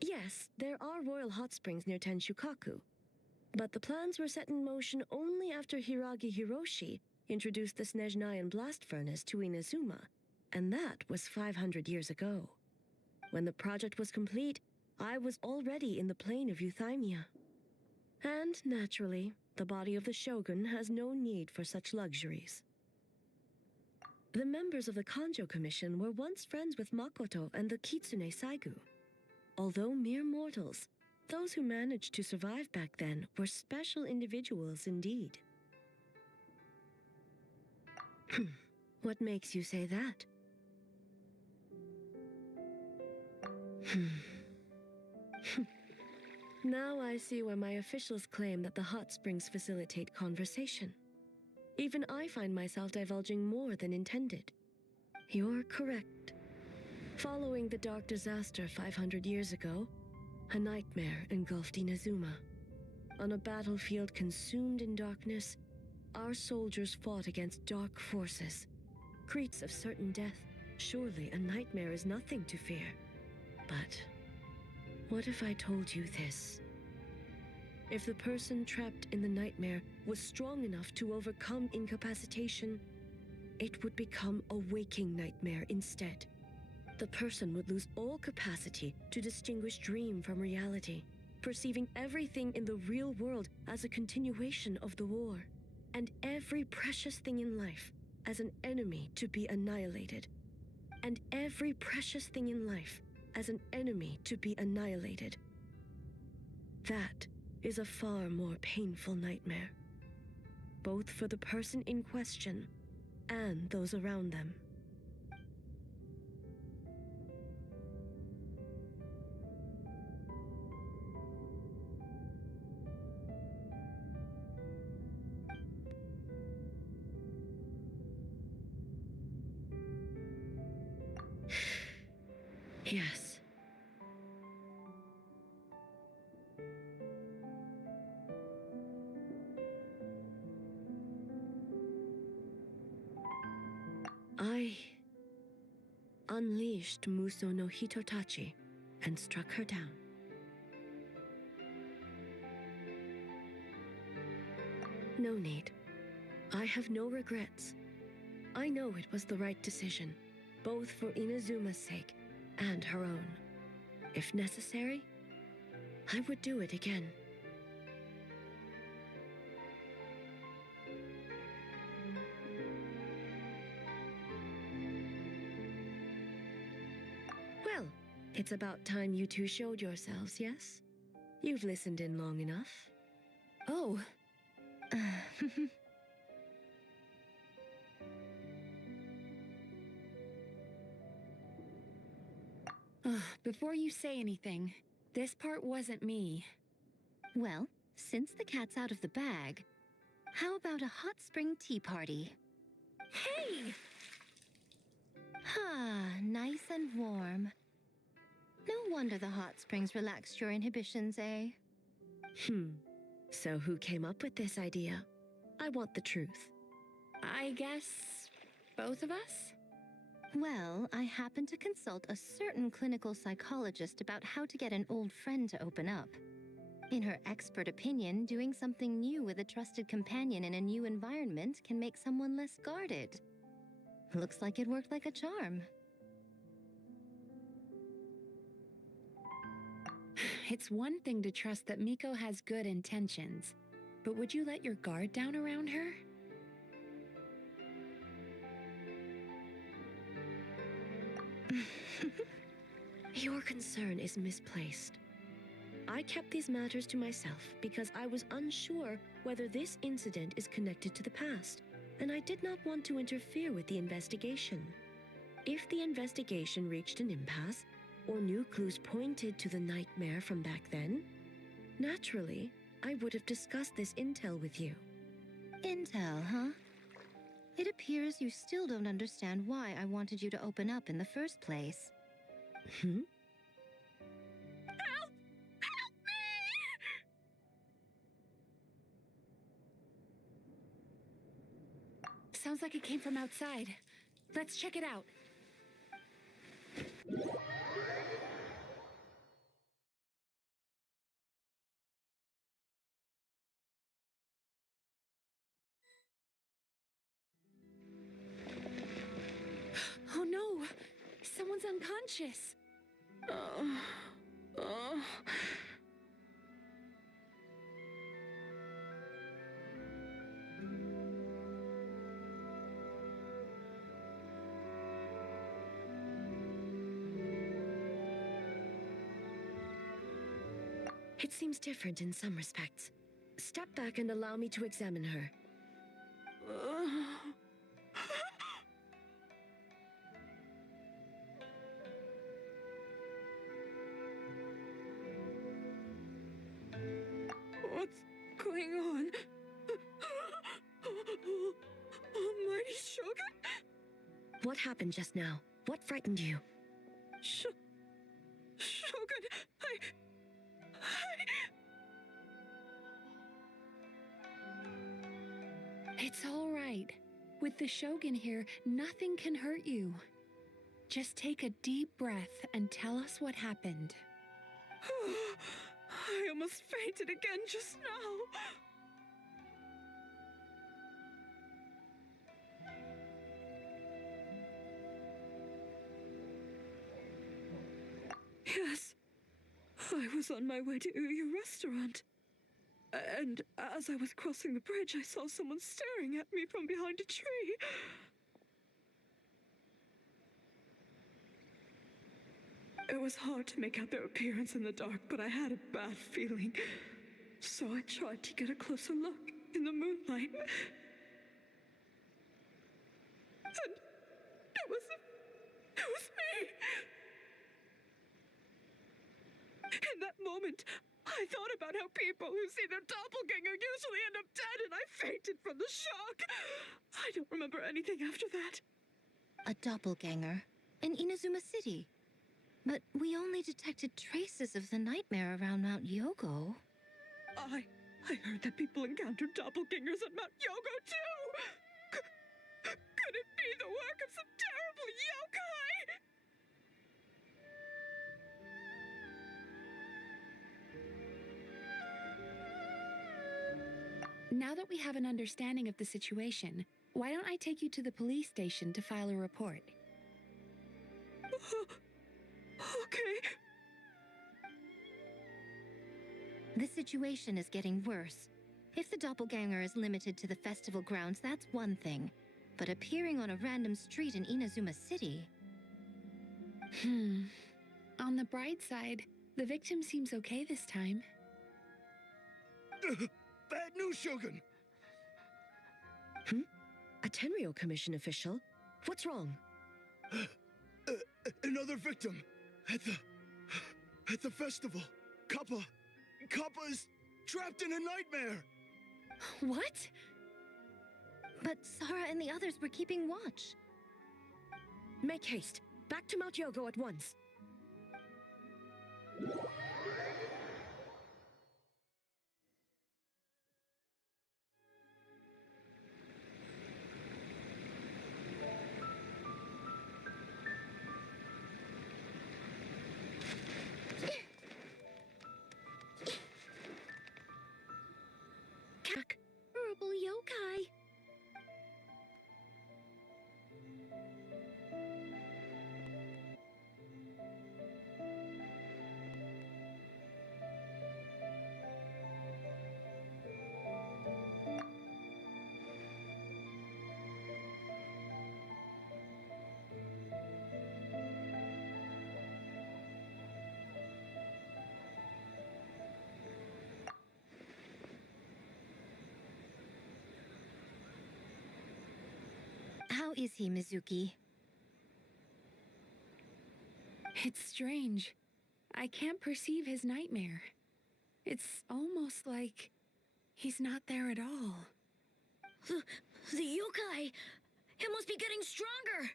Yes, there are royal hot springs near Tenshukaku. But the plans were set in motion only after Hiragi Hiroshi introduced the Snezhnayan blast furnace to Inazuma, and that was 500 years ago. When the project was complete, I was already in the plain of Euthymia. And, naturally, the body of the Shogun has no need for such luxuries. The members of the Kanjo Commission were once friends with Makoto and the Kitsune Saigu. Although mere mortals, those who managed to survive back then were special individuals indeed. What makes you say that? Now I see why my officials claim that the hot springs facilitate conversation. Even I find myself divulging more than intended. You're correct. Following the dark disaster 500 years ago, a nightmare engulfed Inazuma. On a battlefield consumed in darkness, our soldiers fought against dark forces. Creats of certain death. Surely a nightmare is nothing to fear. But what if I told you this? If the person trapped in the nightmare was strong enough to overcome incapacitation, it would become a waking nightmare instead. The person would lose all capacity to distinguish dream from reality, perceiving everything in the real world as a continuation of the war, and every precious thing in life as an enemy to be annihilated. And every precious thing in life as an enemy to be annihilated. That is a far more painful nightmare, both for the person in question and those around them. Yes, unleashed Muso no Hitotachi and struck her down. No need. I have no regrets. I know it was the right decision, both for Inazuma's sake and her own. If necessary, I would do it again. Well, it's about time you two showed yourselves, yes? You've listened in long enough. Oh. Before you say anything, this part wasn't me. Well, since the cat's out of the bag, how about a hot spring tea party? Hey! Ah, nice and warm. No wonder the hot springs relaxed your inhibitions, eh? So who came up with this idea? I want the truth. I guess both of us? Well, I happened to consult a certain clinical psychologist about how to get an old friend to open up. In her expert opinion, doing something new with a trusted companion in a new environment can make someone less guarded. Looks like it worked like a charm. It's one thing to trust that Miko has good intentions, but would you let your guard down around her? Your concern is misplaced. I kept these matters to myself because I was unsure whether this incident is connected to the past, and I did not want to interfere with the investigation. If the investigation reached an impasse, or new clues pointed to the nightmare from back then, naturally, I would have discussed this intel with you. Intel, huh? It appears you still don't understand why I wanted you to open up in the first place. Hmm? Help! Help me! Sounds like it came from outside. Let's check it out. Oh no! Someone's unconscious! It seems different in some respects. Step back and allow me to examine her. What's going on? Almighty Shogun? What happened just now? What frightened you? Shogun, It's all right. With the Shogun here, nothing can hurt you. Just take a deep breath and tell us what happened. I almost fainted again just now. Yes, I was on my way to Uyu restaurant. And as I was crossing the bridge, I saw someone staring at me from behind a tree. It was hard to make out their appearance in the dark, but I had a bad feeling. So I tried to get a closer look in the moonlight. And it was me! In that moment, I thought about how people who see their doppelganger usually end up dead, and I fainted from the shock. I don't remember anything after that. A doppelganger in Inazuma City. But we only detected traces of the nightmare around Mount Yogo. I heard that people encountered doppelgangers at Mount Yogo too! Could it be the work of some terrible yokai? Now that we have an understanding of the situation, why don't I take you to the police station to file a report? Okay. The situation is getting worse. If the doppelganger is limited to the festival grounds, that's one thing. But appearing on a random street in Inazuma City... On the bright side, the victim seems okay this time. Bad news, Shogun! A Tenryo Commission official? What's wrong? Another victim! At the festival! Kappa is trapped in a nightmare! What? But Sara and the others were keeping watch. Make haste. Back to Mount Yogo at once. Terrible yokai. How is he, Mizuki? It's strange. I can't perceive his nightmare. It's almost like he's not there at all. The yokai! It must be getting stronger!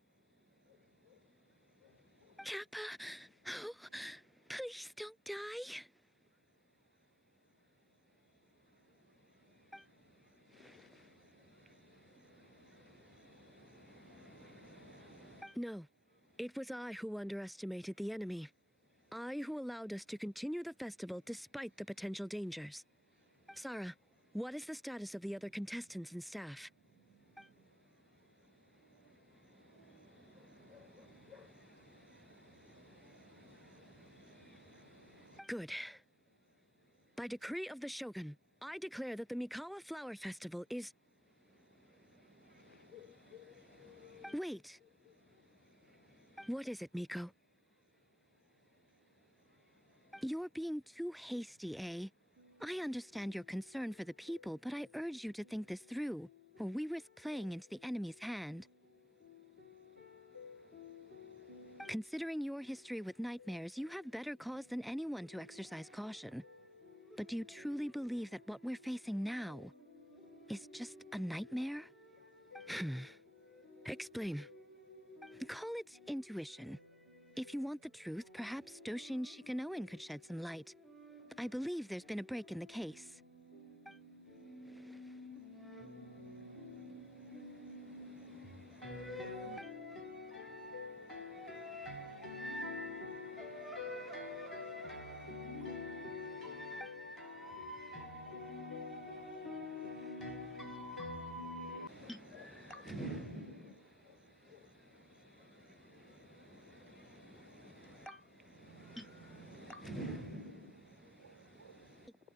Kappa, oh, please don't die. No. It was I who underestimated the enemy. I who allowed us to continue the festival despite the potential dangers. Sara, what is the status of the other contestants and staff? Good. By decree of the Shogun, I declare that the Mikawa Flower Festival is... Wait. What is it, Miko? You're being too hasty, eh? I understand your concern for the people, but I urge you to think this through, or we risk playing into the enemy's hand. Considering your history with nightmares, you have better cause than anyone to exercise caution. But do you truly believe that what we're facing now is just a nightmare? Explain. Call it intuition. If you want the truth, perhaps Doshin Shikanoin could shed some light. I believe there's been a break in the case.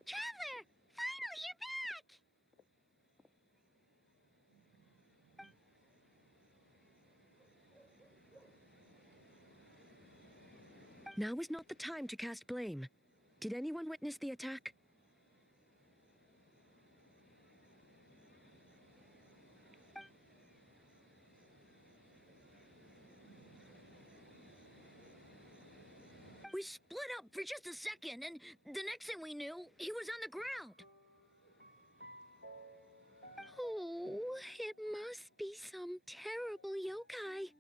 Traveler! Finally, you're back! Now is not the time to cast blame. Did anyone witness the attack? We split up for just a second, and the next thing we knew, he was on the ground. Oh, it must be some terrible yokai.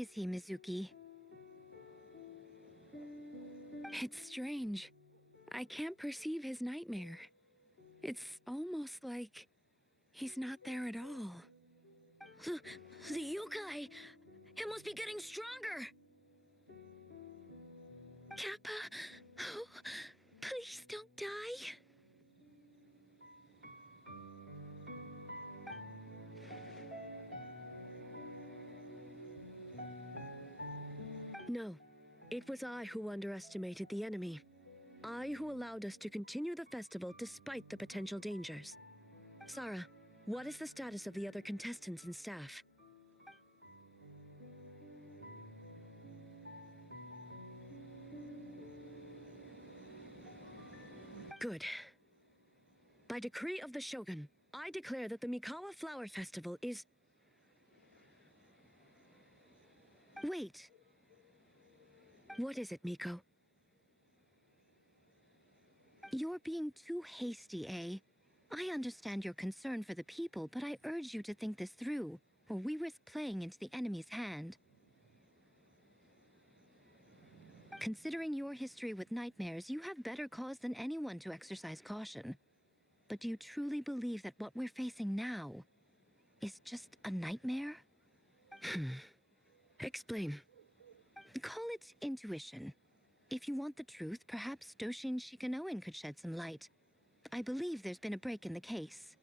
is he, Mizuki? It's strange. I can't perceive his nightmare. It's almost like he's not there at all. The yokai! It must be getting stronger! Kappa, oh, please don't die. No, it was I who underestimated the enemy. I who allowed us to continue the festival despite the potential dangers. Sarah, what is the status of the other contestants and staff? Good. By decree of the Shogun, I declare that the Mikawa Flower Festival is... Wait. What is it, Miko? You're being too hasty, eh? I understand your concern for the people, but I urge you to think this through, or we risk playing into the enemy's hand. Considering your history with nightmares, you have better cause than anyone to exercise caution. But do you truly believe that what we're facing now is just a nightmare? Explain. Call it intuition. If you want the truth, perhaps Doshin Shikanoin could shed some light. I believe there's been a break in the case.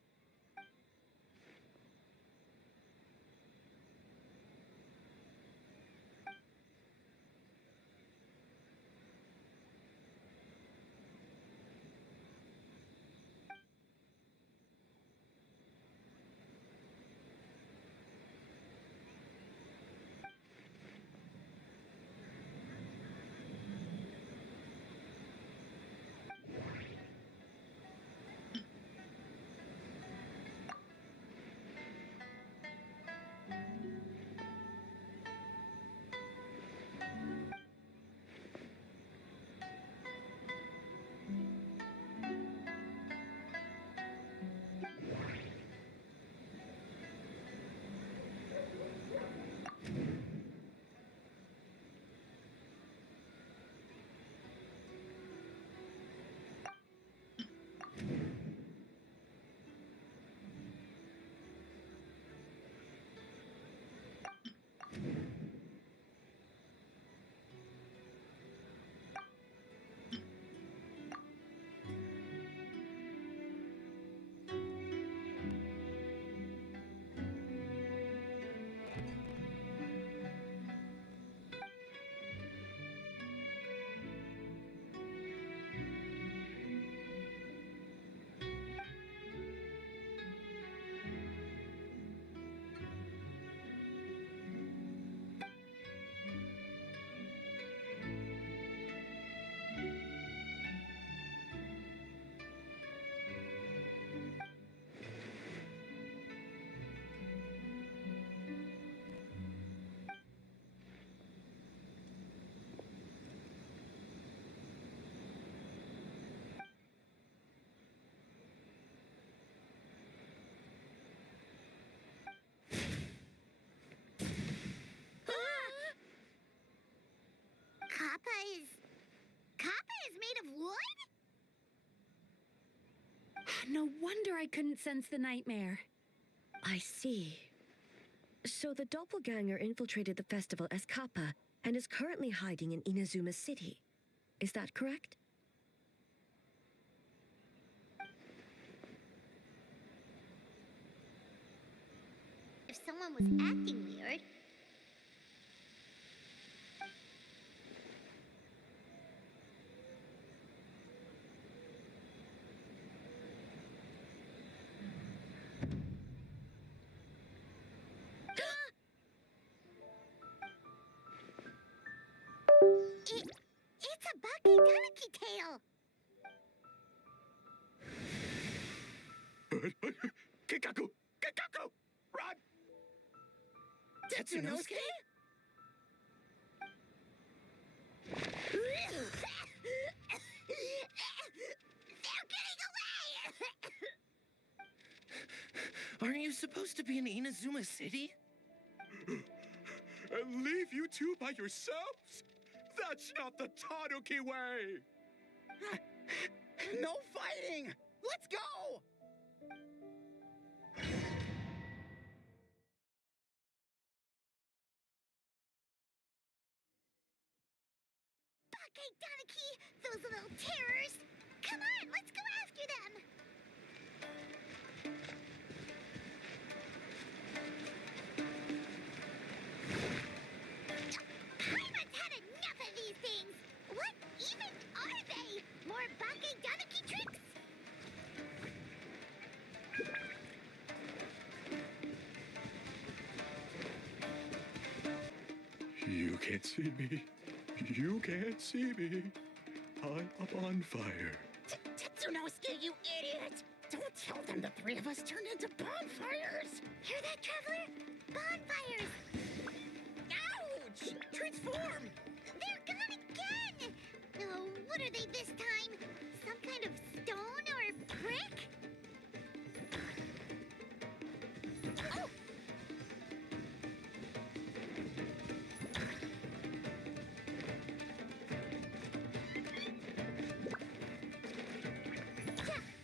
Kappa is made of wood? No wonder I couldn't sense the nightmare. I see. So the doppelganger infiltrated the festival as Kappa and is currently hiding in Inazuma City. Is that correct? If someone was acting weird... It's a Baki Tanuki tail! Kikaku! Kikaku! Run! Tetsunosuke? They're getting away! Aren't you supposed to be in Inazuma City? and leave you two by yourselves? That's not the Tanuki way! No fighting! Let's go! Okay, Tanuki, those little terrors! Come on, let's go after them! Paimon's had enough of these things! What even are they? More Bake Tanuki tricks? You can't see me. You can't see me. I'm up on fire. Tetsunosuke, you idiot! Don't tell them the three of us turned into bonfires! Hear that, Traveler? Bonfires! Ouch! Transform! They're gone again! Oh, what are they this time? Some kind of stone or brick? Oh!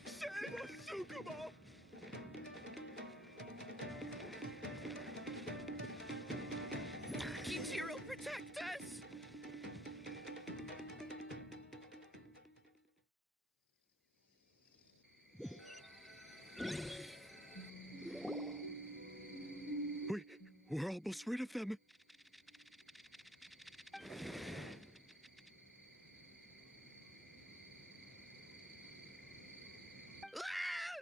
Save us, Tsukumo! Kichiro, protect us! We're almost rid of them. Ah!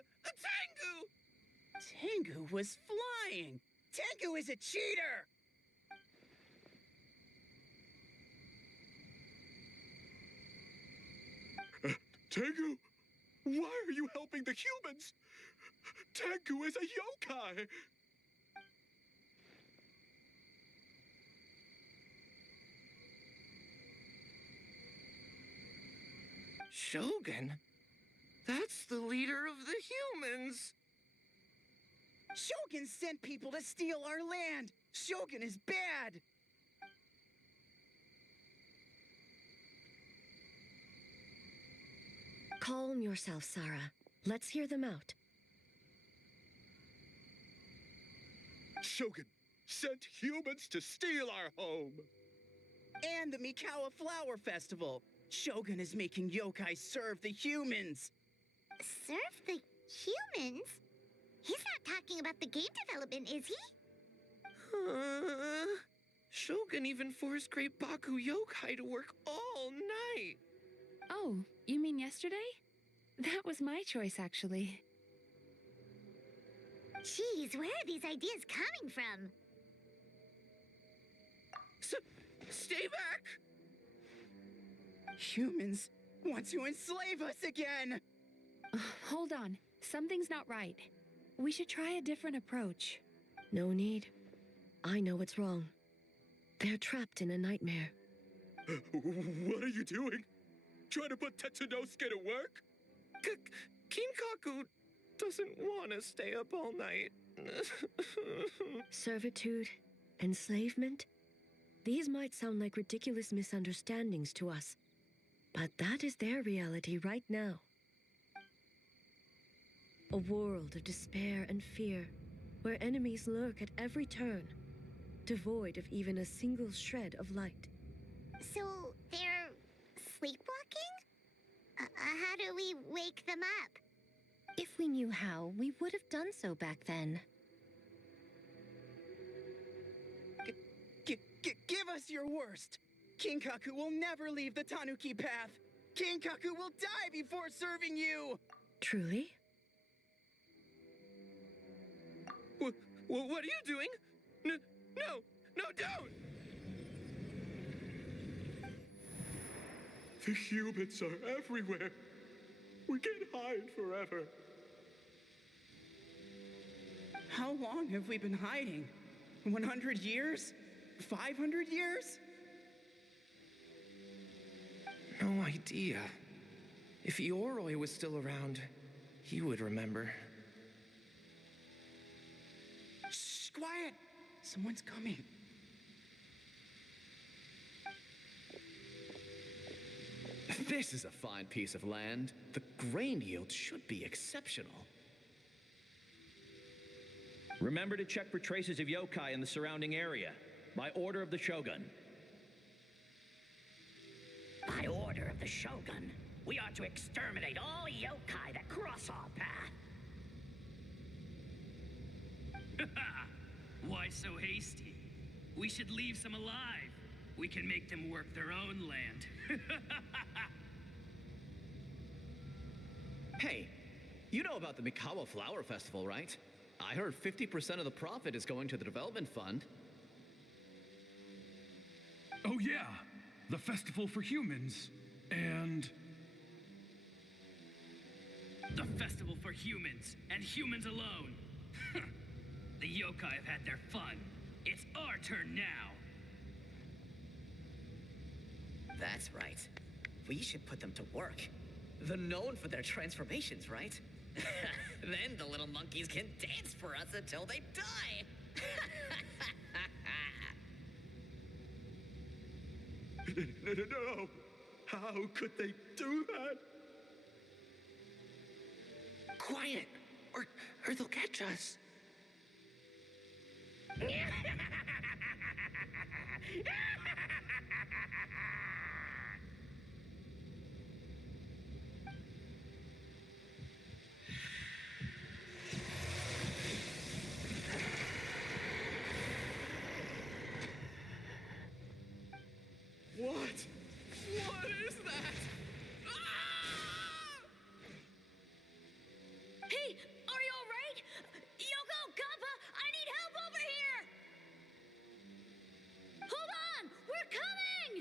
Tengu! Tengu was flying! Tengu is a cheater! Tengu, why are you helping the humans? Tengu is a yokai. Shogun? That's the leader of the humans! Shogun sent people to steal our land! Shogun is bad! Calm yourself, Sarah. Let's hear them out. Shogun sent humans to steal our home. And the Mikawa Flower Festival! Shogun is making yokai serve the humans! Serve the humans? He's not talking about the game development, is he? Shogun even forced Great Baku Yokai to work all night. Oh, you mean yesterday? That was my choice, actually. Jeez, where are these ideas coming from? Stay back! Humans want to enslave us again! Hold on. Something's not right. We should try a different approach. No need. I know what's wrong. They're trapped in a nightmare. What are you doing? Trying to put Tetsunosuke to work? Kinkaku doesn't want to stay up all night. Servitude, enslavement. These might sound like ridiculous misunderstandings to us, but that is their reality right now. A world of despair and fear, where enemies lurk at every turn, devoid of even a single shred of light. So, they're sleepwalking? How do we wake them up? If we knew how, we would have done so back then. Give us your worst! Kinkaku will never leave the Tanuki path! Kinkaku will die before serving you! Truly? What are you doing? No, don't! The humans are everywhere. We can't hide forever. How long have we been hiding? 100 years? 500 years? No idea. If Ioroi was still around, he would remember. Shh, quiet! Someone's coming. This is a fine piece of land. The grain yield should be exceptional. Remember to check for traces of yokai in the surrounding area. By order of the Shogun. By order of the Shogun, we are to exterminate all yokai that cross our path. Why so hasty? We should leave some alive. We can make them work their own land. Hey, you know about the Mikawa Flower Festival, right? I heard 50% of the profit is going to the development fund. Oh yeah, the festival for humans, and... The festival for humans, and humans alone. The yokai have had their fun. It's our turn now. That's right. We should put them to work. They're known for their transformations, right? Then the little monkeys can dance for us until they die. No! How could they do that? Quiet, or they'll catch us. What? What is that? Hey, are you alright? Yoko, Kappa, I need help over here! Hold on! We're coming!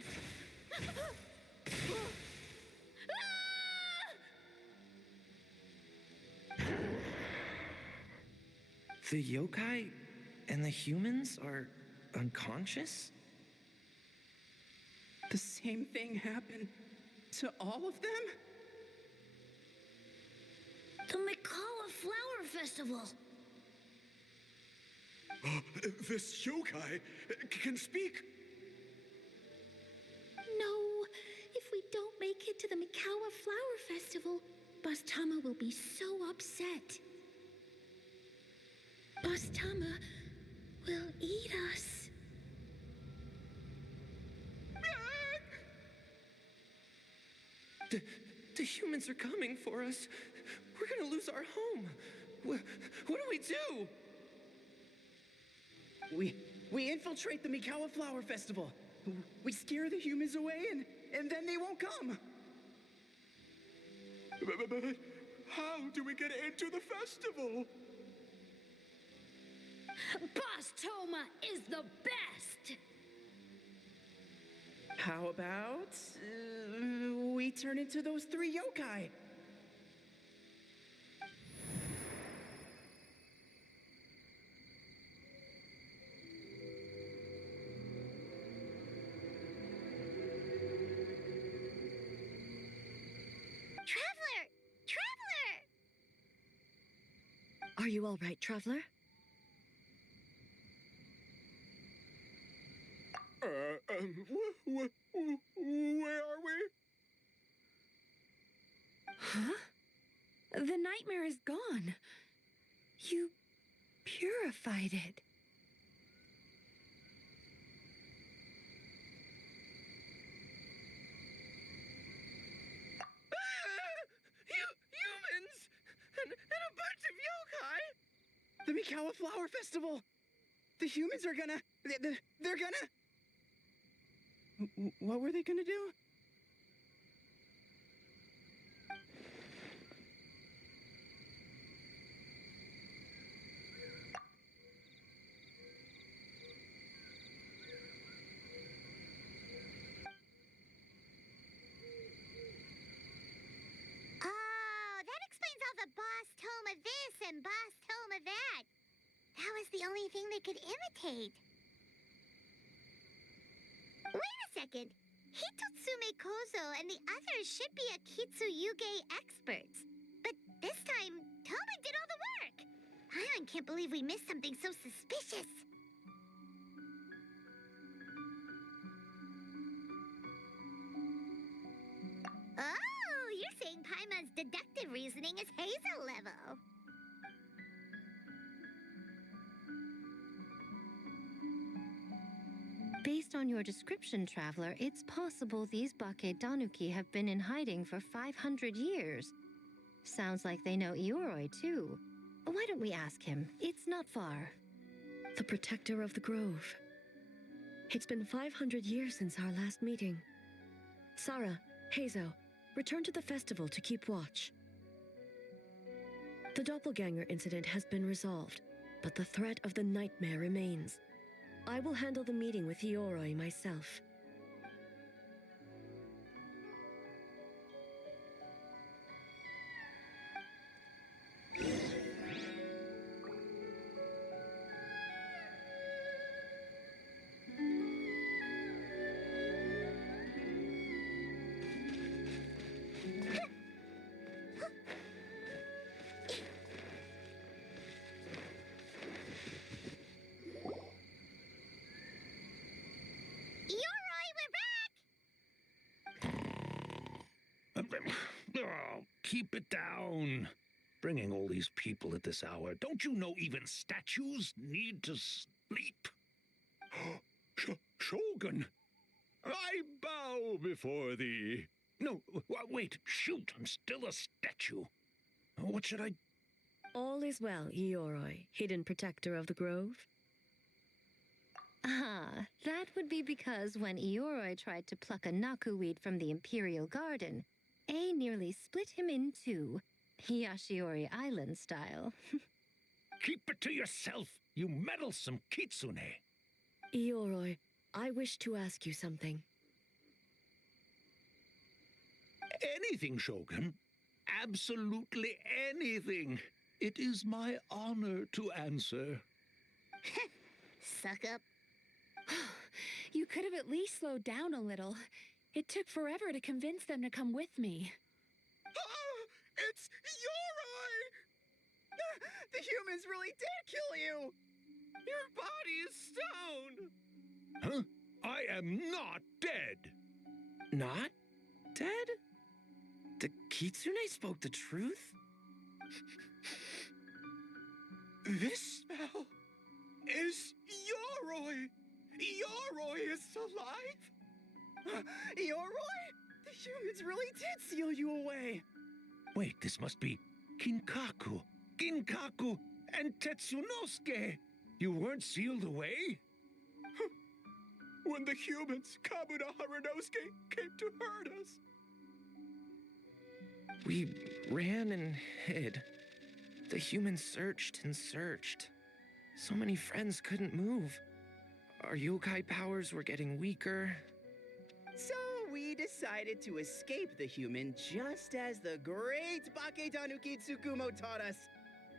The yokai and the humans are unconscious? The same thing happened to all of them? The Mikawa Flower Festival! This yokai can speak. No, if we don't make it to the Mikawa Flower Festival, Bastama will be so upset. Bastama will eat us. The humans are coming for us. We're gonna lose our home. What do we do? We infiltrate the Mikawa Flower Festival. We scare the humans away and then they won't come. But how do we get into the festival? Bastoma is the best! How about we turn into those 3 yokai? Traveler! Traveler! Are you all right, traveler? Where are we? Huh? The nightmare is gone. You purified it. Humans! And a bunch of yokai! The Mikawa Flower Festival! The humans are gonna... They're gonna... What were they gonna do? Oh, that explains all the boss toma this and boss toma that. That was the only thing they could imitate. Wait a second. Hitotsume Kozo and the others should be Akitsuyuge experts. But this time, Toma did all the work. Paimon can't believe we missed something so suspicious. deductive reasoning is Hazel level. Based on your description, Traveler, it's possible these Bake Danuki have been in hiding for 500 years. Sounds like they know Ioroi, too. Why don't we ask him? It's not far. The protector of the grove. It's been 500 years since our last meeting. Sarah, Hazo, return to the festival to keep watch. The doppelganger incident has been resolved, but the threat of the nightmare remains. I will handle the meeting with Ioroi myself. Oh, keep it down. Bringing all these people at this hour. Don't you know even statues need to sleep? Shogun, I bow before thee. No, wait, shoot, I'm still a statue. What should I... All is well, Ioroi, hidden protector of the grove. Ah, that would be because when Ioroi tried to pluck a nakuweed from the Imperial Garden, A nearly split him in two, Yashiori Island style. Keep it to yourself, you meddlesome kitsune. Ioroi, I wish to ask you something. Anything, Shogun. Absolutely anything. It is my honor to answer. Suck up. You could have at least slowed down a little. It took forever to convince them to come with me. It's Ioroi! The humans really did kill you! Your body is stone! Huh? I am not dead. Not dead? The kitsune spoke the truth? This smell is Ioroi! Ioroi is alive? Ioroi? The humans really did seal you away! Wait, this must be Kinkaku, Ginkaku, and Tetsunosuke. You weren't sealed away? When the humans, Kabuda Harunosuke, came to hurt us. We ran and hid. The humans searched and searched. So many friends couldn't move. Our yokai powers were getting weaker. So we decided to escape the human just as the great Bake Tanuki Tsukumo taught us,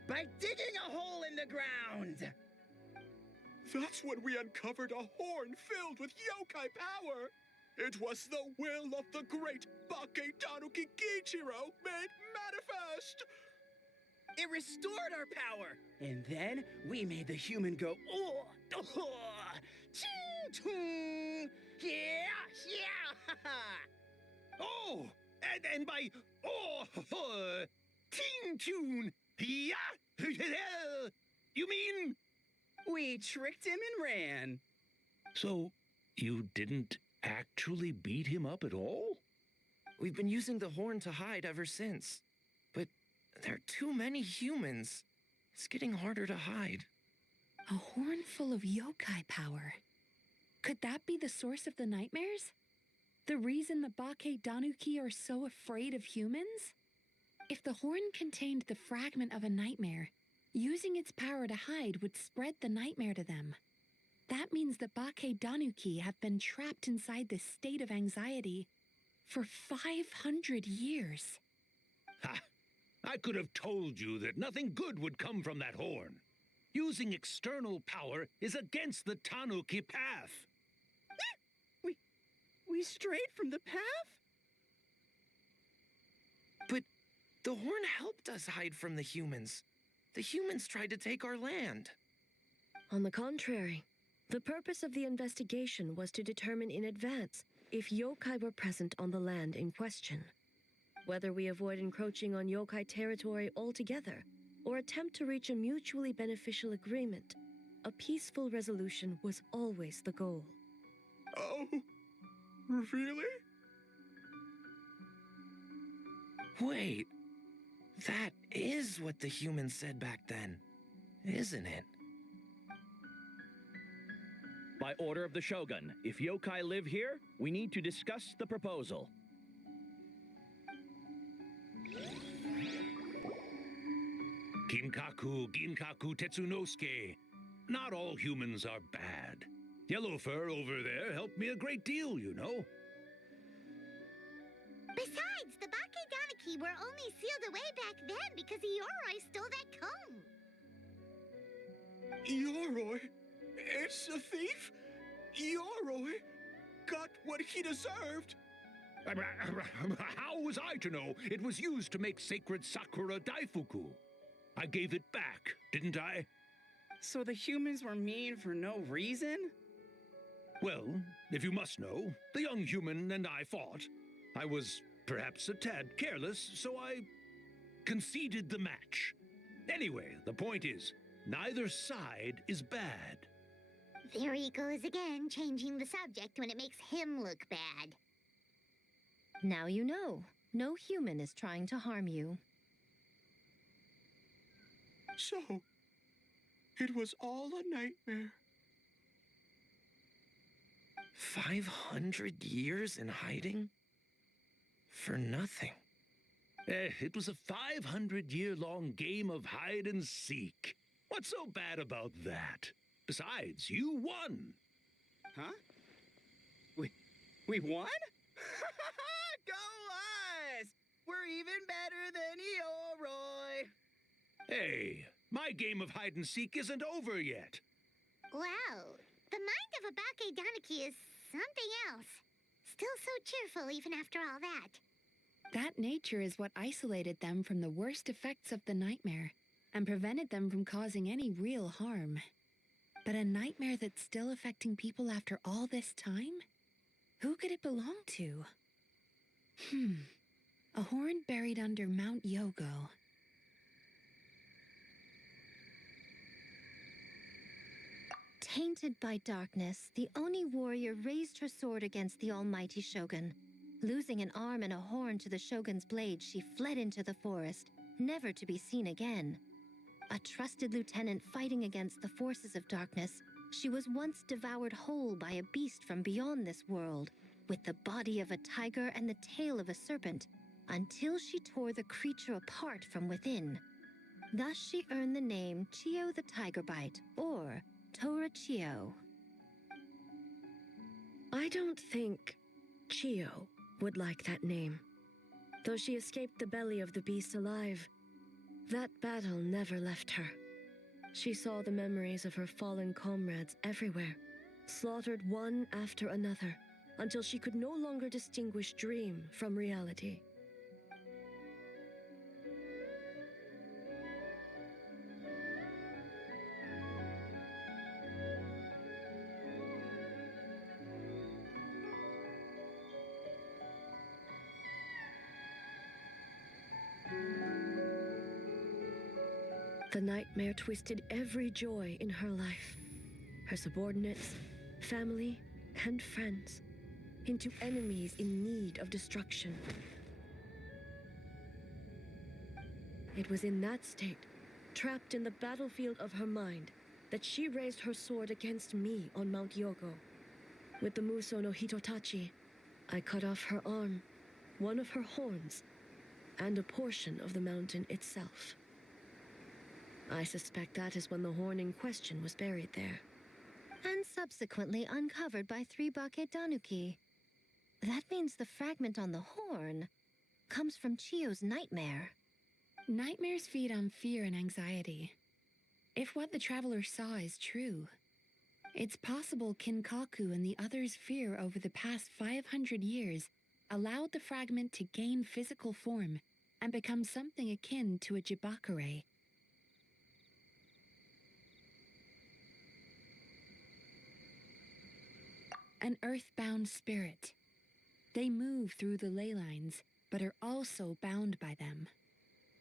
by digging a hole in the ground. That's when we uncovered a horn filled with yokai power. It was the will of the great Bake Tanuki Kiichiro made manifest. It restored our power, and then we made the human go, oh, yeah. Oh, and by Ting Tune, yeah, you mean? We tricked him and ran. So, you didn't actually beat him up at all? We've been using the horn to hide ever since. But there are too many humans. It's getting harder to hide. A horn full of yokai power. Could that be the source of the nightmares? The reason the Bake Danuki are so afraid of humans? If the horn contained the fragment of a nightmare, using its power to hide would spread the nightmare to them. That means the Bake Danuki have been trapped inside this state of anxiety for 500 years. Ha! I could have told you that nothing good would come from that horn. Using external power is against the Tanuki path. We strayed from the path? But the horn helped us hide from the humans. The humans tried to take our land. On the contrary, the purpose of the investigation was to determine in advance if yokai were present on the land in question. Whether we avoid encroaching on yokai territory altogether or attempt to reach a mutually beneficial agreement, a peaceful resolution was always the goal. Oh, really? Wait, that is what the humans said back then, isn't it? By order of the Shogun, if yokai live here, we need to discuss the proposal. Ginkaku Tetsunosuke. Not all humans are bad. Yellow Fur over there helped me a great deal, you know. Besides, the Bakedaniki were only sealed away back then because Yoroi stole that comb. Yoroi? It's a thief? Yoroi got what he deserved. How was I to know it was used to make sacred Sakura Daifuku? I gave it back, didn't I? So the humans were mean for no reason? Well, if you must know, the young human and I fought. I was perhaps a tad careless, so I conceded the match. Anyway, the point is, neither side is bad. There he goes again, changing the subject when it makes him look bad. Now you know. No human is trying to harm you. So, it was all a nightmare. 500 years in hiding? For nothing. It was a 500-year-long game of hide and seek. What's so bad about that? Besides, you won. Huh? We won? Go us! We're even better than Yoroi! Hey, my game of hide and seek isn't over yet. Wow, the mind of a Bakedaniki is something else. Still so cheerful even after all that. That nature is what isolated them from the worst effects of the nightmare and prevented them from causing any real harm. But a nightmare that's still affecting people after all this time? Who could it belong to? A horn buried under Mount Yogo. Tainted by darkness, the Oni warrior raised her sword against the almighty Shogun. Losing an arm and a horn to the Shogun's blade, she fled into the forest, never to be seen again. A trusted lieutenant fighting against the forces of darkness, she was once devoured whole by a beast from beyond this world, with the body of a tiger and the tail of a serpent, until she tore the creature apart from within. Thus she earned the name Chiyo the Tigerbite, or Tora Chiyo. I don't think Chiyo would like that name. Though she escaped the belly of the beast alive, that battle never left her. She saw the memories of her fallen comrades everywhere, slaughtered one after another, until she could no longer distinguish dream from reality. The nightmare twisted every joy in her life, her subordinates, family, and friends, into enemies in need of destruction. It was in that state, trapped in the battlefield of her mind, that she raised her sword against me on Mount Yogo. With the Muso no Hitotachi, I cut off her arm, one of her horns, and a portion of the mountain itself. I suspect that is when the horn in question was buried there. And subsequently uncovered by 3 Bakedanuki. That means the fragment on the horn comes from Chiyo's nightmare. Nightmares feed on fear and anxiety. If what the traveler saw is true, it's possible Kinkaku and the others' fear over the past 500 years allowed the fragment to gain physical form and become something akin to a jibakure. An earthbound spirit. They move through the ley lines, but are also bound by them.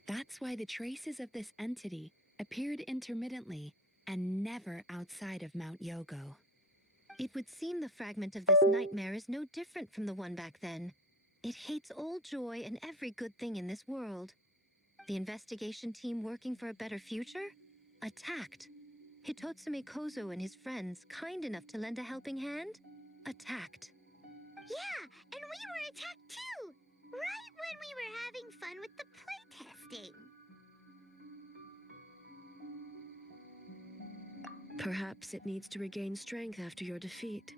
That's why the traces of this entity appeared intermittently and never outside of Mount Yogo. It would seem the fragment of this nightmare is no different from the one back then. It hates all joy and every good thing in this world. The investigation team working for a better future? Attacked. Hitotsume Kozo and his friends, kind enough to lend a helping hand? Attacked. Yeah, and we were attacked too! Right when we were having fun with the playtesting. Perhaps it needs to regain strength after your defeat.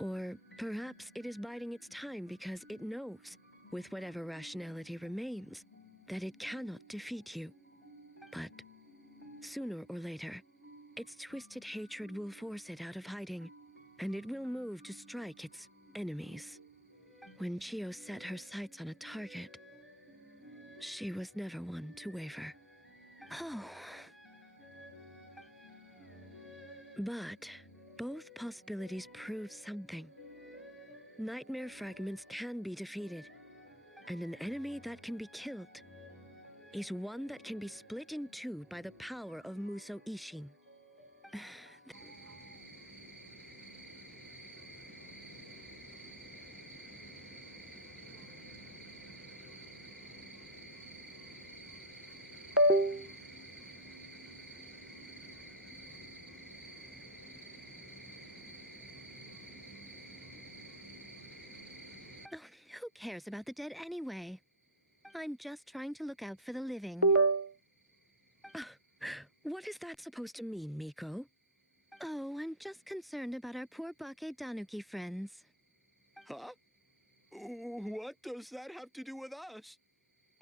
Or perhaps it is biding its time because it knows, with whatever rationality remains, that it cannot defeat you. But sooner or later, its twisted hatred will force it out of hiding, and it will move to strike its enemies. When Chio set her sights on a target, she was never one to waver. Oh. But both possibilities prove something. Nightmare fragments can be defeated, and an enemy that can be killed is one that can be split in two by the power of Muso Ishin. Who cares about the dead anyway? I'm just trying to look out for the living. What is that supposed to mean, Miko? Oh, I'm just concerned about our poor Bake Danuki friends. Huh? What does that have to do with us?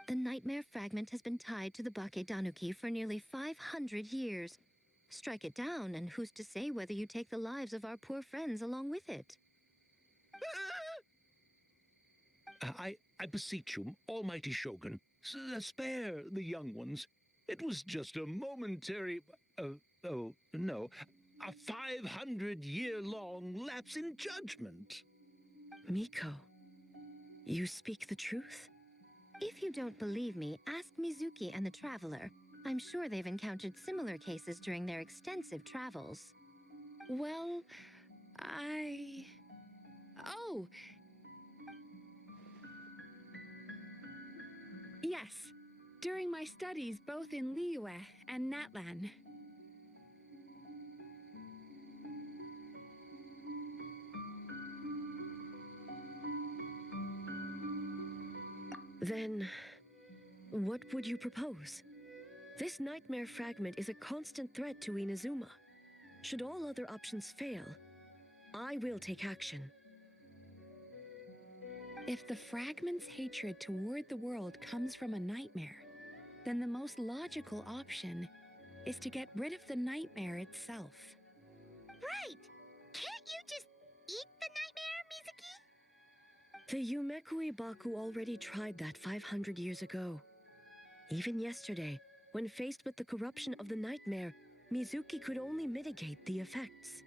The nightmare fragment has been tied to the Bake Danuki for nearly 500 years. Strike it down, and who's to say whether you take the lives of our poor friends along with it? I beseech you, almighty Shogun, spare the young ones. It was just a momentary, oh, no, a 500-year-long lapse in judgment. Miko, you speak the truth? If you don't believe me, ask Mizuki and the Traveler. I'm sure they've encountered similar cases during their extensive travels. Well, Oh! Yes, during my studies both in Liyue and Natlan. Then, what would you propose? This nightmare fragment is a constant threat to Inazuma. Should all other options fail, I will take action. If the fragment's hatred toward the world comes from a nightmare, then the most logical option is to get rid of the nightmare itself. Right! Can't you just eat the nightmare, Mizuki? The Yumekui Baku already tried that 500 years ago. Even yesterday, when faced with the corruption of the nightmare, Mizuki could only mitigate the effects.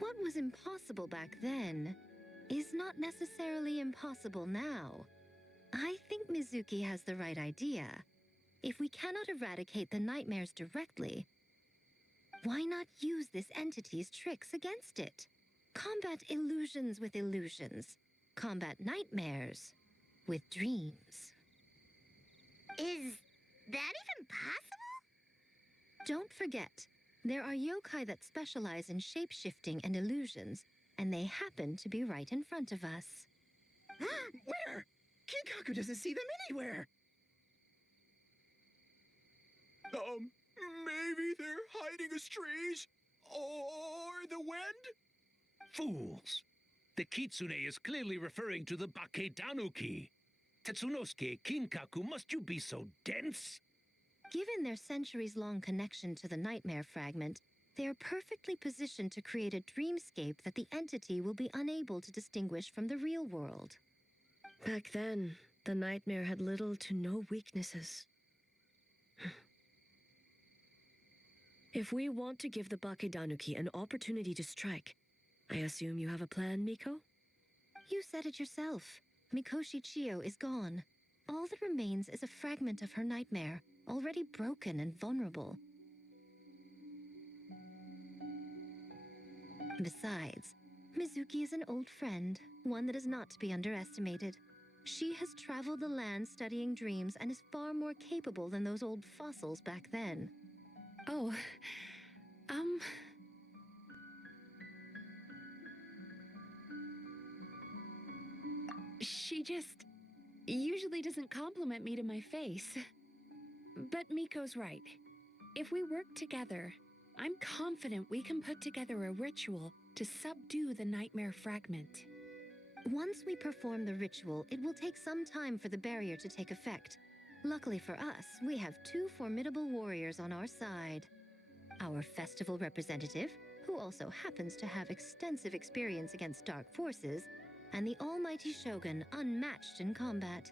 What was impossible back then is not necessarily impossible now. I think Mizuki has the right idea. If we cannot eradicate the nightmares directly, why not use this entity's tricks against it? Combat illusions with illusions. Combat nightmares with dreams. Is that even possible? Don't forget, there are yokai that specialize in shape-shifting and illusions, and they happen to be right in front of us. Where? Kinkaku doesn't see them anywhere. Maybe they're hiding us trees? Or the wind? Fools! The kitsune is clearly referring to the Bake Danuki. Tetsunosuke, Kinkaku, must you be so dense? Given their centuries-long connection to the nightmare fragment, they are perfectly positioned to create a dreamscape that the entity will be unable to distinguish from the real world. Back then, the nightmare had little to no weaknesses. If we want to give the Bake Danuki an opportunity to strike, I assume you have a plan, Miko? You said it yourself. Mikoshi Chiyo is gone. All that remains is a fragment of her nightmare, already broken and vulnerable. Besides, Mizuki is an old friend, one that is not to be underestimated. She has traveled the land studying dreams and is far more capable than those old fossils back then. Oh, She just usually doesn't compliment me to my face. But Miko's right. If we work together, I'm confident we can put together a ritual to subdue the nightmare fragment. Once we perform the ritual, it will take some time for the barrier to take effect. Luckily for us, we have two formidable warriors on our side. Our festival representative, who also happens to have extensive experience against dark forces, and the almighty Shogun, unmatched in combat.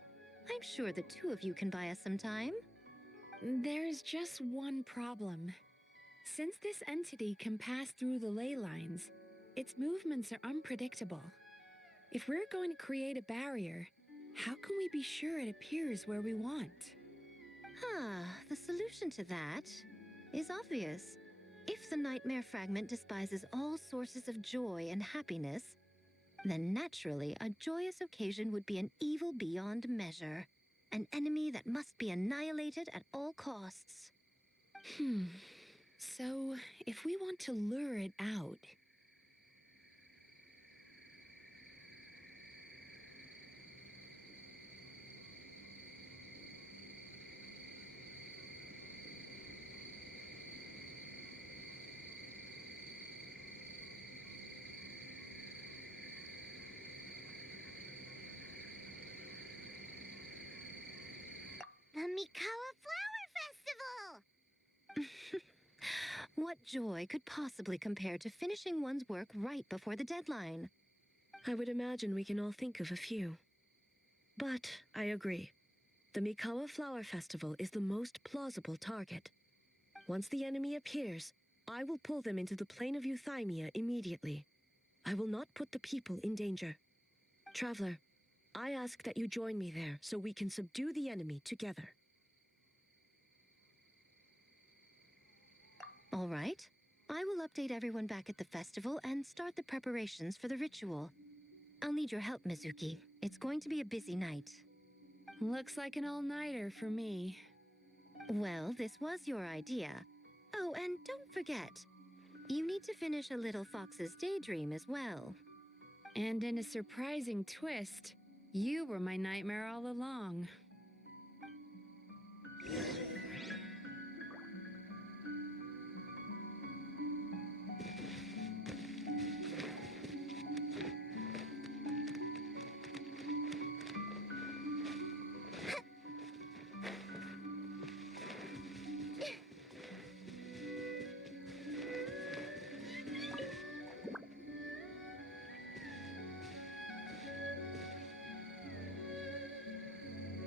I'm sure the two of you can buy us some time. There's just one problem. Since this entity can pass through the ley lines, its movements are unpredictable. If we're going to create a barrier, how can we be sure it appears where we want? The solution to that is obvious. If the nightmare fragment despises all sources of joy and happiness, then naturally a joyous occasion would be an evil beyond measure, an enemy that must be annihilated at all costs. So, if we want to lure it out... The Mikawa Flower Festival! What joy could possibly compare to finishing one's work right before the deadline? I would imagine we can all think of a few. But I agree. The Mikawa Flower Festival is the most plausible target. Once the enemy appears, I will pull them into the plane of Euthymia immediately. I will not put the people in danger. Traveler, I ask that you join me there so we can subdue the enemy together. All right. I will update everyone back at the festival and start the preparations for the ritual. I'll need your help, Mizuki. It's going to be a busy night. Looks like an all-nighter for me. Well, this was your idea. Oh, and don't forget, you need to finish a little fox's daydream as well. And in a surprising twist, you were my nightmare all along.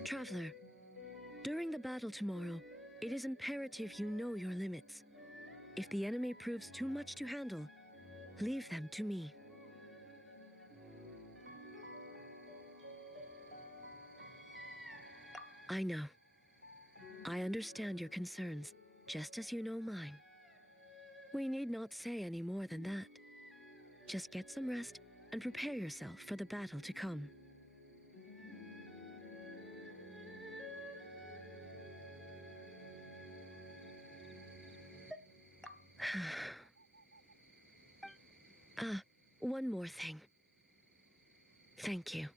Traveler, during the battle tomorrow, it is imperative you know your limits. If the enemy proves too much to handle, leave them to me. I know. I understand your concerns, just as you know mine. We need not say any more than that. Just get some rest and prepare yourself for the battle to come. One more thing. Thank you.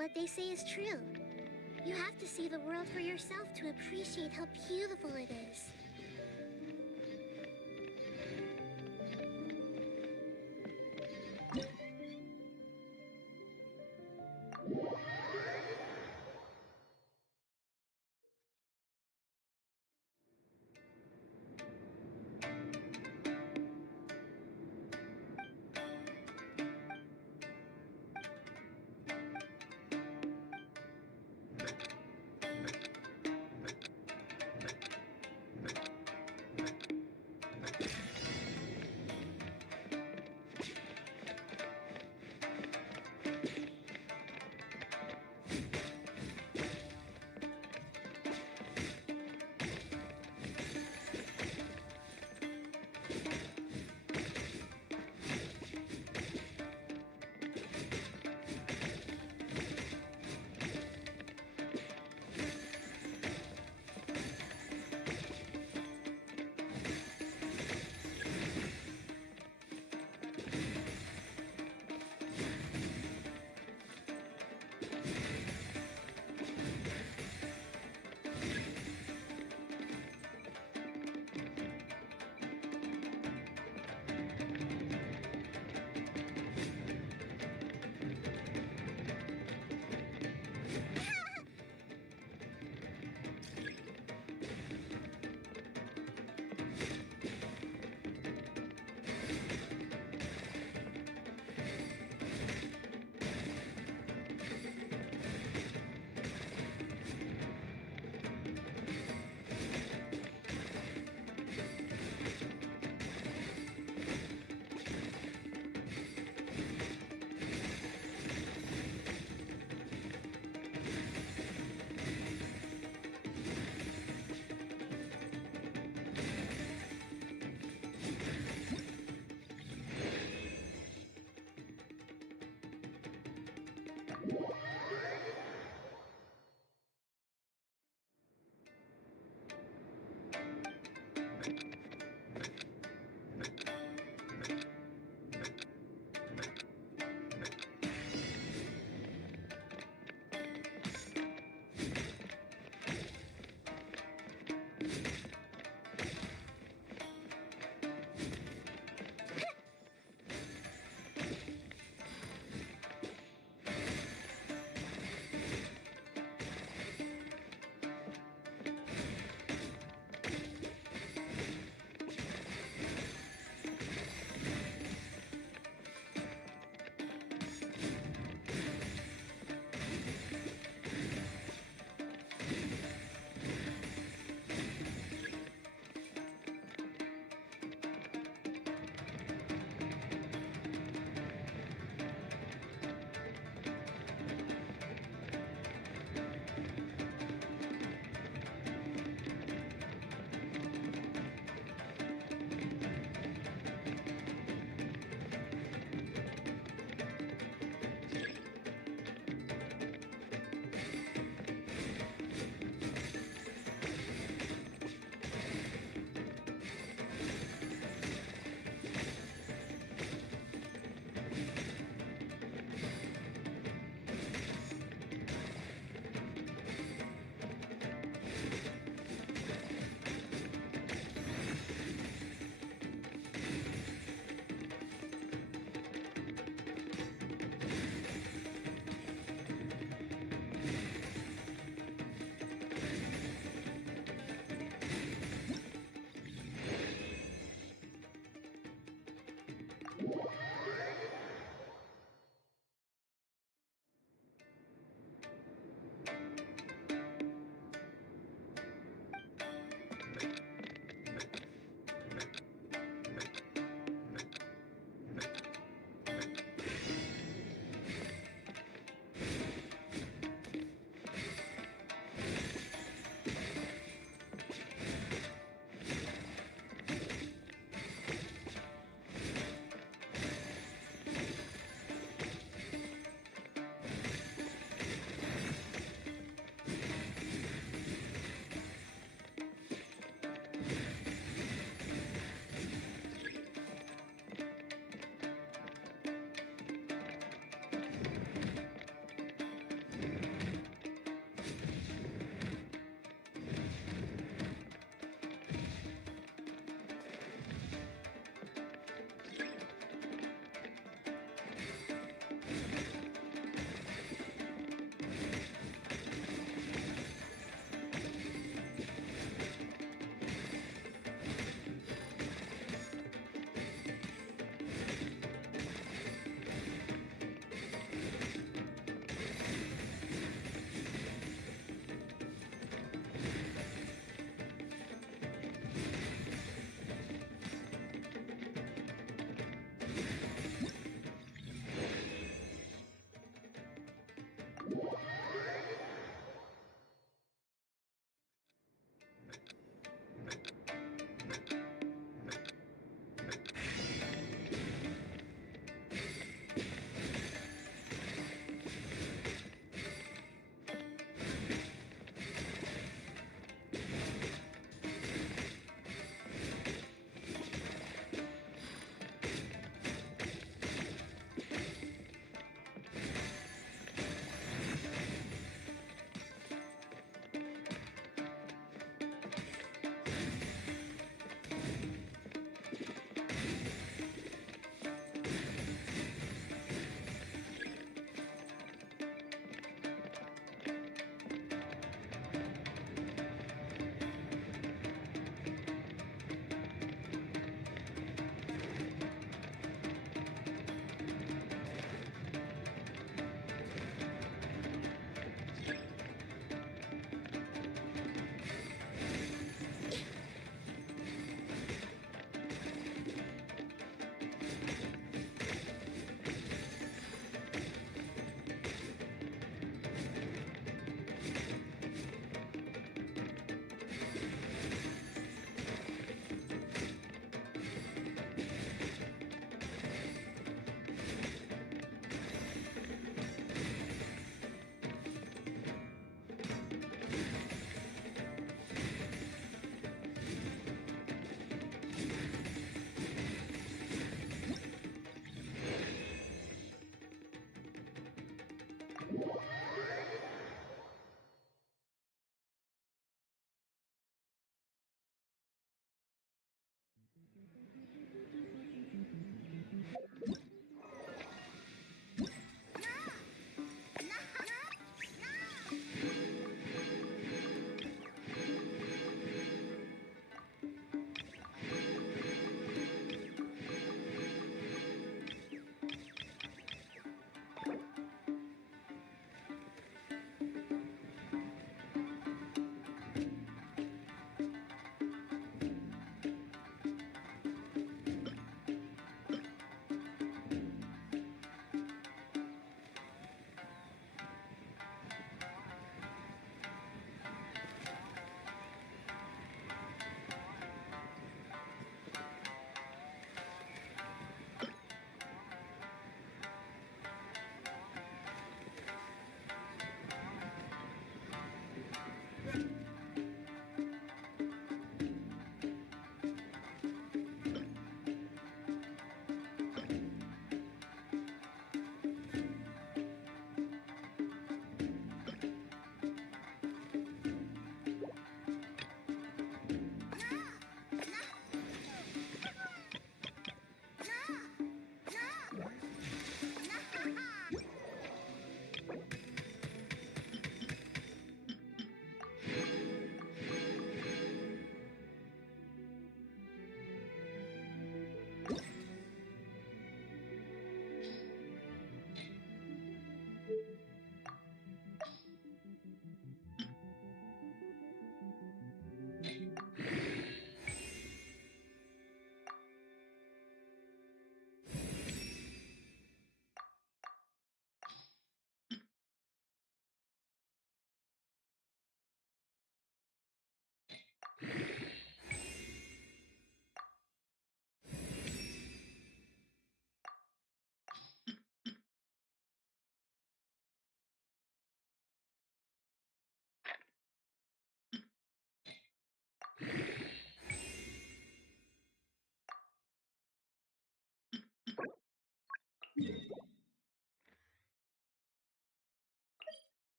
What they say is true. You have to see the world for yourself to appreciate how beautiful it is.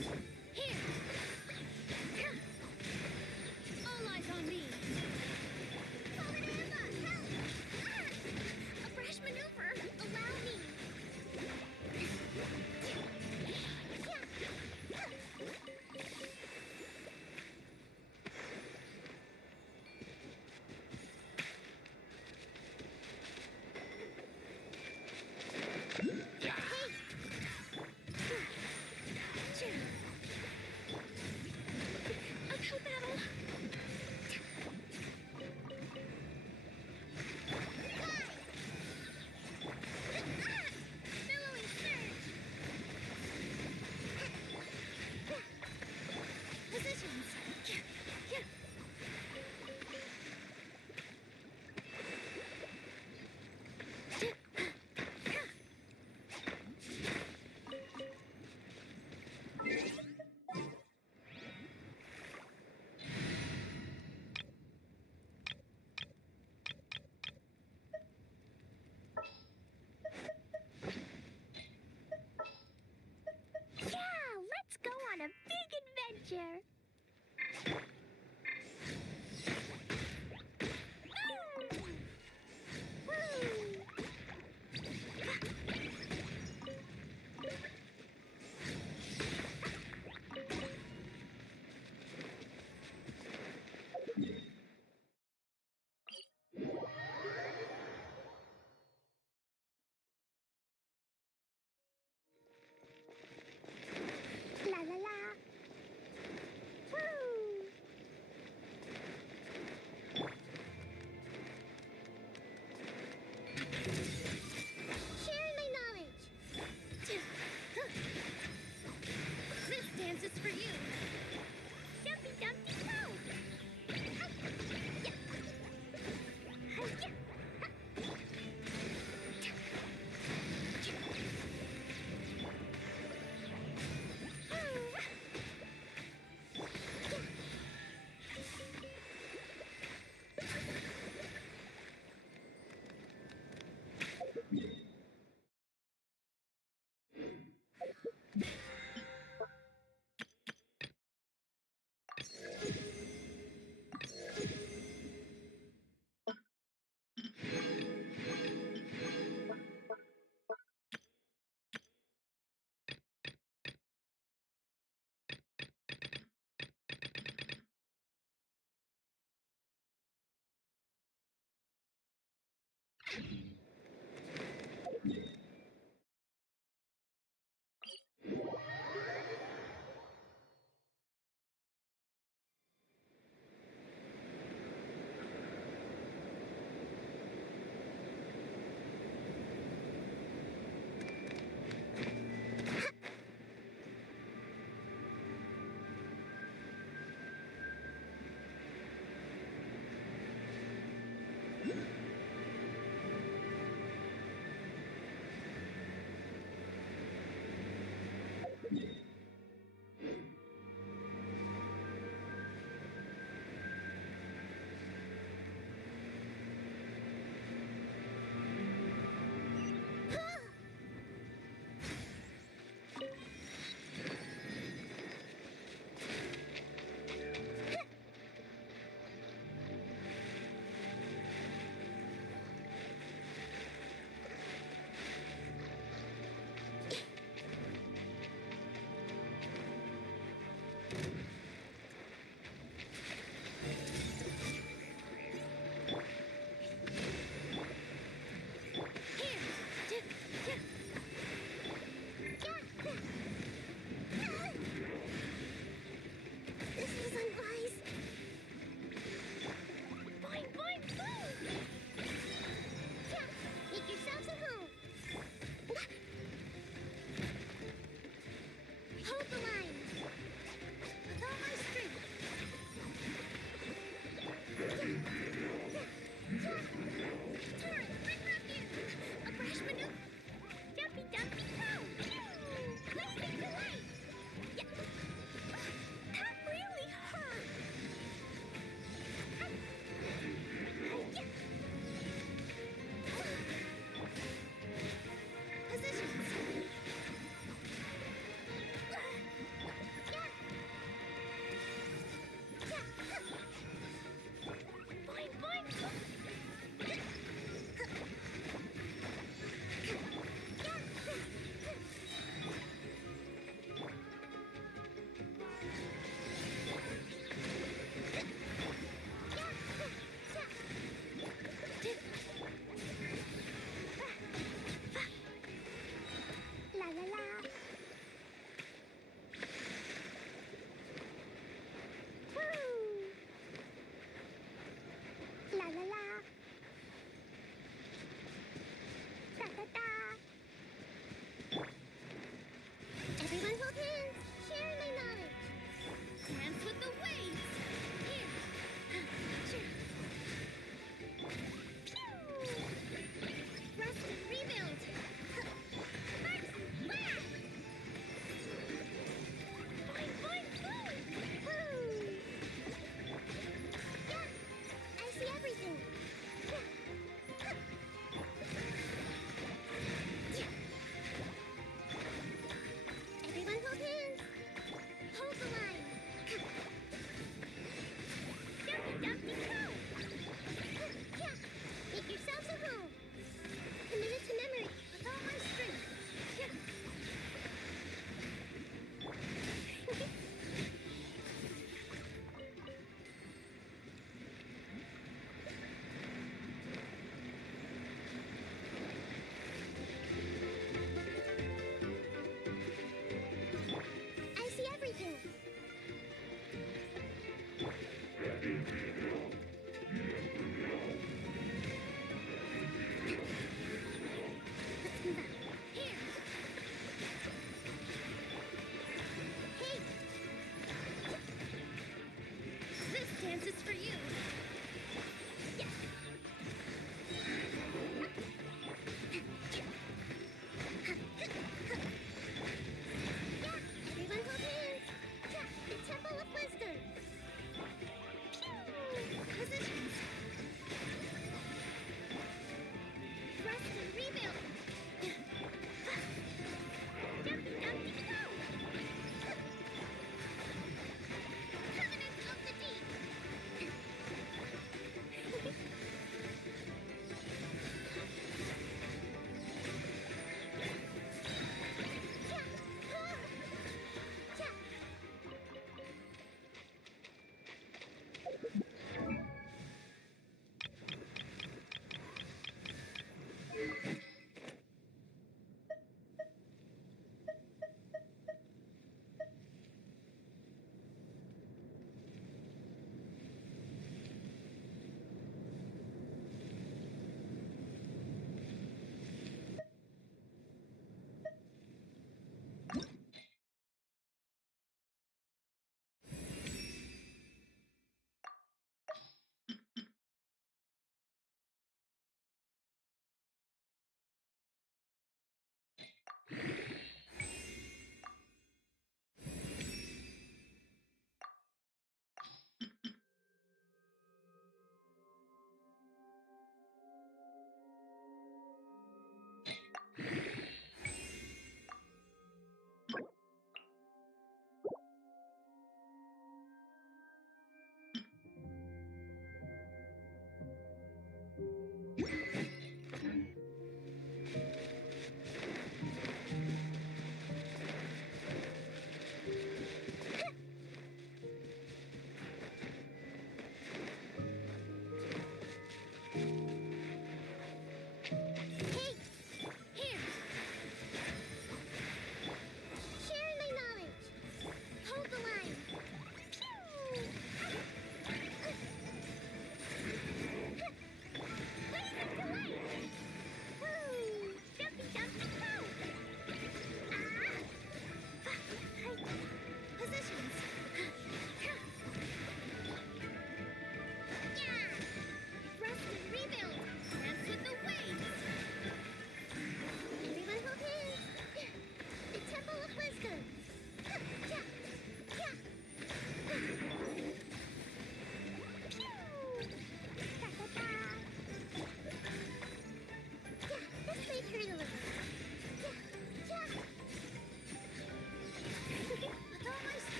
Here! All eyes on me! Forward, Emma! Help! Ah! A brash maneuver! Allow me! Uphill battle! Billowing surge! Positions! Yeah, let's go on a big adventure. La la la. Woo! Sharing my knowledge! This dance is for you! Dumpy dumpty go!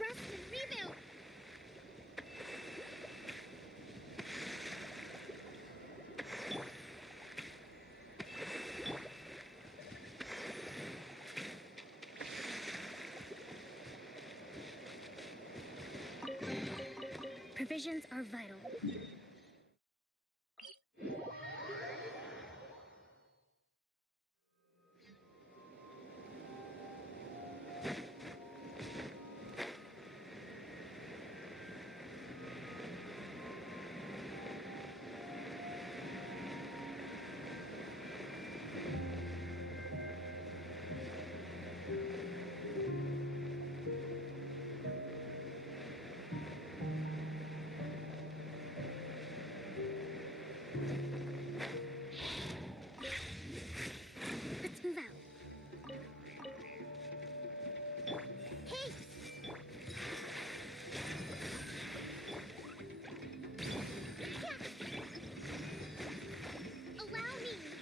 Rest and rebuild. Provisions are vital. Let's move out. Hey! Allow me.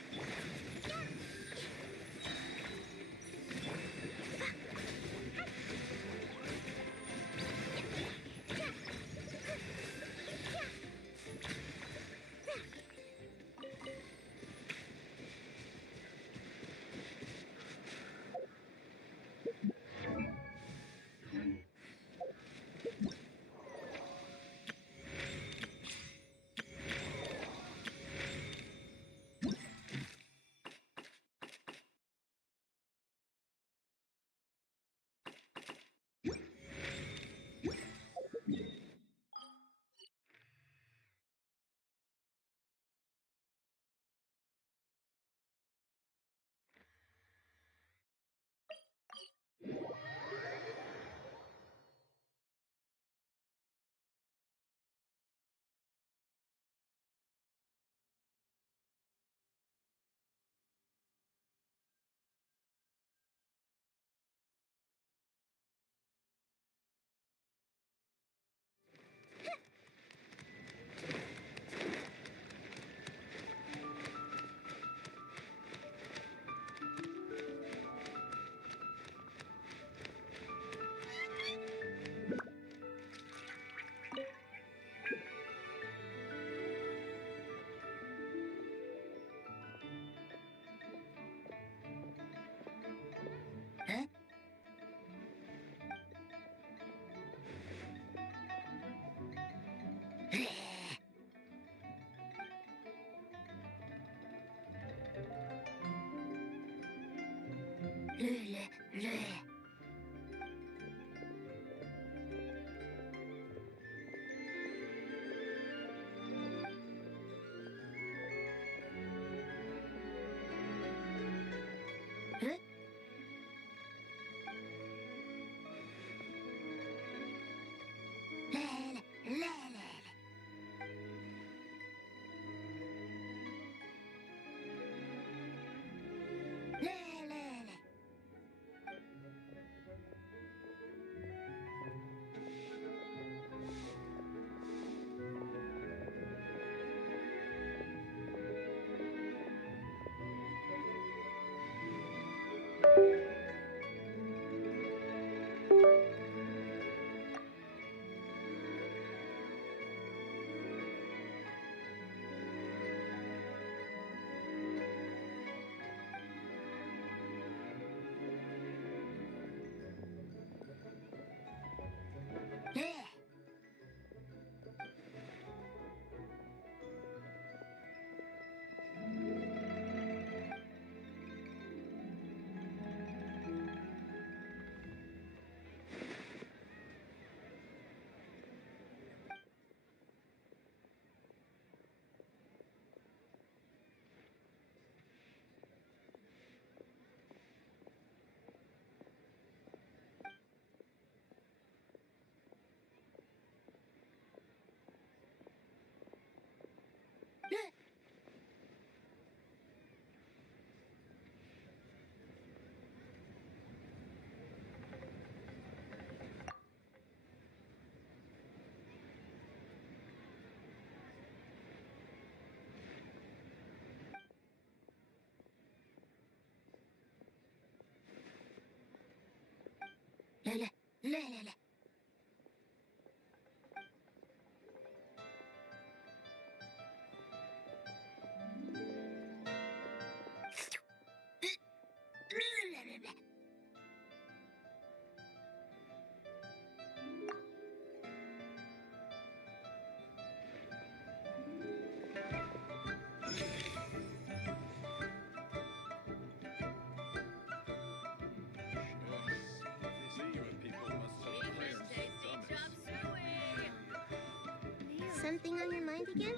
something on your mind again?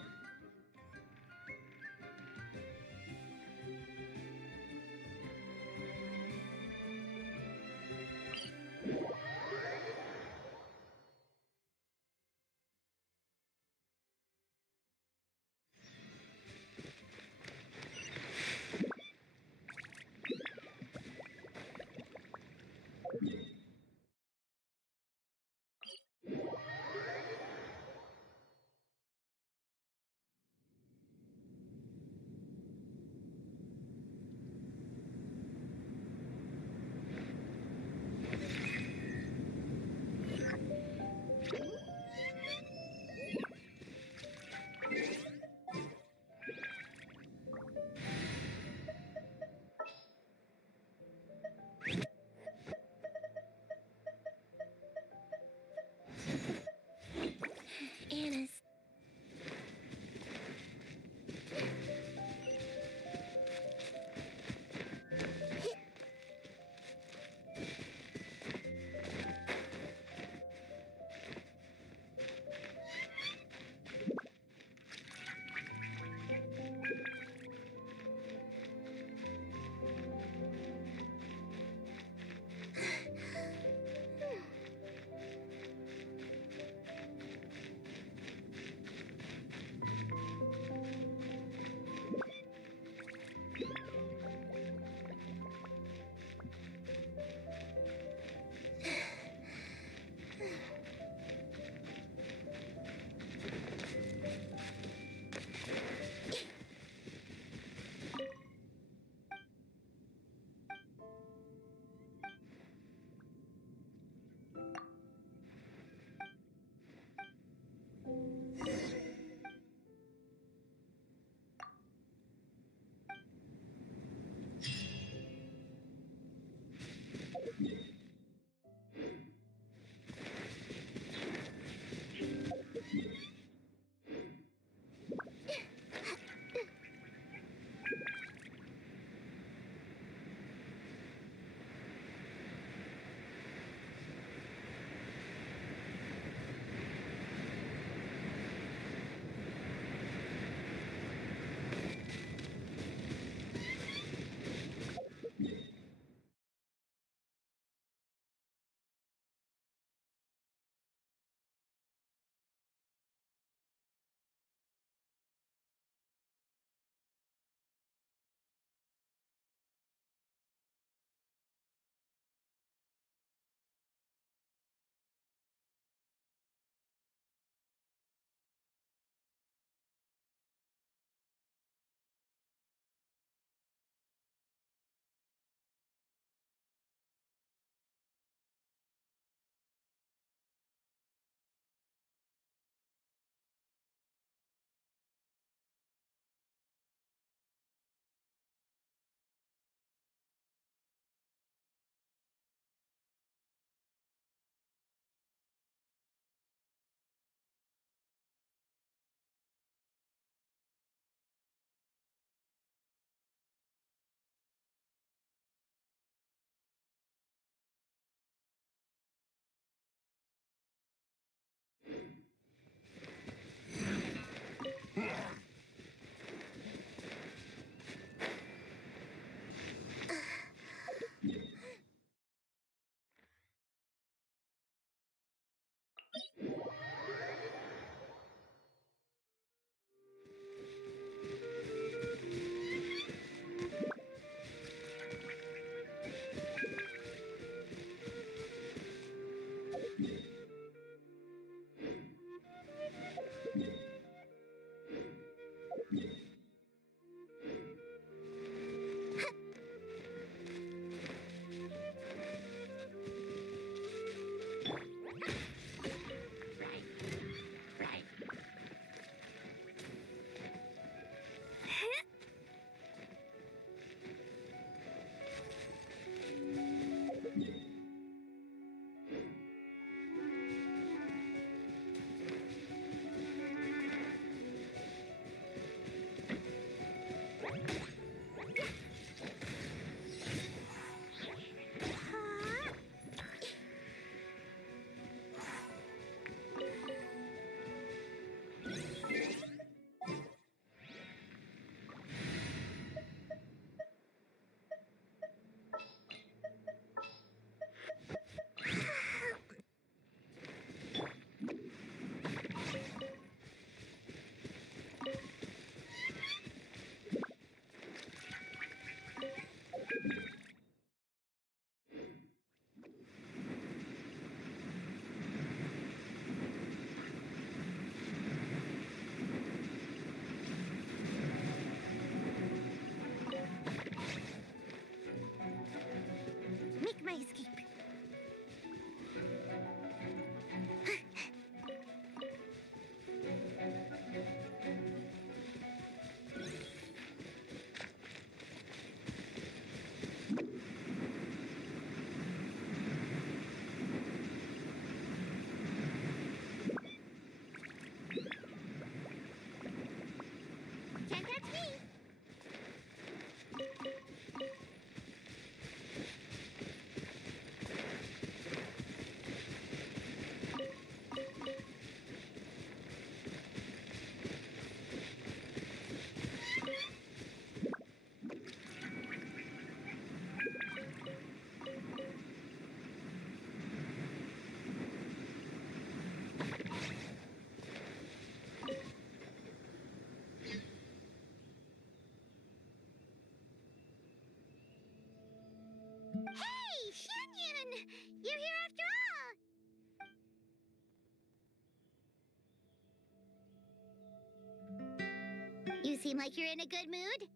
seem like you're in a good mood.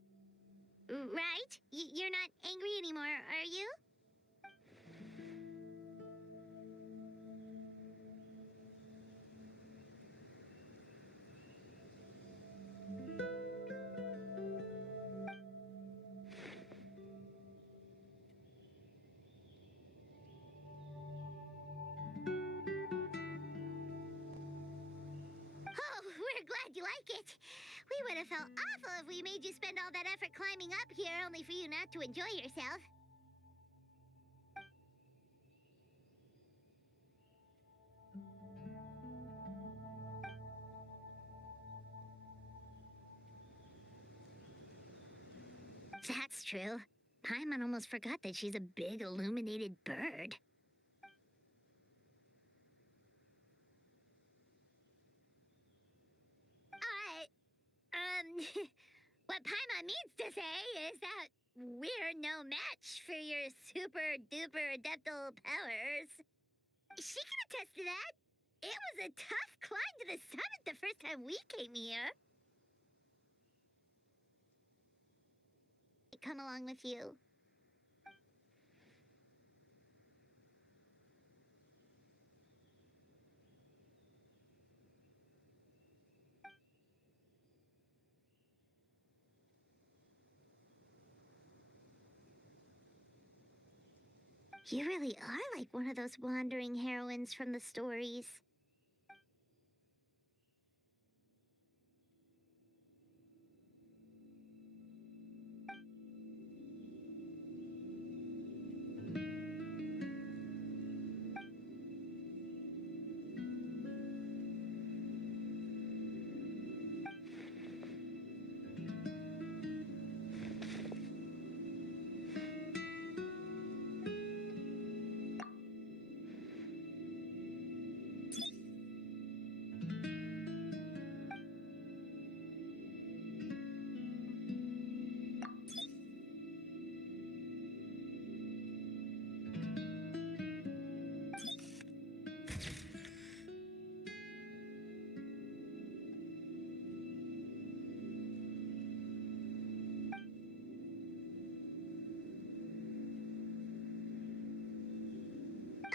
Right? You're not angry anymore, are you? Oh, we're glad you like it. We would have felt awful if we made you spend all that effort climbing up here only for you not to enjoy yourself. That's true. Paimon almost forgot that she's a big illuminated bird. What Paimon means to say is that we're no match for your super duper adeptal powers. She can attest to that. It was a tough climb to the summit the first time we came here. Come along with you. You really are like one of those wandering heroines from the stories.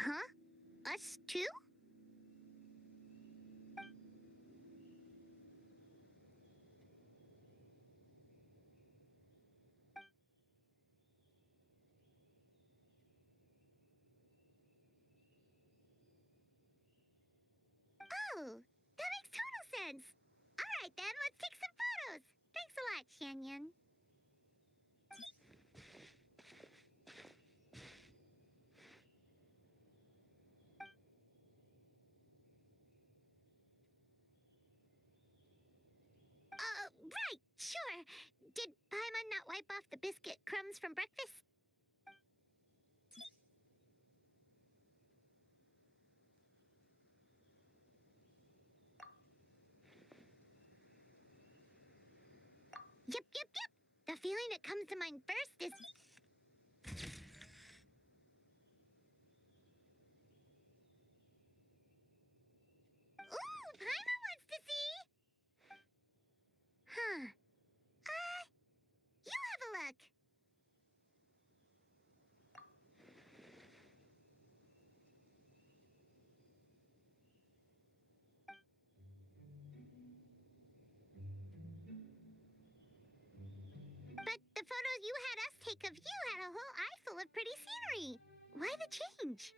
Huh? Us too? Oh, that makes total sense. All right then, let's take some photos. Thanks a lot, Shanyan. Right, sure. Did Paimon not wipe off the biscuit crumbs from breakfast? Yep. The feeling that comes to mind first is... Ooh, Paimon wants to see! Huh. You have a look. But the photos you had us take of you had a whole eye full of pretty scenery. Why the change?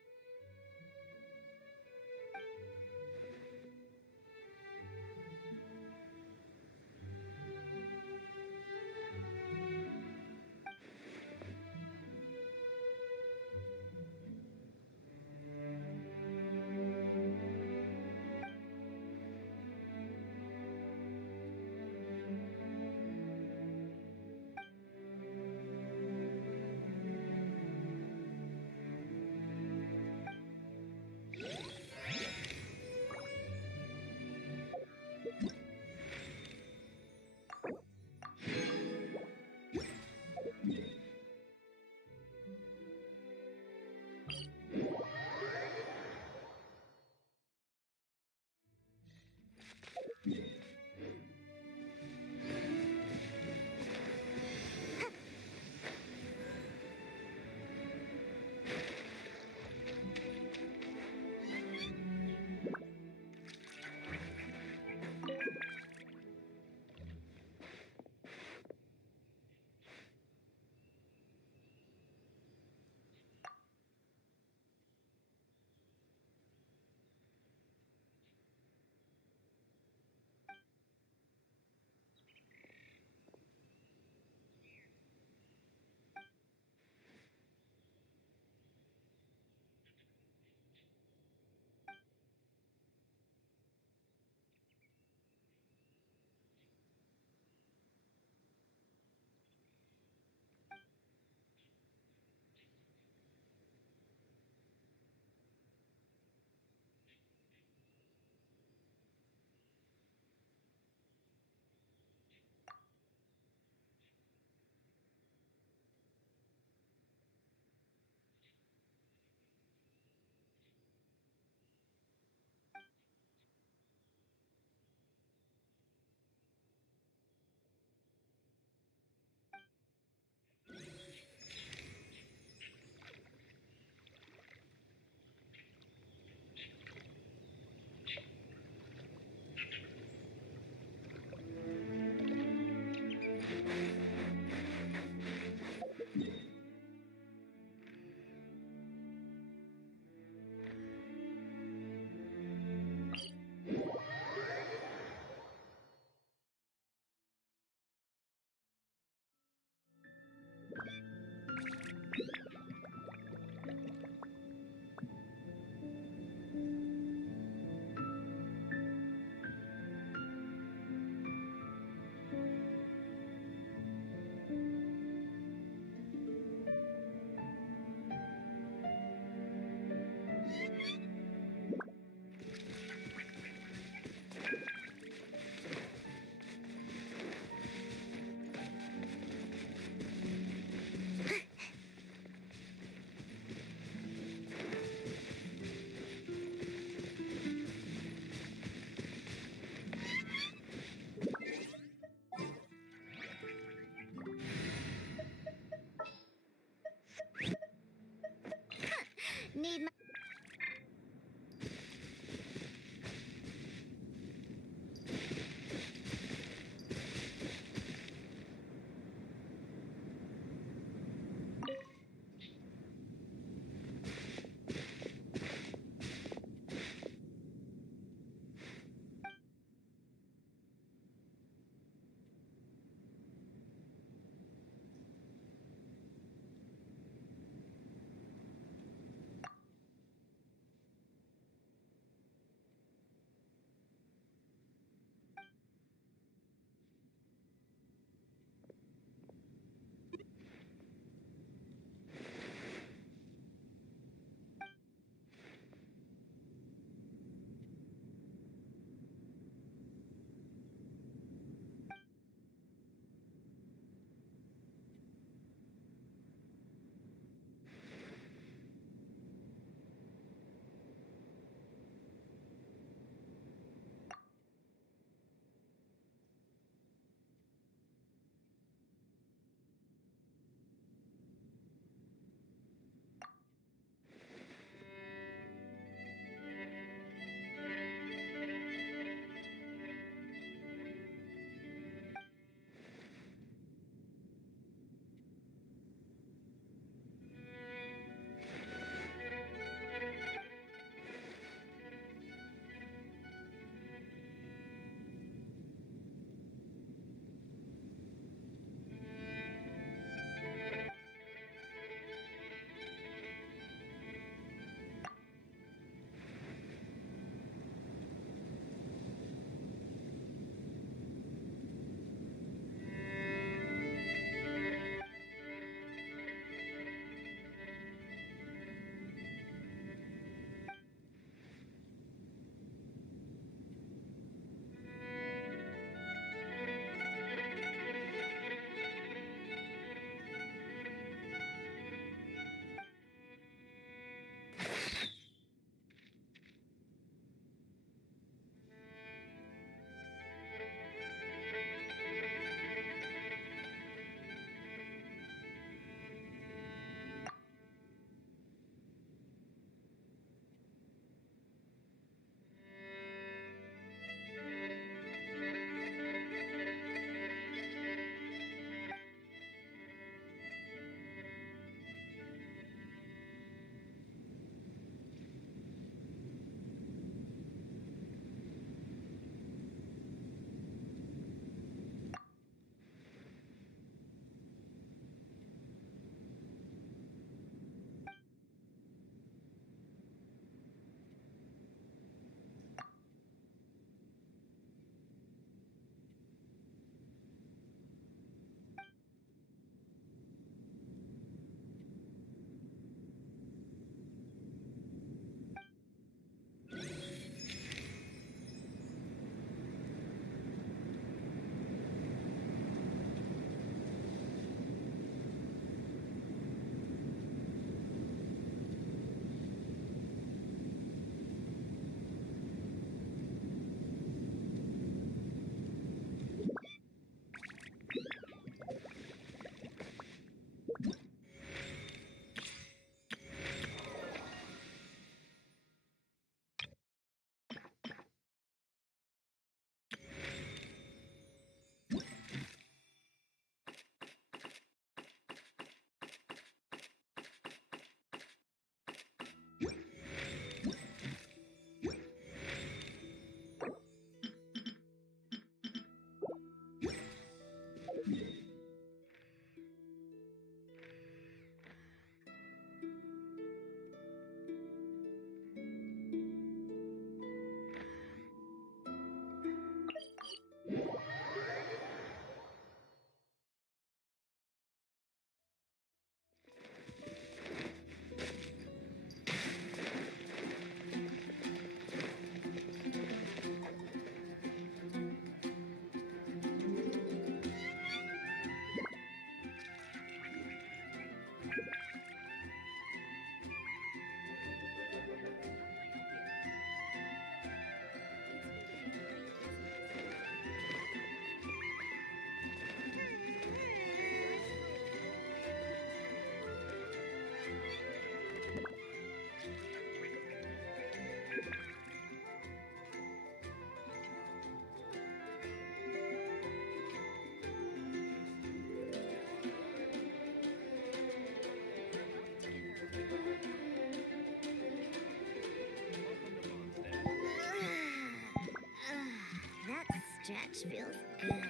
stretch feels good.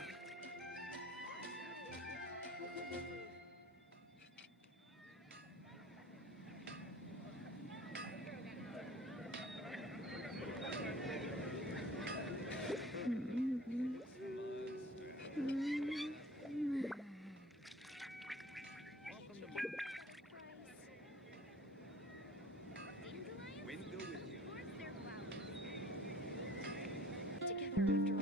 Together after